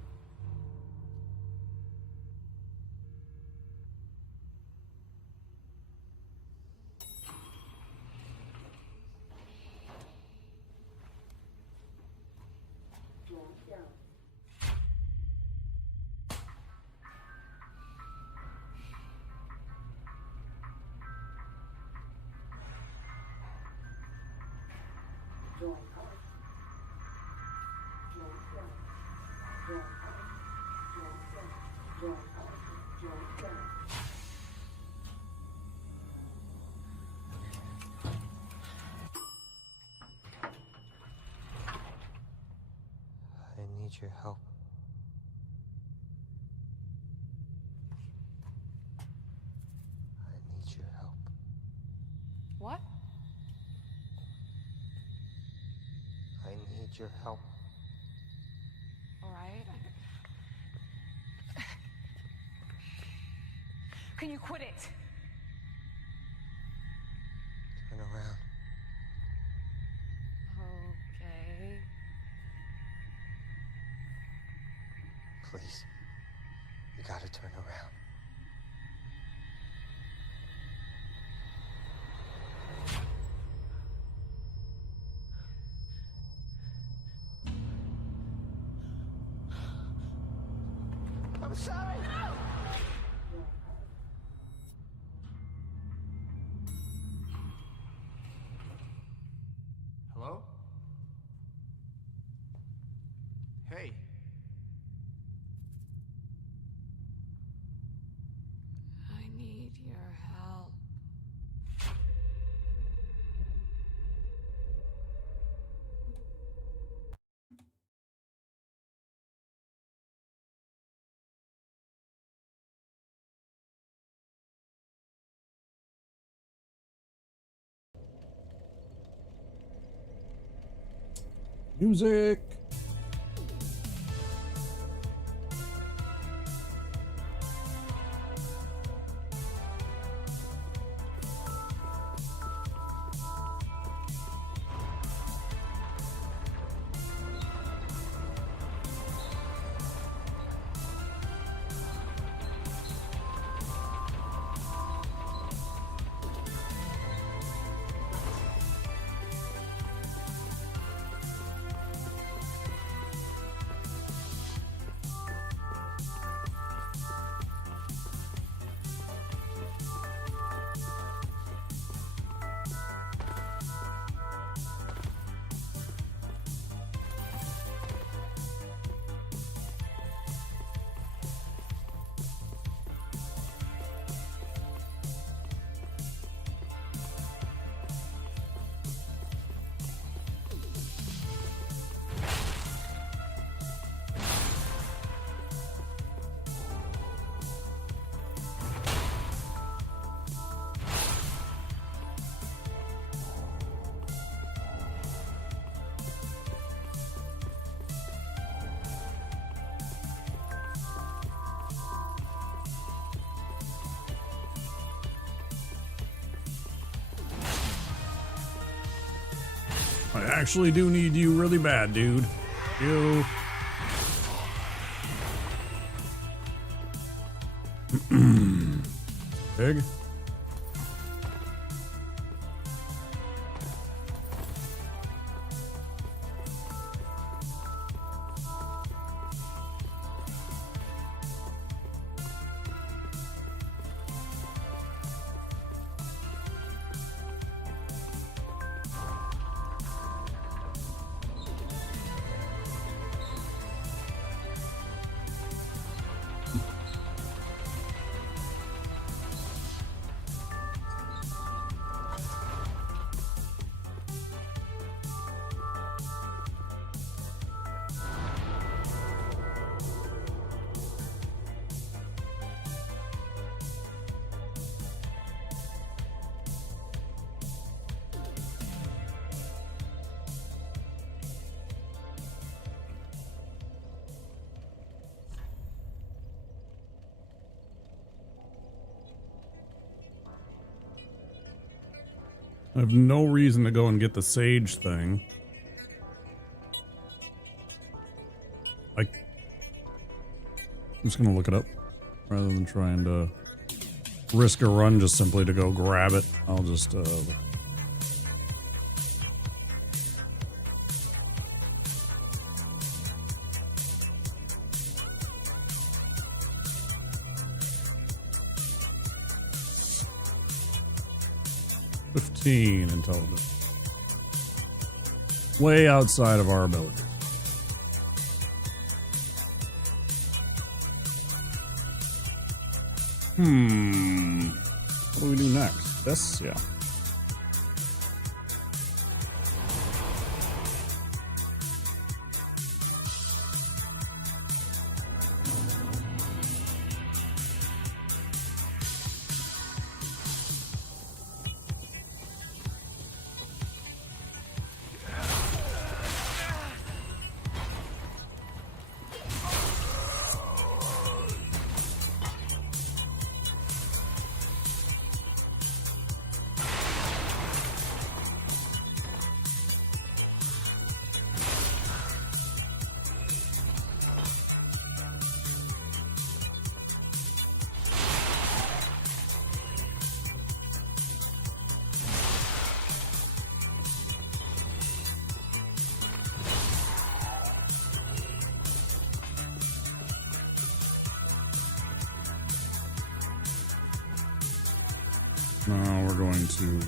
I need your help. I need your help. What? I need your help. All right. Can you quit it? Turn around. Okay. Please. You gotta turn around. I'm sorry. Music. I actually do need you really bad, dude. You. Big. I have no reason to go and get the sage thing. I'm just gonna look it up rather than trying to risk a run just simply to go grab it. I'll just intelligence. Way outside of our abilities. What do we do next? This? Yeah. Now we're going to...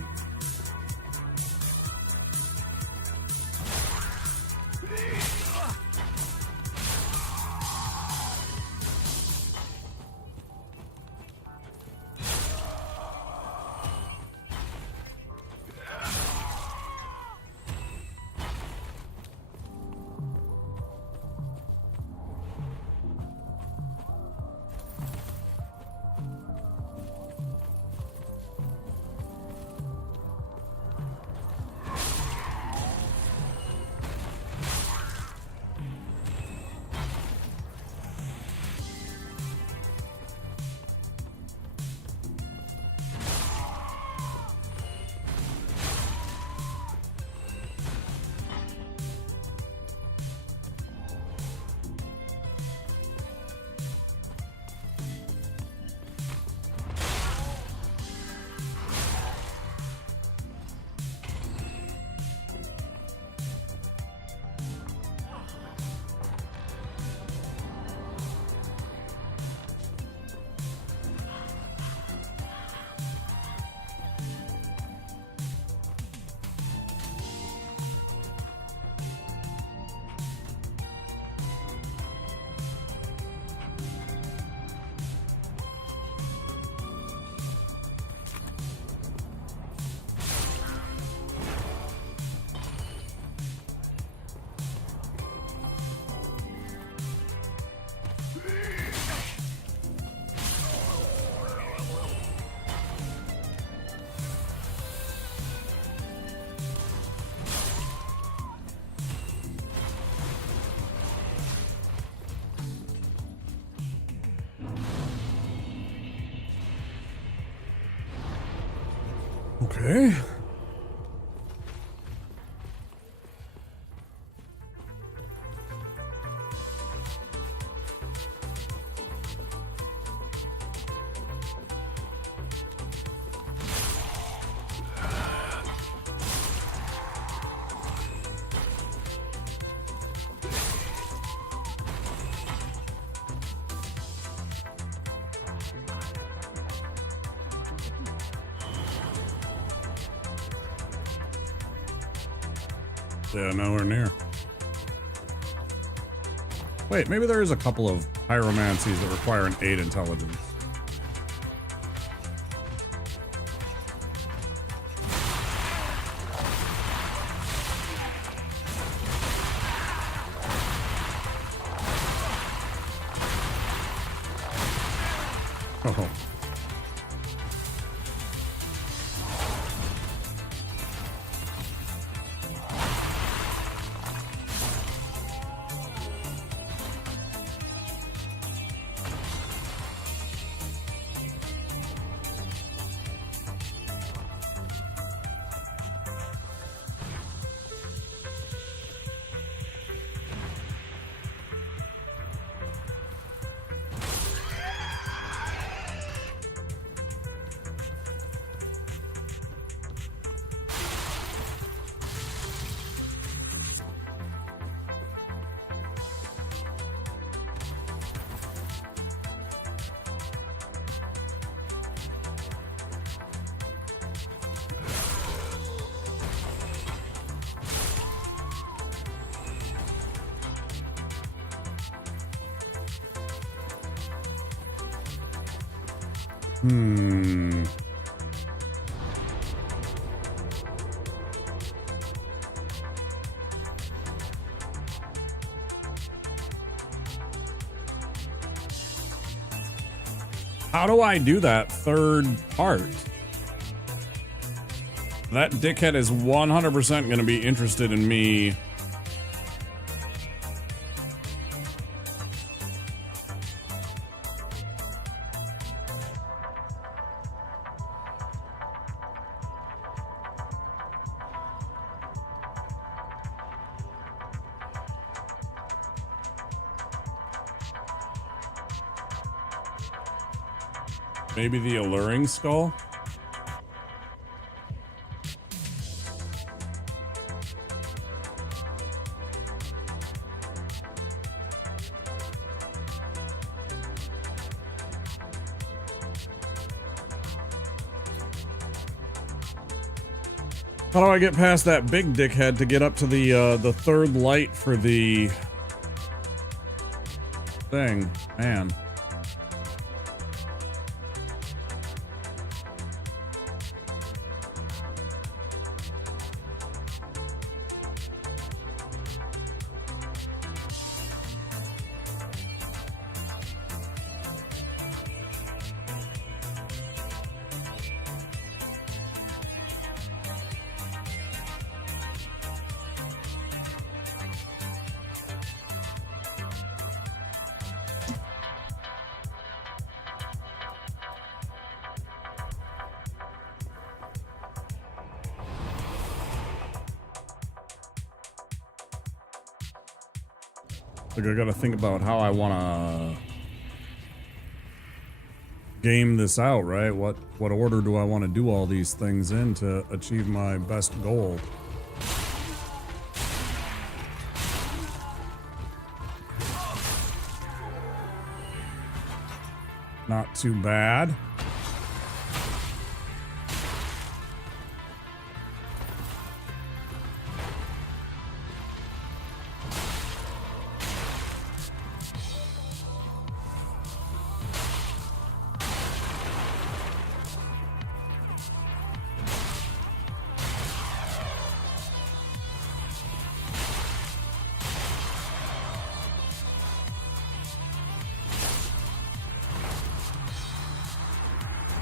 Okay. Yeah, nowhere near. Wait, maybe there is a couple of pyromancies that require an 8 intelligence. Oh. How do I do that third part? That dickhead is 100% going to be interested in me. Maybe the alluring skull? How do I get past that big dickhead to get up to the third light for the thing? Man. Like, I gotta think about how I wanna game this out, right? What order do I want to do all these things in to achieve my best goal? Not too bad.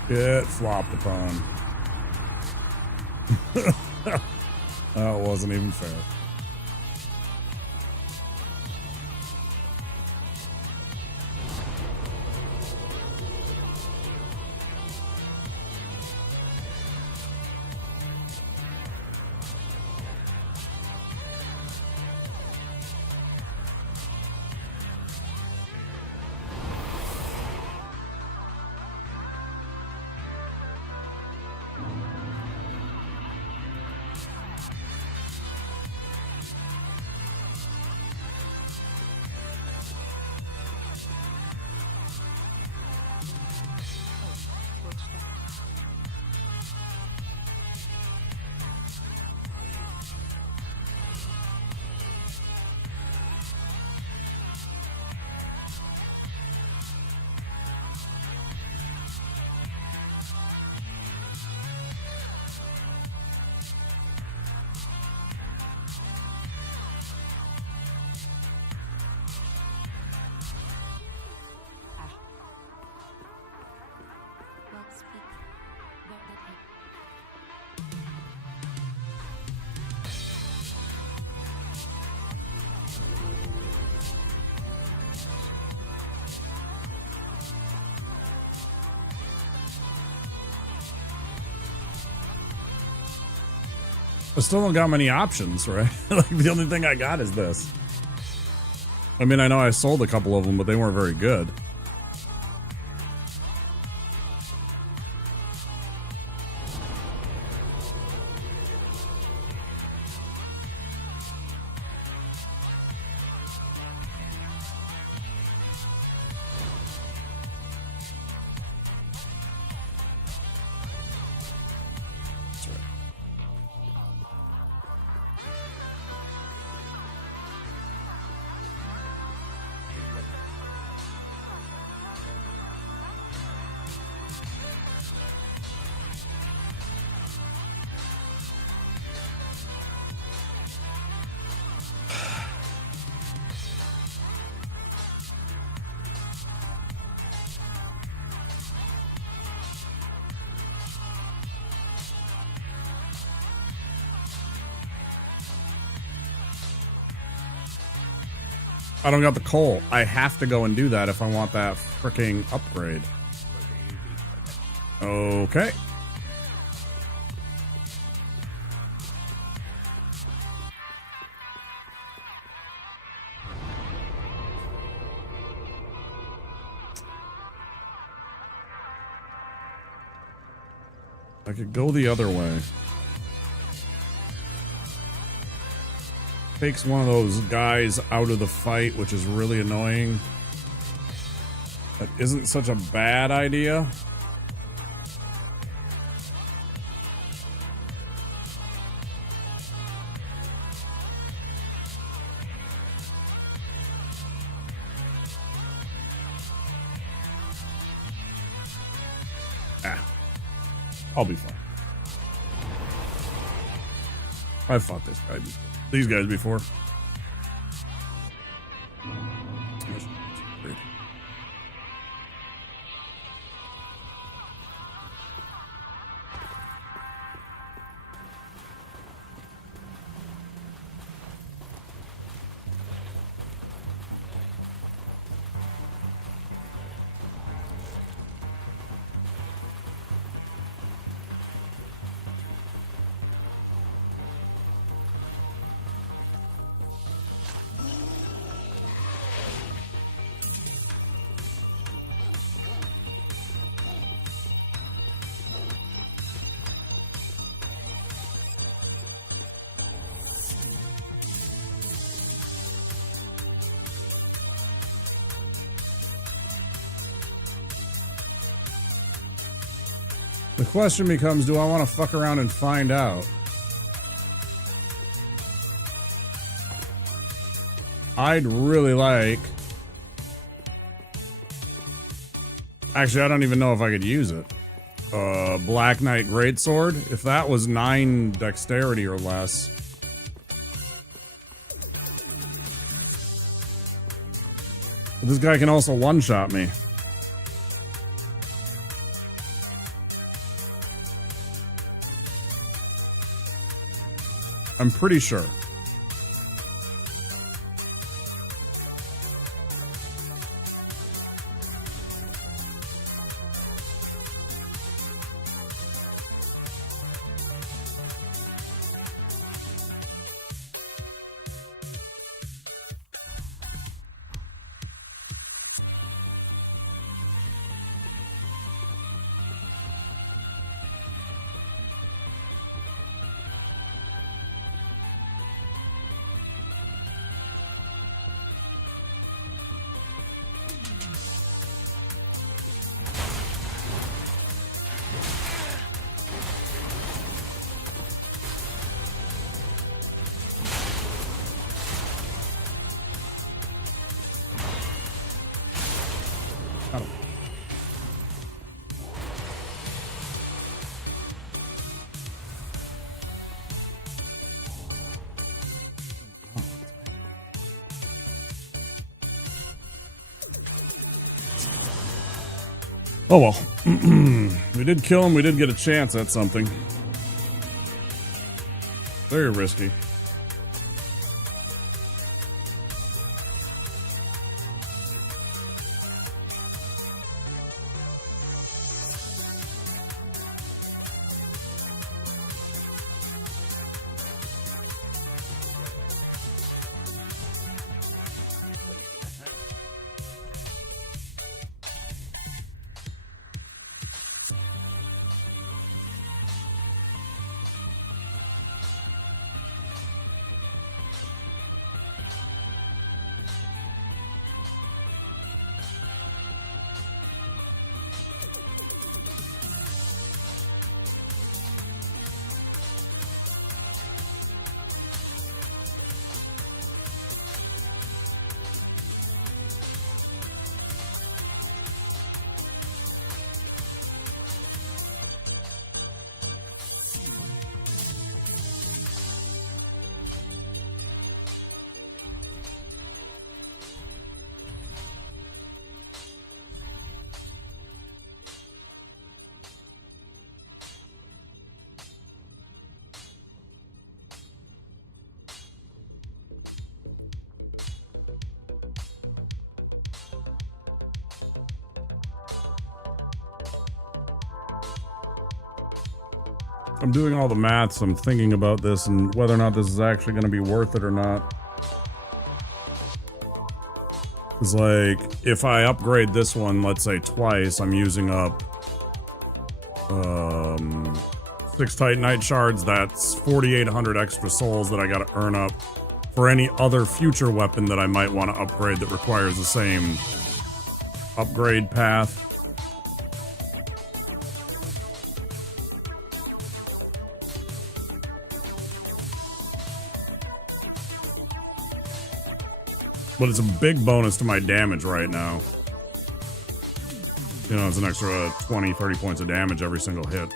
Get flopped upon. That wasn't even fair. I still don't got many options, right? Like, the only thing I got is this. I mean, I know I sold a couple of them, but they weren't very good. I don't got the coal. I have to go and do that if I want that freaking upgrade. Okay. I could go the other way. Takes one of those guys out of the fight, which is really annoying. That isn't such a bad idea. I'll be fine. I've fought these guys before. The question becomes, do I want to fuck around and find out? I'd really like... Actually, I don't even know if I could use it. Black Knight Greatsword? If that was 9 dexterity or less... But this guy can also one-shot me. I'm pretty sure. Oh well. We did kill him, we did get a chance at something. Very risky. I'm doing all the maths. I'm thinking about this and whether or not this is actually going to be worth it or not. It's like, if I upgrade this one, let's say twice, I'm using up 6 Titanite shards. That's 4,800 extra souls that I gotta earn up for any other future weapon that I might want to upgrade that requires the same upgrade path. But it's a big bonus to my damage right now. You know, it's an extra 20, 30 points of damage every single hit.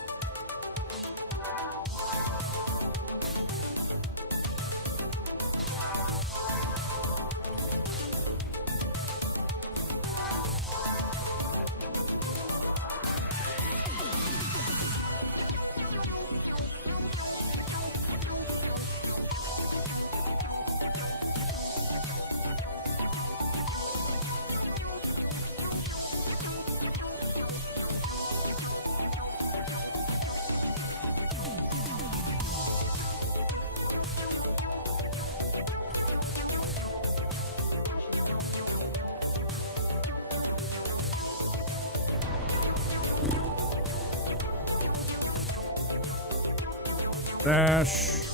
Dash.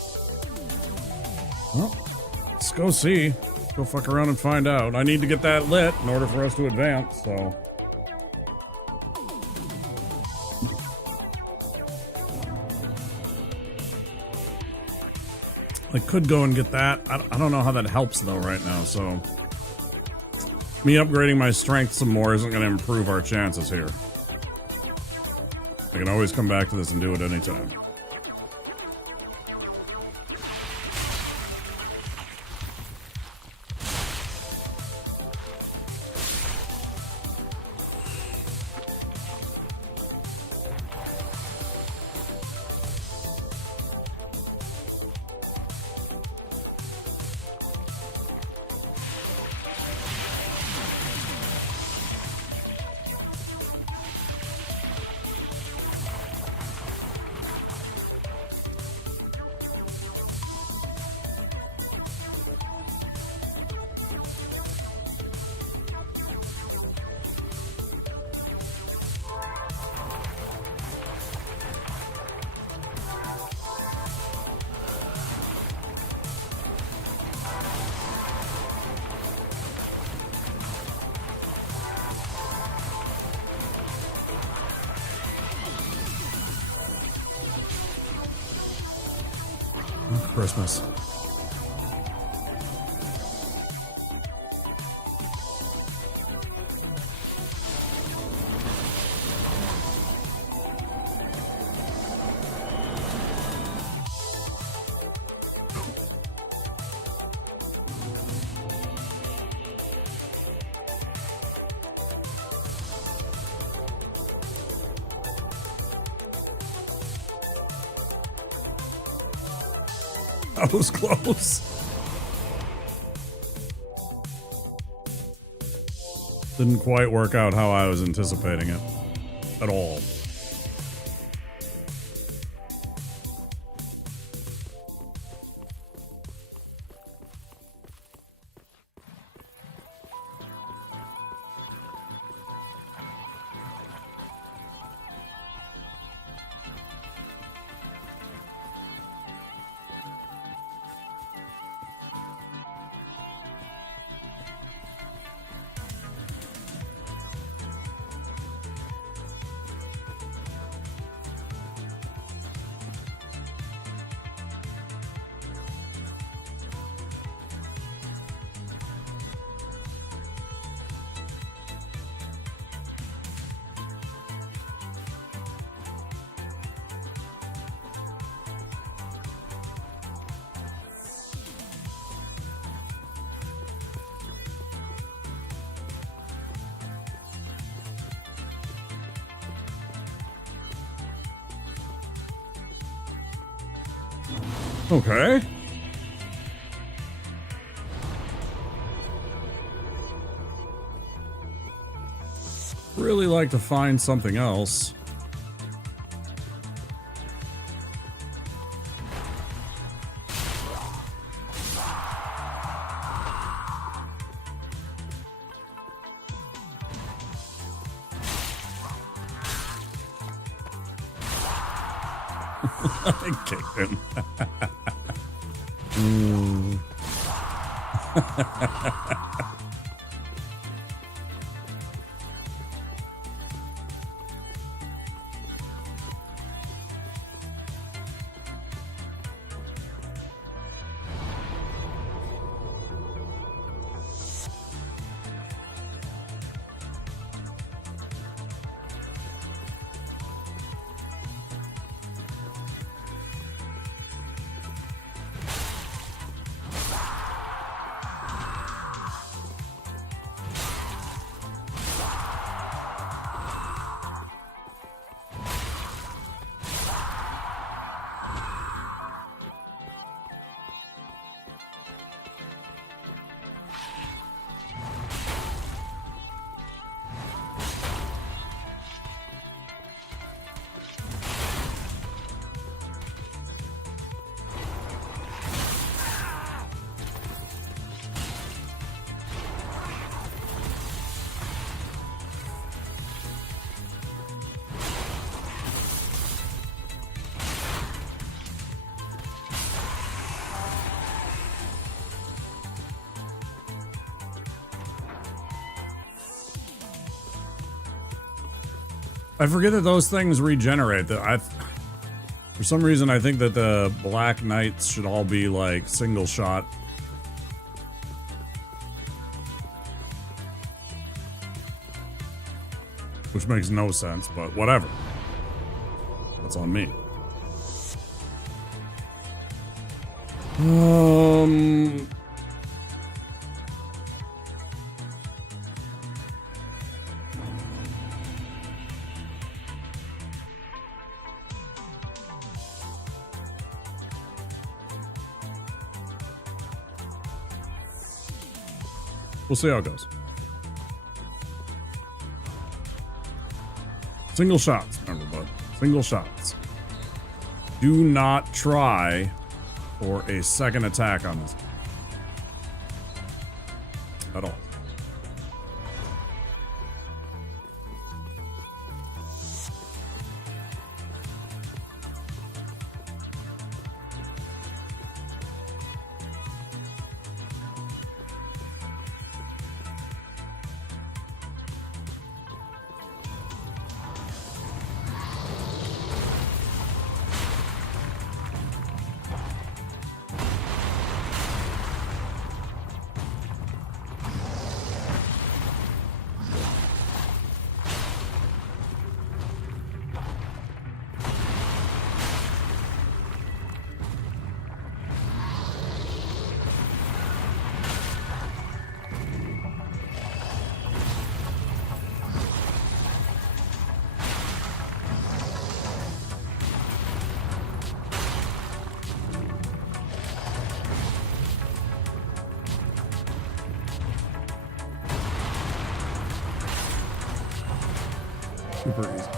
Well, let's go see. Go fuck around and find out. I need to get that lit in order for us to advance, so. I could go and get that. I don't know how that helps though right now, so. Me upgrading my strength some more isn't going to improve our chances here. I can always come back to this and do it anytime. Christmas. That was close. Didn't quite work out how I was anticipating it at all. Okay. Really like to find something else. I kicked him. Mm. I forget that those things regenerate. For some reason, I think that the Black Knights should all be like single shot. Which makes no sense, but whatever. That's on me. We'll see how it goes. Single shots, remember, bud. Single shots. Do not try for a second attack on this. At all. Super easy.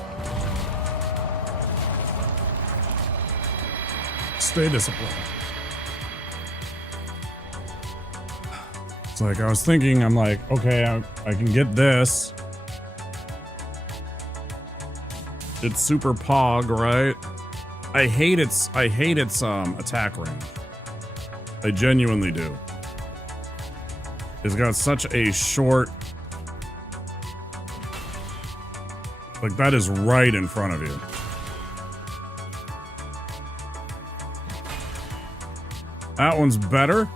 Stay disciplined. It's like I was thinking, I'm like, okay, I can get this. It's super pog, right? I hate its attack range. I genuinely do. It's got such a short. Like, that is right in front of you. That one's better.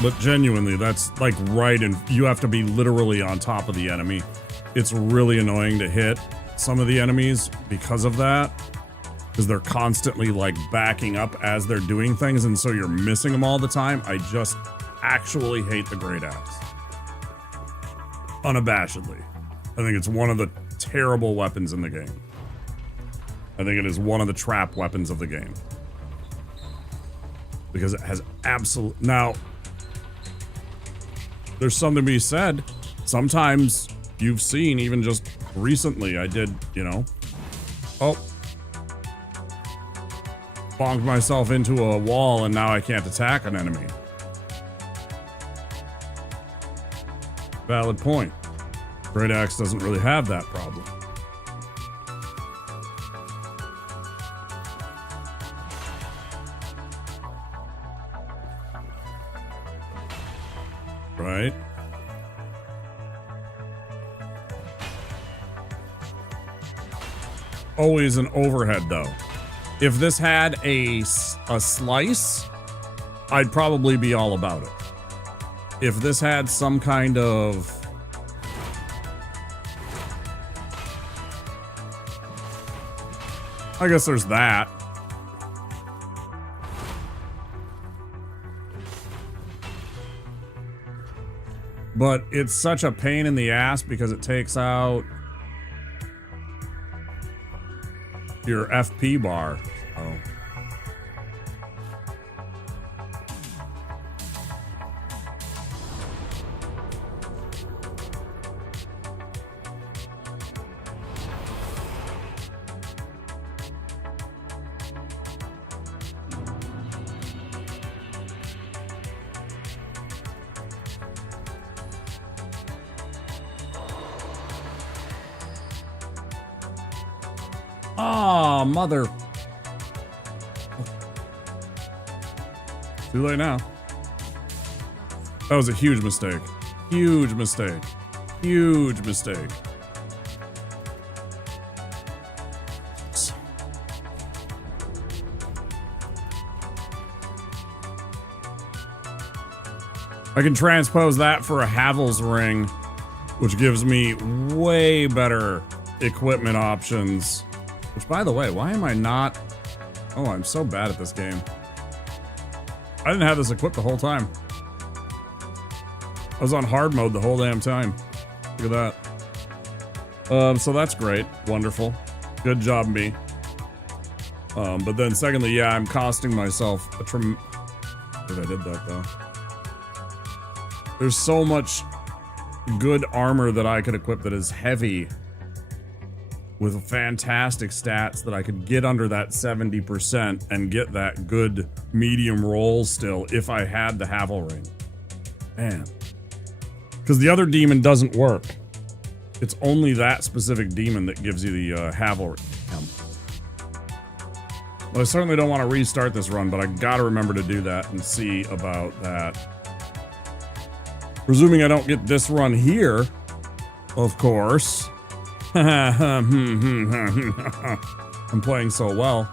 But genuinely, that's like right in. You have to be literally on top of the enemy. It's really annoying to hit some of the enemies because of that. Because they're constantly like backing up as they're doing things, and so you're missing them all the time. I just actually hate the Great Axe. Unabashedly. I think it's one of the terrible weapons in the game. I think it is one of the trap weapons of the game. Because it has absolute. Now, there's something to be said. Sometimes you've seen, even just recently, I did, you know. Oh. Bonked myself into a wall and now I can't attack an enemy. Valid point. Great Axe doesn't really have that problem. Right? Always an overhead, though. If this had a slice, I'd probably be all about it. If this had some kind of... I guess there's that. But it's such a pain in the ass because it takes out your FP bar. Oh. Ah, mother. Too late now. That was a huge mistake. Huge mistake. Huge mistake. I can transpose that for a Havel's ring, which gives me way better equipment options. Which, by the way, why am I not... Oh, I'm so bad at this game. I didn't have this equipped the whole time. I was on hard mode the whole damn time. Look at that. So that's great. Wonderful. Good job, me. But then secondly, yeah, I'm costing myself a I did that, though. There's so much good armor that I could equip that is heavy with fantastic stats that I could get under that 70% and get that good medium roll still if I had the Havel ring. Man. Because the other demon doesn't work. It's only that specific demon that gives you the Havel ring. Well, I certainly don't want to restart this run, but I gotta remember to do that and see about that. Presuming I don't get this run here, of course. I'm playing so well.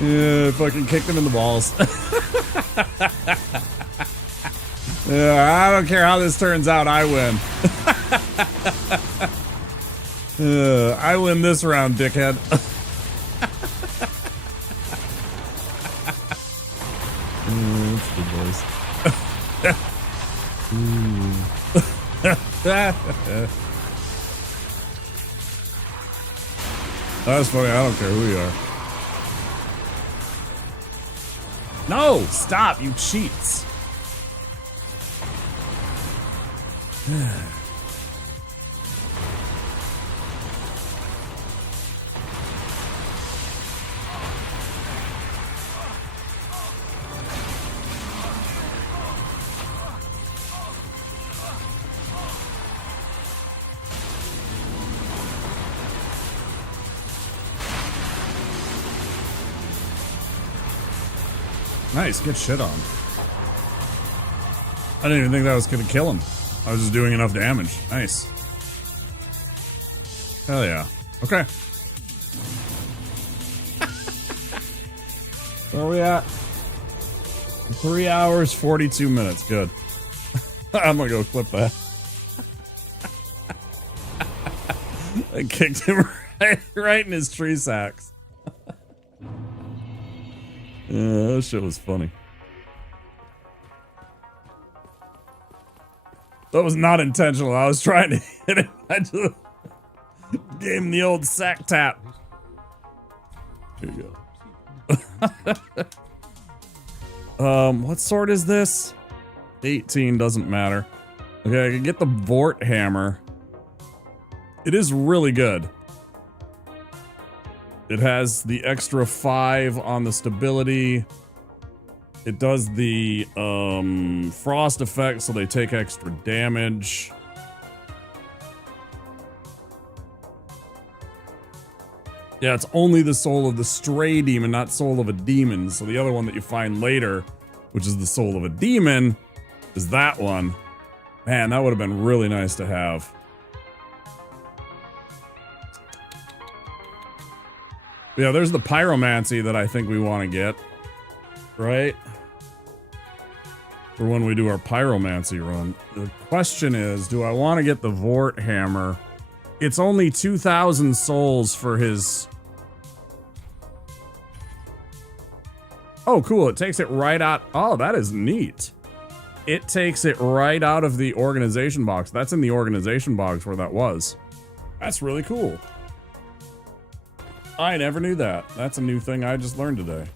Yeah, fucking kicked him in the balls. Yeah, I don't care how this turns out, I win. I win this round, dickhead. That's good, boys. That's funny. I don't care who you are. No, stop, you cheats. Nice, good shit on. I didn't even think that was gonna kill him. I was just doing enough damage. Nice. Hell yeah. Okay. Where are we at? 3 hours, 42 minutes. Good. I'm gonna go clip that. I kicked him right in his tree sacks. Yeah, that shit was funny. That was not intentional. I was trying to hit him. I just gave him the old sack tap. Here you go. What sword is this? 18 doesn't matter. Okay, I can get the Vort hammer. It is really good. It has the extra 5 on the stability. It does the frost effect, so they take extra damage. Yeah, it's only the soul of the stray demon, not soul of a demon. So the other one that you find later, which is the soul of a demon, is that one. Man, that would have been really nice to have. Yeah, there's the pyromancy that I think we want to get, right? For when we do our pyromancy run. The question is, do I want to get the Vort hammer? It's only 2,000 souls for his... Oh, cool. It takes it right out... Oh, that is neat. It takes it right out of the organization box. That's in the organization box where that was. That's really cool. I never knew that. That's a new thing I just learned today.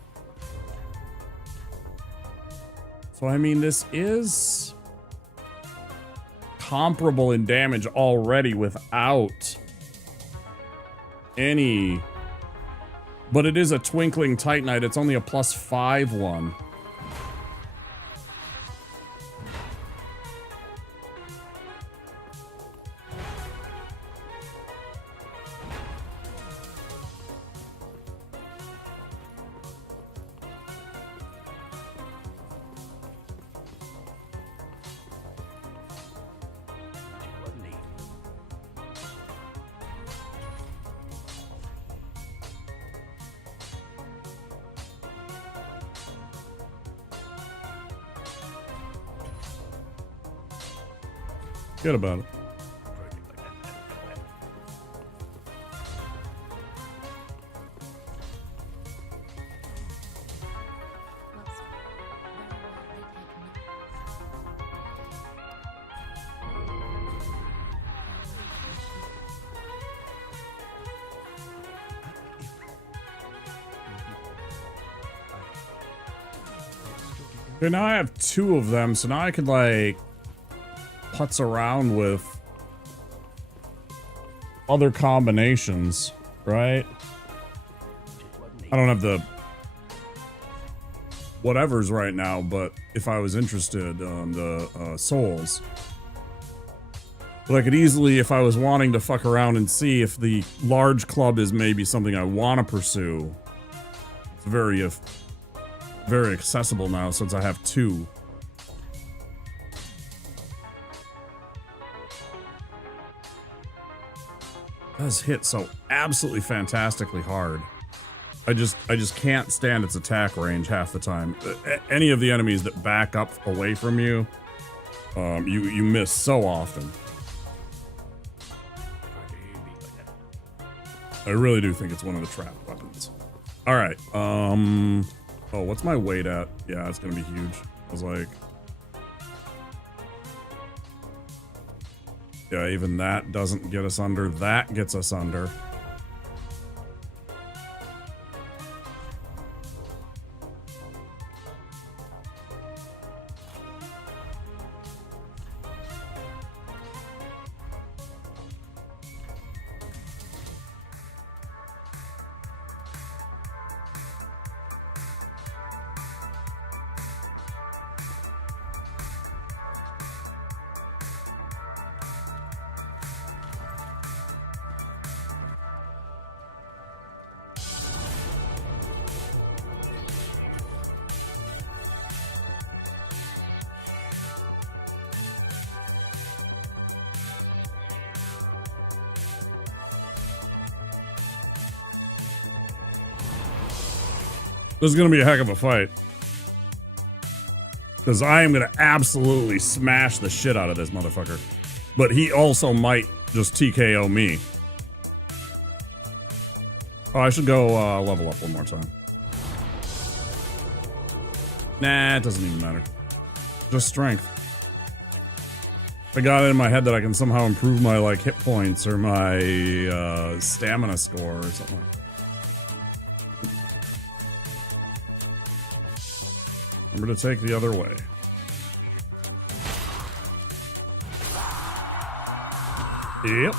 So, I mean, this is comparable in damage already without any... But it is a Twinkling Titanite. It's only a +5 one. Good about it. Okay, now I have 2 of them, so now I could, like, putz around with other combinations, right? I don't have the whatevers right now, but if I was interested on the souls. But I could easily, if I was wanting to fuck around and see if the large club is maybe something I want to pursue. It's very accessible now since I have 2. Does hit so absolutely fantastically hard. I just can't stand its attack range half the time. Any of the enemies that back up away from you, you miss so often. I really do think it's one of the trap weapons. All right. Oh, what's my weight at? Yeah, it's gonna be huge. I was like, yeah, even that doesn't get us under. That gets us under. This is going to be a heck of a fight. Because I am going to absolutely smash the shit out of this motherfucker. But he also might just TKO me. Oh, I should go level up one more time. Nah, it doesn't even matter. Just strength. I got it in my head that I can somehow improve my like hit points or my stamina score or something like that. Remember to take the other way. Yep.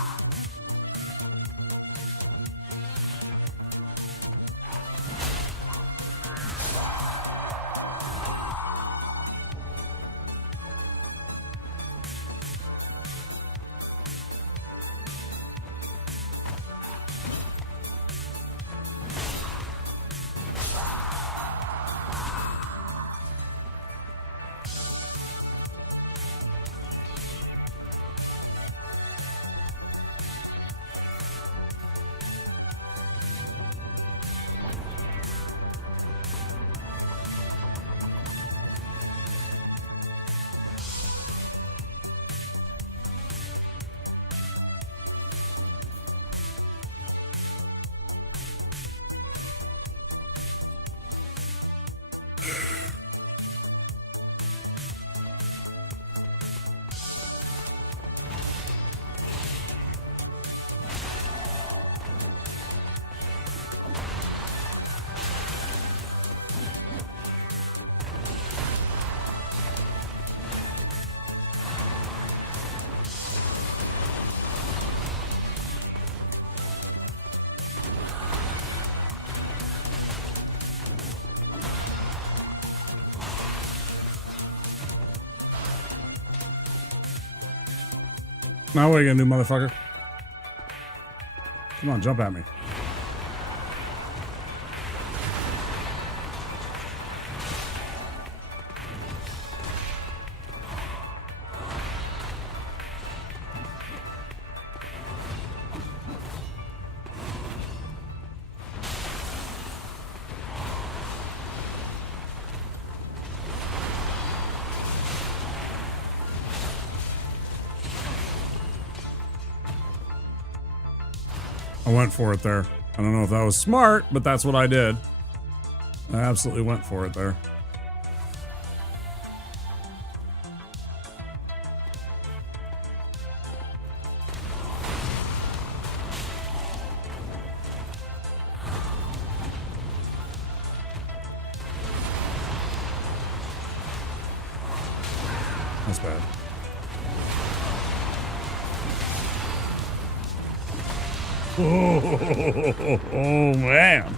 Now what are you gonna do, motherfucker? Come on, jump at me. I went for it there. I don't know if that was smart, but that's what I did. I absolutely went for it there. That's bad. Oh, man.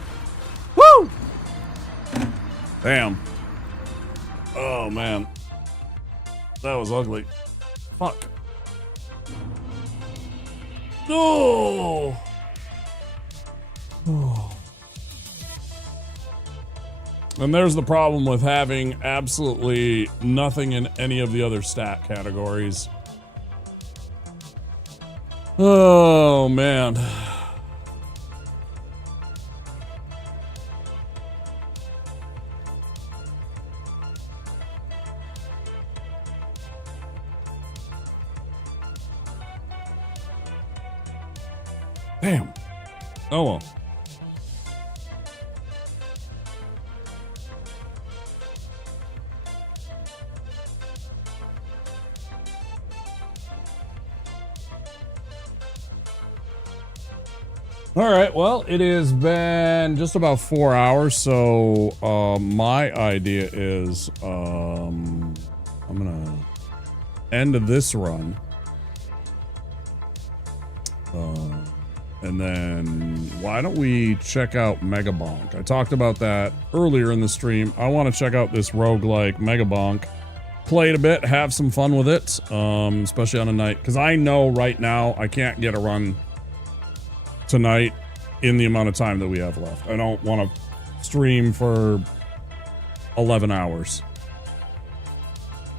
Woo! Damn. Oh, man. That was ugly. Fuck. Oh. Oh. And there's the problem with having absolutely nothing in any of the other stat categories. Oh, man. Damn. Oh well. All right, well, it has been just about 4 hours, so my idea is I'm gonna end this run, and then why don't we check out Megabonk? I talked about that earlier in the stream. I want to check out this roguelike Megabonk, play it a bit, have some fun with it, especially on a night, because I know right now I can't get a run tonight in the amount of time that we have left. I don't want to stream for 11 hours.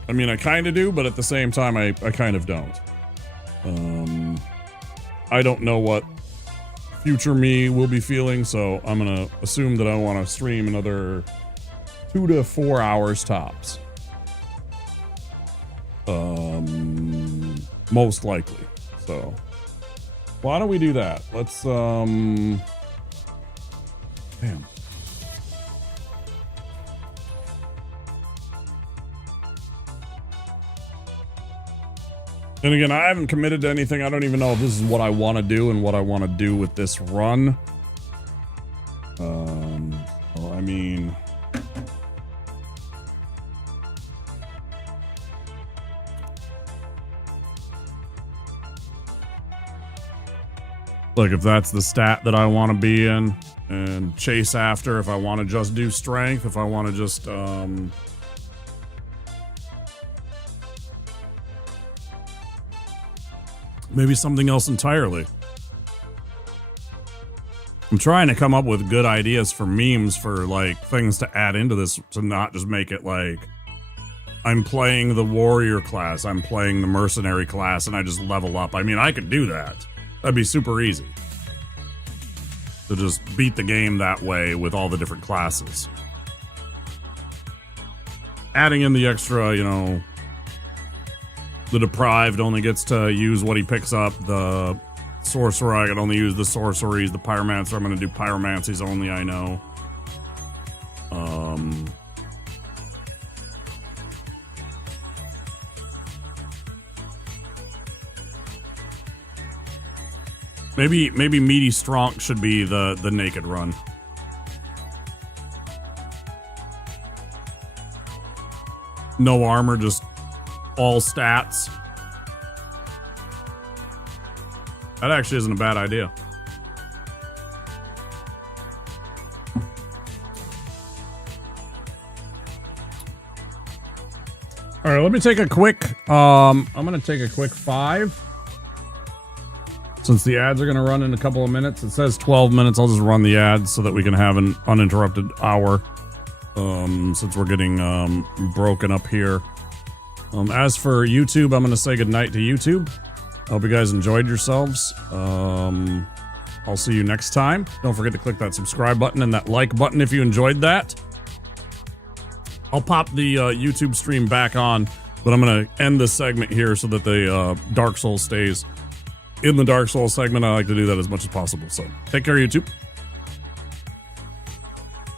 I mean, I kind of do, but at the same time, I kind of don't. I don't know what future me will be feeling, so I'm going to assume that I want to stream another 2 to 4 hours tops. Most likely. So why don't we do that? Let's, damn. And again, I haven't committed to anything. I don't even know if this is what I want to do and what I want to do with this run. Well, I mean, look, if that's the stat that I want to be in and chase after, if I want to just do strength, if I want to just, maybe something else entirely. I'm trying to come up with good ideas for memes for, like, things to add into this to not just make it like I'm playing the warrior class, I'm playing the mercenary class, and I just level up. I mean, I could do that. That'd be super easy. To just beat the game that way with all the different classes. Adding in the extra, you know, the deprived only gets to use what he picks up. The sorcerer, I can only use the sorceries. The pyromancer, I'm going to do pyromancies only, I know. Maybe Meaty Strong should be the naked run. No armor, just all stats. That actually isn't a bad idea. All right, let me take a quick, I'm going to take a quick 5. Since the ads are going to run in a couple of minutes. It says 12 minutes. I'll just run the ads so that we can have an uninterrupted hour. Since we're getting broken up here. As for YouTube, I'm going to say goodnight to YouTube. I hope you guys enjoyed yourselves. I'll see you next time. Don't forget to click that subscribe button and that like button if you enjoyed that. I'll pop the YouTube stream back on, but I'm going to end this segment here so that the Dark Souls stays in the Dark Souls segment. I like to do that as much as possible. So take care, YouTube.